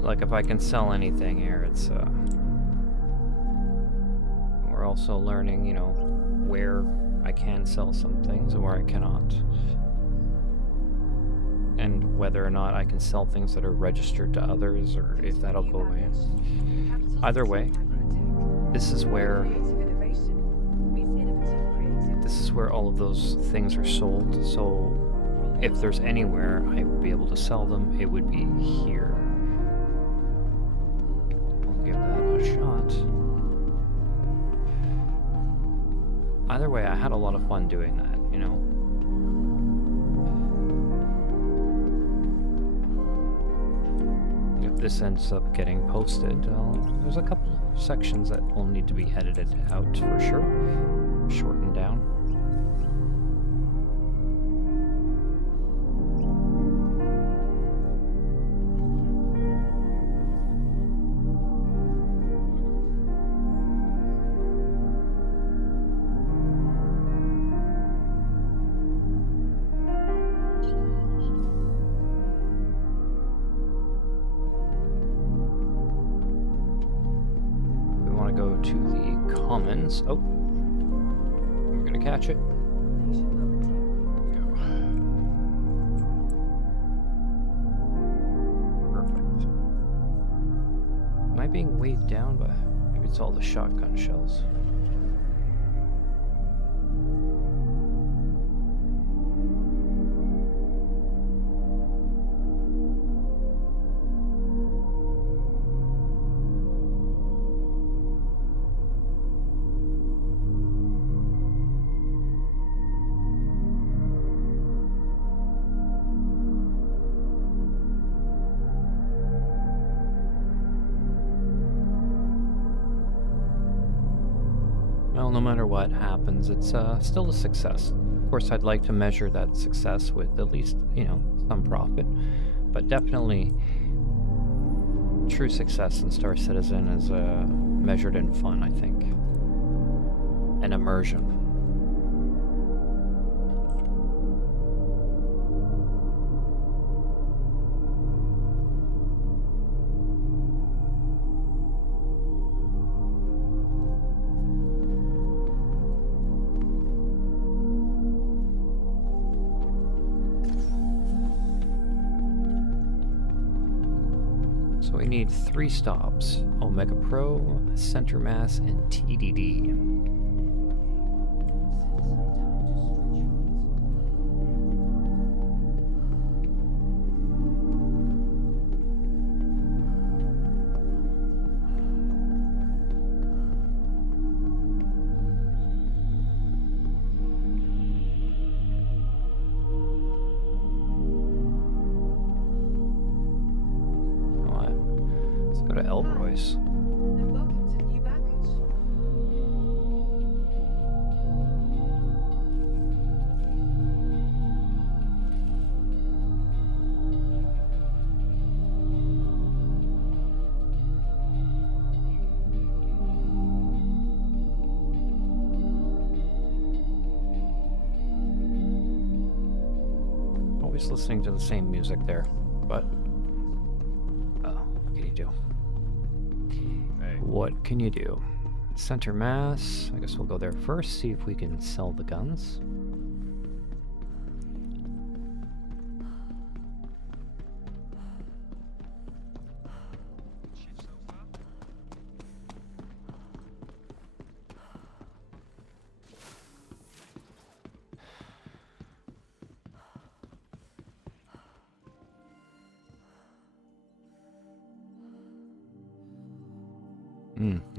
Like, if I can sell anything here, it's we're also learning, you know, where I can sell some things and where I cannot. And whether or not I can sell things that are registered to others, or if that'll go away. Either way, this is where is where all of those things are sold. So if there's anywhere I would be able to sell them, it would be here. I'll give that a shot. Either way, I had a lot of fun doing that, you know? If this ends up getting posted, there's a couple of sections that will need to be edited out for sure. Shortened down. Oh, we're gonna catch it. Perfect. Am I being weighed down? But maybe it's all the shotgun shells. Well, no matter what happens, it's still a success. Of course, I'd like to measure that success with at least, you know, some profit. But definitely, true success in StarCitizen is measured in fun, I think. And immersion. So we need 3 stops: Omega Pro, Center Mass, and TDD. Go to Elroy's. And welcome to the new package. Always listening to the same music there, but what can you do? What can you do? Center Mass. I guess we'll go there first, see if we can sell the guns.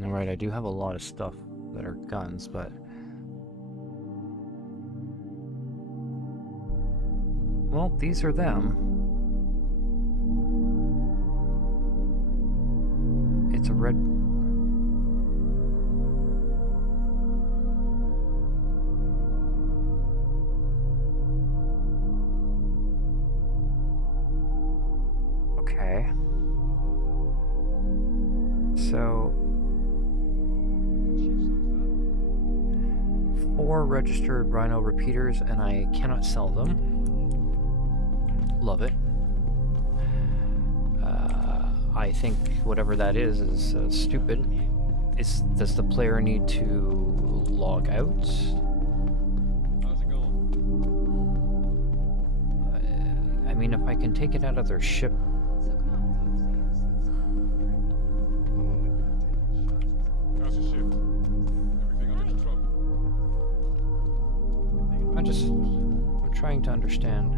Alright, I do have a lot of stuff that are guns, but... well, these are them. It's a red... okay. So... 4 registered Rhino repeaters, and I cannot sell them. Love it. I think whatever that is stupid. Does the player need to log out? How's it going? I mean, if I can take it out of their ship. So come on, talk to me. How's your ship? Everything under control? I'm trying to understand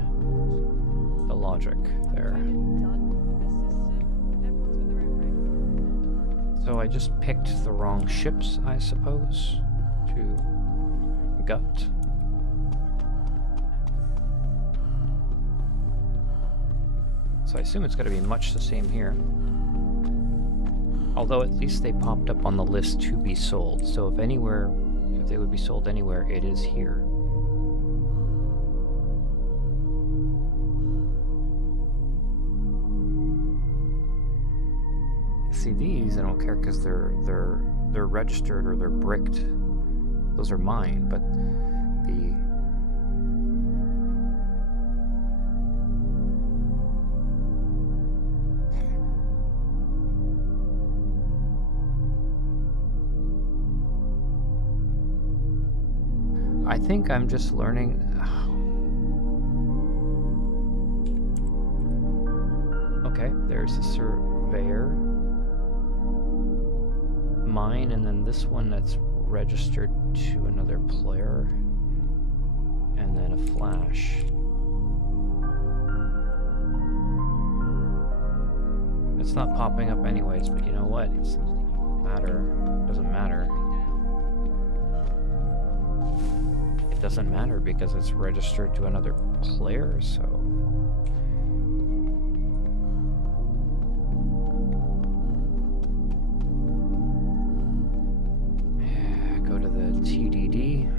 the logic there. So I just picked the wrong ships, I suppose, to gut. So I assume it's going to be much the same here. Although at least they popped up on the list to be sold. So if they would be sold anywhere, it is here. See, these I don't care because they're registered or they're bricked. Those are mine, but the I think I'm just learning. Okay, there's the surveyor. Mine, and then this one that's registered to another player. And then a flash. It's not popping up anyways, but you know what? It doesn't matter. It doesn't matter because it's registered to another player, so... Go to the TDD.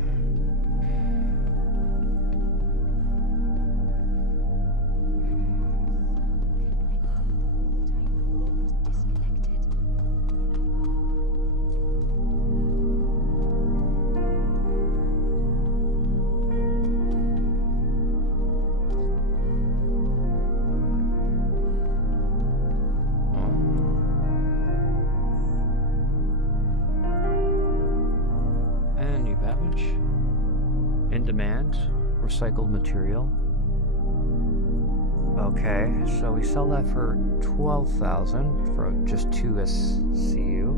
In demand, recycled material. Okay, so we sell that for 12,000 for just 2 SCU.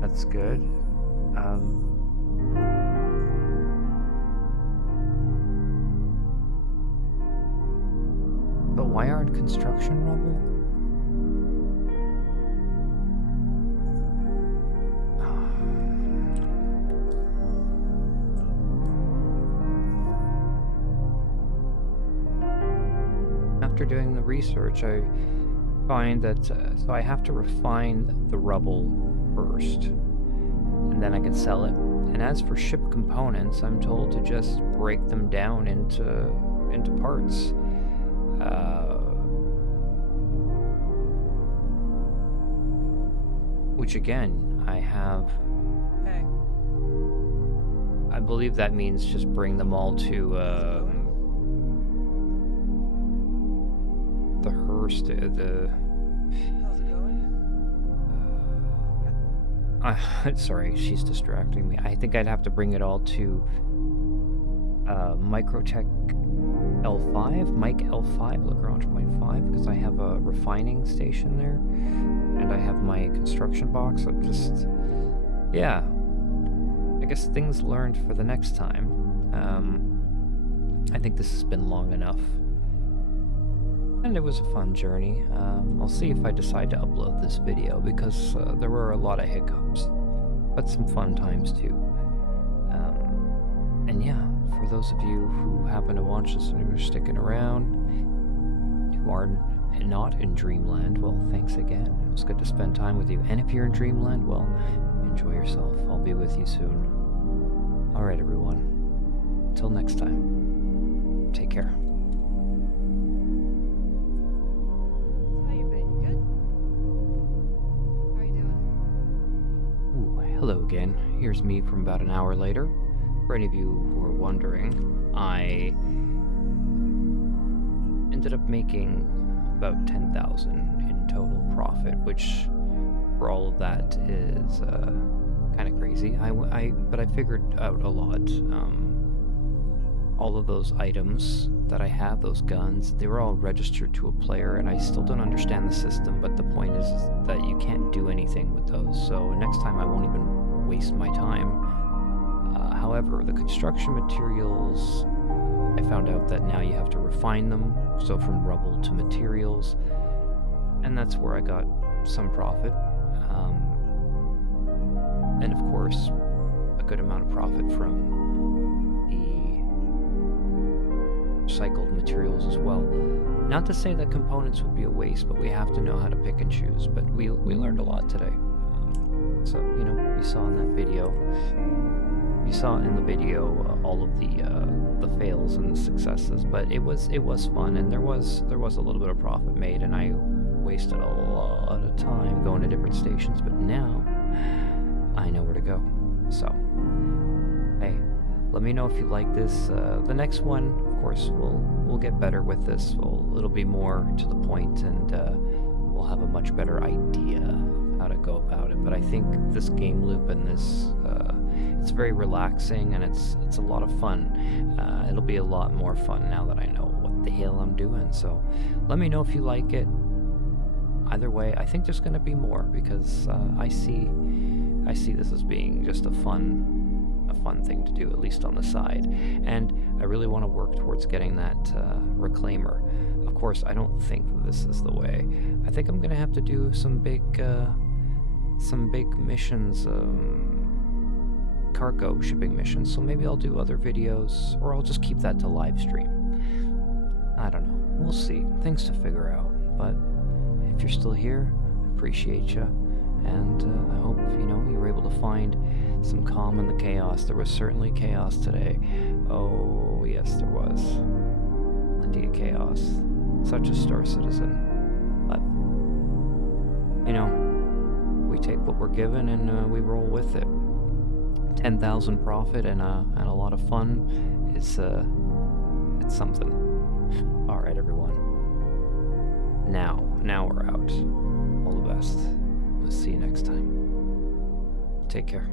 That's good. But why aren't construction rubble? After doing the research, I find that so I have to refine the rubble first, and then I can sell it. And as for ship components, I'm told to just break them down into parts. Which again, I believe that means just bring them all to the hearse, How's it going? sorry, she's distracting me. I think I'd have to bring it all to Microtech L5, Mike L5, Lagrange 0.5, because I have a refining station there, and I have my construction box. So just, yeah, I guess things learned for the next time. I think this has been long enough. And it was a fun journey. I'll see if I decide to upload this video because there were a lot of hiccups, but some fun times too. And yeah, for those of you who happen to watch this and who are sticking around, who are not in Dreamland, well, thanks again. It was good to spend time with you. And if you're in Dreamland, well, enjoy yourself. I'll be with you soon. Alright, everyone. Until next time, take care. Hello again, here's me from about an hour later. For any of you who are wondering, I ended up making about 10,000 in total profit, which for all of that is kind of crazy. But I figured out a lot. All of those items that I have, those guns, they were all registered to a player, and I still don't understand the system, but the point is that you can't do anything with those, so next time I won't even waste my time. However, However, the construction materials, I found out that now you have to refine them, so from rubble to materials, and that's where I got some profit. And of course, a good amount of profit from the recycled materials as well. Not to say that components would be a waste, but we have to know how to pick and choose. But we learned a lot today. So, you know, we saw in that video, all of the fails and the successes, but it was fun, and there was a little bit of profit made, and I wasted a lot of time going to different stations, but now I know where to go. So, hey, let me know if you like this. The next one, of course, we'll get better with this. It'll be more to the point, and we'll have a much better idea of how to go about it. But I think this game loop and this, it's very relaxing, and it's a lot of fun. It'll be a lot more fun now that I know what the hell I'm doing. So let me know if you like it. Either way, I think there's going to be more, because I see this as being just a fun thing to do, at least on the side. And I really want to work towards getting that reclaimer. Of course, I don't think this is the way. I think I'm going to have to do some big missions, cargo shipping missions. So maybe I'll do other videos, or I'll just keep that to live stream. I don't know. We'll see. Things to figure out. But if you're still here, I appreciate you. And I hope, you know, you were able to find some calm in the chaos. There was certainly chaos today. Oh, yes, there was. Plenty of chaos. Such a StarCitizen. But, you know, we take what we're given and we roll with it. 10,000 profit and a lot of fun is, it's something. Alright, everyone. Now we're out. All the best. See you next time. Take care.